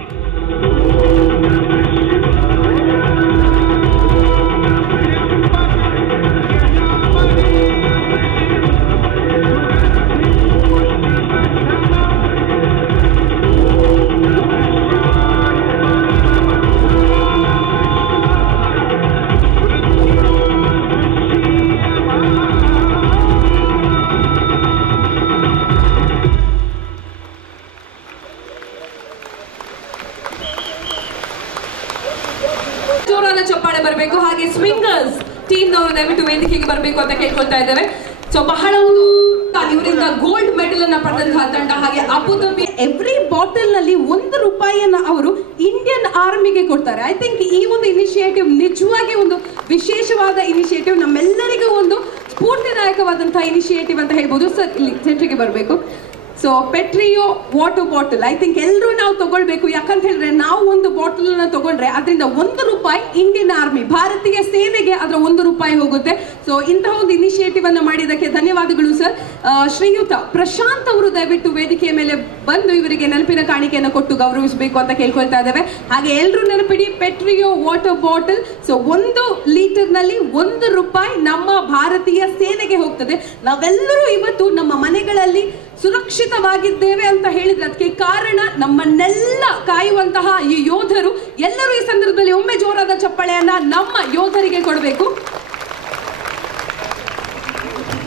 ಚಪ್ಪಾಳೆ ಬರಬೇಕು. ಹಾಗೆ ಸ್ವಿಂಗರ್ಸ್ ಟೀಮ್ ನವರು ದಯವಿಟ್ಟು ವೇದಿಕೆಗೆ ಬರಬೇಕು ಅಂತ ಕೇಳ್ಕೊಳ್ತಾ ಇದ್ದೇವೆ. ಸೊ ಬಹಳ ಇವರಿಂದ ಗೋಲ್ಡ್ ಮೆಡಲ್ ಅನ್ನ ಪಡೆದಂತಹ ತಂಡ. ಹಾಗೆ ಅಬುದಾಬಿ ಎವ್ರಿ ಬಾಟಲ್ ನಲ್ಲಿ ₹1 ಅವರು ಇಂಡಿಯನ್ ಆರ್ಮಿಗೆ ಕೊಡ್ತಾರೆ. ಐ ಥಿಂಕ್ ಈ ಒಂದು ಇನಿಷಿಯೇಟಿವ್ ನಿಜವಾಗಿ ಒಂದು ವಿಶೇಷವಾದ ಇನಿಷಿಯೇಟಿವ್, ನಮ್ಮೆಲ್ಲರಿಗೂ ಒಂದು ಸ್ಫೂರ್ತಿದಾಯಕವಾದಂತಹ ಇನಿಷಿಯೇಟಿವ್ ಅಂತ ಹೇಳ್ಬೋದು. ಸರ್ ಇಲ್ಲಿ ಸೆಂಟ್ರಿಗೆ ಬರಬೇಕು. ಸೊ ಪೆಟ್ರಿಯೋ ವಾಟರ್ ಬಾಟಲ್ ಐ ಥಿಂಕ್ ಎಲ್ಲರೂ ನಾವು ತಗೊಳ್ಬೇಕು. ಯಾಕಂತ ಹೇಳಿದ್ರೆ ನಾವು ಒಂದು ಬಾಟಲ್ ಅನ್ನ ತಗೊಂಡ್ರೆ ಅದರಿಂದ ₹1 ಇಂಡಿಯನ್ ಆರ್ಮಿ ಭಾರತೀಯ ಸೇನೆಗೆ ಅದರ ₹1 ಹೋಗುತ್ತೆ. ಸೊ ಇಂತಹ ಒಂದು ಇನಿಷಿಯೇಟಿವ್ ಅನ್ನು ಮಾಡಿದ್ದಕ್ಕೆ ಧನ್ಯವಾದಗಳು ಸರ್. ಶ್ರೀಯುತ ಪ್ರಶಾಂತ್ ಅವರು ದಯವಿಟ್ಟು ವೇದಿಕೆಯ ಮೇಲೆ ಬಂದು ಇವರಿಗೆ ನೆನಪಿನ ಕಾಣಿಕೆಯನ್ನು ಕೊಟ್ಟು ಗೌರವಿಸಬೇಕು ಅಂತ ಕೇಳ್ಕೊಳ್ತಾ ಇದ್ದೇವೆ. ಹಾಗೆ ಎಲ್ಲರೂ ನೆನಪಿಡಿ ಪೆಟ್ರಿಯೋ ವಾಟರ್ ಬಾಟಲ್. ಸೊ 1 ಲೀಟರ್ ನಲ್ಲಿ ₹1 ನಮ್ಮ ಭಾರತೀಯ ಸೇನೆಗೆ ಹೋಗ್ತದೆ. ನಾವೆಲ್ಲರೂ ಇವತ್ತು ನಮ್ಮ ಮನೆಗಳಲ್ಲಿ ಸುರಕ್ಷಿತವಾಗಿದ್ದೇವೆ ಅಂತ ಹೇಳಿದ್ರೆ ಅದಕ್ಕೆ ಕಾರಣ ನಮ್ಮನ್ನೆಲ್ಲ ಕಾಯುವಂತಹ ಈ ಯೋಧರು. ಎಲ್ಲರೂ ಈ ಸಂದರ್ಭದಲ್ಲಿ ಒಮ್ಮೆ ಜೋರಾದ ಚಪ್ಪಾಳೆಯನ್ನ ನಮ್ಮ ಯೋಧರಿಗೆ ಕೊಡಬೇಕು.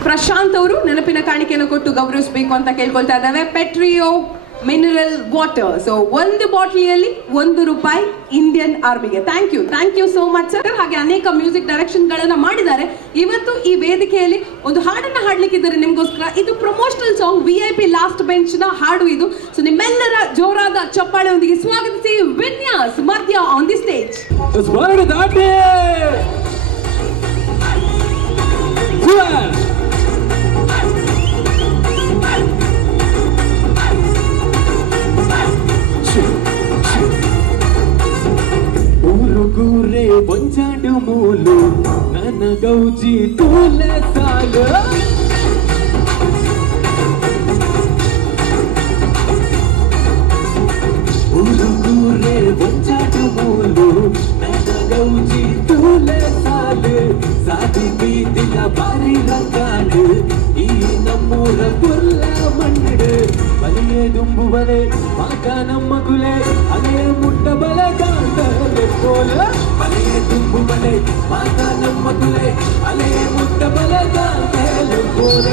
ಪ್ರಶಾಂತ್ ಅವರು ನೆನಪಿನ ಕಾಣಿಕೆಯನ್ನು ಕೊಟ್ಟು ಗೌರವಿಸಬೇಕು ಅಂತ ಕೇಳ್ಕೊಳ್ತಾ ಇದ್ದೇವೆ. ಪೆಟ್ರಿಯೋ ಮಿನರಲ್ ವಾಟರ್. ಸೊ 1 ಬಾಟಲಿಯಲ್ಲಿ ₹1 ಇಂಡಿಯನ್ ಆರ್ಮಿಗೆ. Thank you so much sir. ಹಾಗೆ ಅನೇಕ ಮ್ಯೂಸಿಕ್ ಡೈರೆಕ್ಷನ್ ಗಳನ್ನ ಮಾಡಿದ್ದಾರೆ. ಇವತ್ತು ಈ ವೇದಿಕೆಯಲ್ಲಿ ಒಂದು ಹಾಡನ್ನ ಹಾಡ್ಲಿಕ್ಕಿದ್ದಾರೆ ನಿಮ್ಗೋಸ್ಕರ. ಇದು promotional song VIP last bench ನ ಹಾಡು ಇದು. ಸೊ ನಿಮ್ಮೆಲ್ಲರ ಜೋರಾದ ಚಪ್ಪಾಳೆಯೊಂದಿಗೆ ಸ್ವಾಗತಿಸಿ ವಿನ್ಯಾಸ್ ಮಧ್ಯ ಆನ್ ದಿ ಸ್ಟೇಜ್. ಊರುಗೂರೇ ಬೊಂಚಾಡು ಮೂಲು ನನ್ನ ಗೌಜಿ ತೂಲೆ ಸಾಲು. ಊರುಗೂರೇ ಬೊಂಚಾಡು ಮೂಲು ನನ್ನ ಗೌಜಿ ತೂಲೆ ಸಾಲು. ಸಾದಿ ಬೀದಿಲ ಬಾರಿ ರಂಗಾಡು ಈ ನಮ್ಮೂರ ಪುಲ್ಲ ಮಣ್ಣು. ಬಲೆಯೇ ದುಂಬುವಲೆ ಮಾಕ ನಮ್ಮ ಗುಲೆ ಅಲೆಯ ಮುಟ್ಟ ಬಲೆ ಕಾಂತಲೆ ಕೋಲ. ಬಲೆಯೇ ದುಂಬುವಲೆ ಮಾಕ ನಮ್ಮ ಗುಲೆ ಅಲೆಯ ಮುಟ್ಟ ಬಲೆ ಕಾಂತಲೆ ಕೋಲ.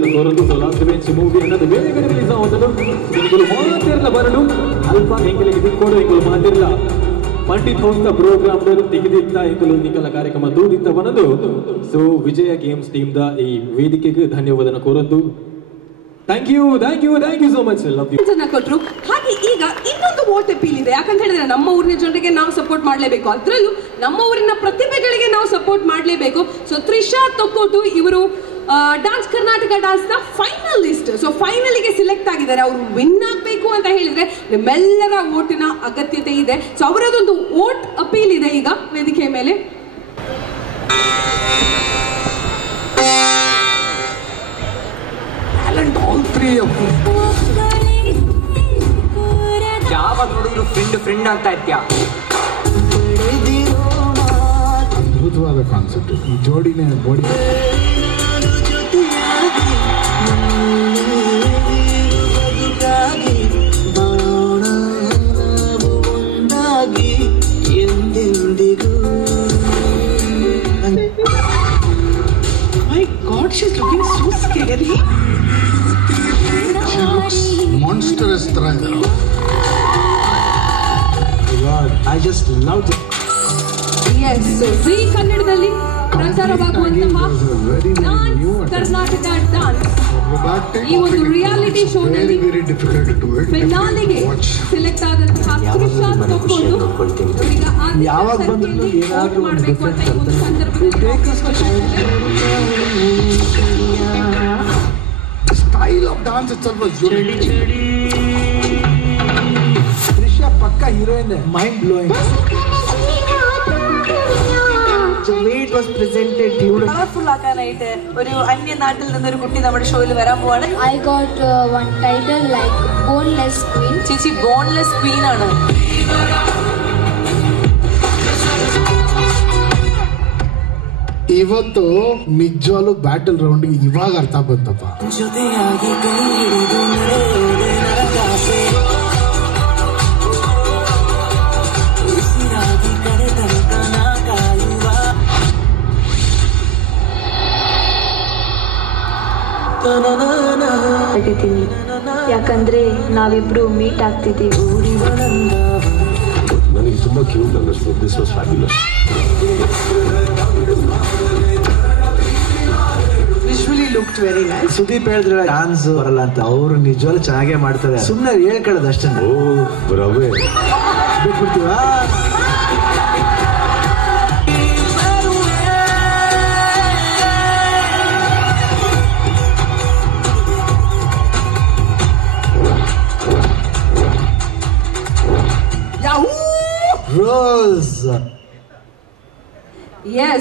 ಧನ್ಯವಾದ ಕೋರುದು. ಸೊ ಲಾಸ್ಟ್ ಬೆಂಚ್ ಮೂವಿ ಅನ್ನೋದು ಬೇಗ ರಿಲೀಸ್ ಆಗುವುದು. ನಿಗಳು ಮಾತಿರಲ್ಲ ಬರಡು ಅಲ್ಪ ಎಂಕಲಿಗೆ ಬಿಟ್ಕೊಡು ಎಂಕಲು ಮಾತಿರಲ್ಲ ಪಂಡಿತ್ ಹೋಸ್ತ ಪ್ರೋಗ್ರಾಮ್ ತೆಗೆದಿತ್ತ ಎಂಕಲು ನಿಕಲ ಕಾರ್ಯಕ್ರಮ ದೂದಿತ್ತ ಬನ್ನದು. ಸೊ ವಿಜಯ ಗೇಮ್ಸ್ ಟೀಮ್ ದ ಈ ವೇದಿಕೆಗೆ ಧನ್ಯವಾದನ ಕೋರದ್ದು. Thank you so much. ಕೊಟ್ಟರು. ಹಾಗೆ ಈಗ ಇನ್ನೊಂದು ವಾಟ್ ಅಪೀಲ್ ಇದೆ. ಯಾಕಂತ ಹೇಳಿದ್ರೆ ನಮ್ಮ ಊರಿನ ಜನರಿಗೆ ನಾವು ಸಪೋರ್ಟ್ ಮಾಡಲೇಬೇಕು, ಅದರಲ್ಲೂ ನಮ್ಮ ಊರಿನ ಪ್ರತಿಭೆಗಳಿಗೆ ನಾವು ಸಪೋರ್ಟ್ ಮಾಡಲೇಬೇಕು. ಸೊ ತ್ರಿಷಾ ತೊಕ್ಕೋಟು ಇವರು ಡಾನ್ಸ್ ಕರ್ನಾಟಕ ಡಾನ್ಸ್ ನ ಫೈನಲಿಸ್ಟ್. ಸೊ ಫೈನಲಿಗೆ ಸಿಲೆಕ್ಟ್ ಆಗಿದ್ದಾರೆ. ಅವರು ವಿನ್ ಆಗಬೇಕು ಅಂತ ಹೇಳಿದ್ರೆ ನಿಮ್ಮೆಲ್ಲರ ಓಟಿನ ಅಗತ್ಯತೆ ಇದೆ. ಸೊ ಅವರದೊಂದು ವೋಟ್ ಅಪೀಲ್ ಇದೆ ಈಗ ವೇದಿಕೆ ಮೇಲೆ. ಯಾವಾಗ ನೋಡಿದ್ರು ಫ್ರೆಂಡ್ ಅಂತ ಇತ್ಯಾ. ಅದ್ಭುತವಾದ ಕಾನ್ಸೆಪ್ಟ್ ಈ ಜೋಡಿನೇ body. My God, she's looking so scary. Monstrous ತರ ಇದೆ. God, I just loved it. Yes, ji ಕನ್ನಡದಲ್ಲಿ ಪ್ರಸಾರವಾಗುವಂತಹ ಡಾನ್ಸ್ ಕರ್ನಾಟಕ ಡಾನ್ಸ್ ಈ ಒಂದು ರಿಯಾಲಿಟಿ ಶೋನಲ್ಲಿ ಫಿನಾಲಿಗೆ ಸೆಲೆಕ್ಟ್ ಆದಂತಹ ತ್ರಿಷಾ ತೊಕ್ಕೋಟು ಈಗ ಯಾವಾಗ ಬಂದ್ರು ಏನಾದರೂ ಒಂದು different style of dance itself was unique. Trisha ಪಕ್ಕ heroine, mind blowing. The way it was presented, beautiful. Powerful ആക്കാനായിട്ട് ഒരു അന്യനാട്ടിൽ നിന്നൊരു കുട്ടി നമ്മുടെ ഷോയിൽ വരാൻ പോവാണ്. I got one title like boneless queen. ചേച്ചി ബോൺലെസ് ക്വീൻ ആണ്. ಇವತ್ತು ನಿಜವಾಗ್ಲೂ ಬ್ಯಾಟಲ್ ರೌಂಡ್ ಇವಾಗ ಅರ್ಥ ಬಂತಪ್ಪ. ಜೊತೆಯಾಗಿ ಕೈ ಹಿಡಿದು ಉಸಿರಾಗಿ ಕಡೆ ತನಕ ನಾ ಕಾಯುವ. ಯಾಕಂದ್ರೆ ನಾವಿಬ್ರು ಮೀಟ್ ಆಗ್ತಿದ್ದೀವಿ. ನನಗೆ ತುಂಬಾ ಕ್ಯೂಟ್ ಅನ್ನಿಸ್ತು. This was fabulous. Visually looked very nice. Sudeep ಹೇಳಿದ್ರೆ ಡಾನ್ಸ್ ಬರಲ್ಲ ಅಂತ, ಅವರು ನಿಜವಾಗ್ಲೂ ಚೆನ್ನಾಗೇ ಮಾಡ್ತಾರೆ. ಸುಮ್ಮನೆ ಹೇಳ್ಕೊಳ್ಳೋದು ಅಷ್ಟೇ. ಓ ರವೆ ಬಿಟ್ಬಿಡ್ತೀವಾ? Rose.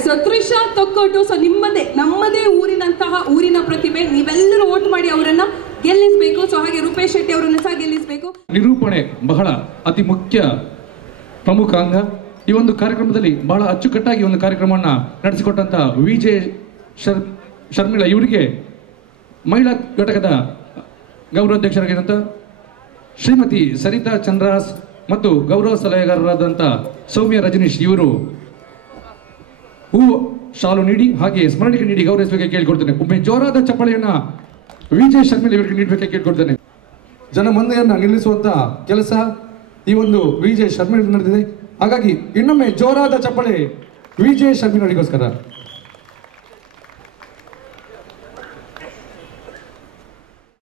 So Trisha Thokkottu. So ನಮ್ಮದೇ ಊರಿನ ಪ್ರತಿಭೆ. ನೀವೆಲ್ಲರೂ ವೋಟ್ ಮಾಡಿ ಅವರನ್ನ ಗೆಲ್ಲಿಸಬೇಕು. ಸೊ ಹಾಗೆ ರೂಪೇಶ್ ಶೆಟ್ಟಿ ಅವರನ್ನ ಸಹ ಗೆಲ್ಲಿಸಬೇಕು. ನಿರೂಪಣೆ ಬಹಳ ಅತಿ ಮುಖ್ಯ ಪ್ರಮುಖ ಅಂಗ. ಈ ಒಂದು ಕಾರ್ಯಕ್ರಮದಲ್ಲಿ ಬಹಳ ಅಚ್ಚುಕಟ್ಟಾಗಿ ಒಂದು ಕಾರ್ಯಕ್ರಮವನ್ನ ನಡೆಸಿಕೊಟ್ಟಂತ ವಿಜೆ ಶರ್ಮಿಳಾ ಇವರಿಗೆ ಮಹಿಳಾ ಘಟಕದ ಗೌರವಾಧ್ಯಕ್ಷರಾಗಿದ್ದಂತ ಶ್ರೀಮತಿ ಸರಿತಾ ಚಂದ್ರಾಸ್ ಮತ್ತು ಗೌರವ ಸಲಹೆಗಾರರಾದಂಥ ಸೌಮ್ಯ ರಜನೀಶ್ ಇವರು ಹೂ ಶಾಲು ನೀಡಿ ಹಾಗೆ ಸ್ಮರಣಿಕೆ ನೀಡಿ ಗೌರವಿಸಬೇಕಾಗಿ ಕೇಳಿಕೊಡ್ತೇನೆ. ಒಮ್ಮೆ ಜೋರಾದ ಚಪ್ಪಳೆಯನ್ನ ವಿಜಯ ಶರ್ಮಿಳಾ ಇವರಿಗೆ ನೀಡಬೇಕಾಗಿ ಕೇಳ್ಕೊಡ್ತೇನೆ. ಜನಮಂದೆಯನ್ನ ನಿಲ್ಲಿಸುವಂತ ಕೆಲಸ ಈ ಒಂದು ವಿಜಯ ಶರ್ಮಿಳಾ ನಡೆದಿದೆ. ಹಾಗಾಗಿ ಇನ್ನೊಮ್ಮೆ ಜೋರಾದ ಚಪ್ಪಳೆ ವಿಜಯ ಶರ್ಮಿಳಾರಿಗೋಸ್ಕರ.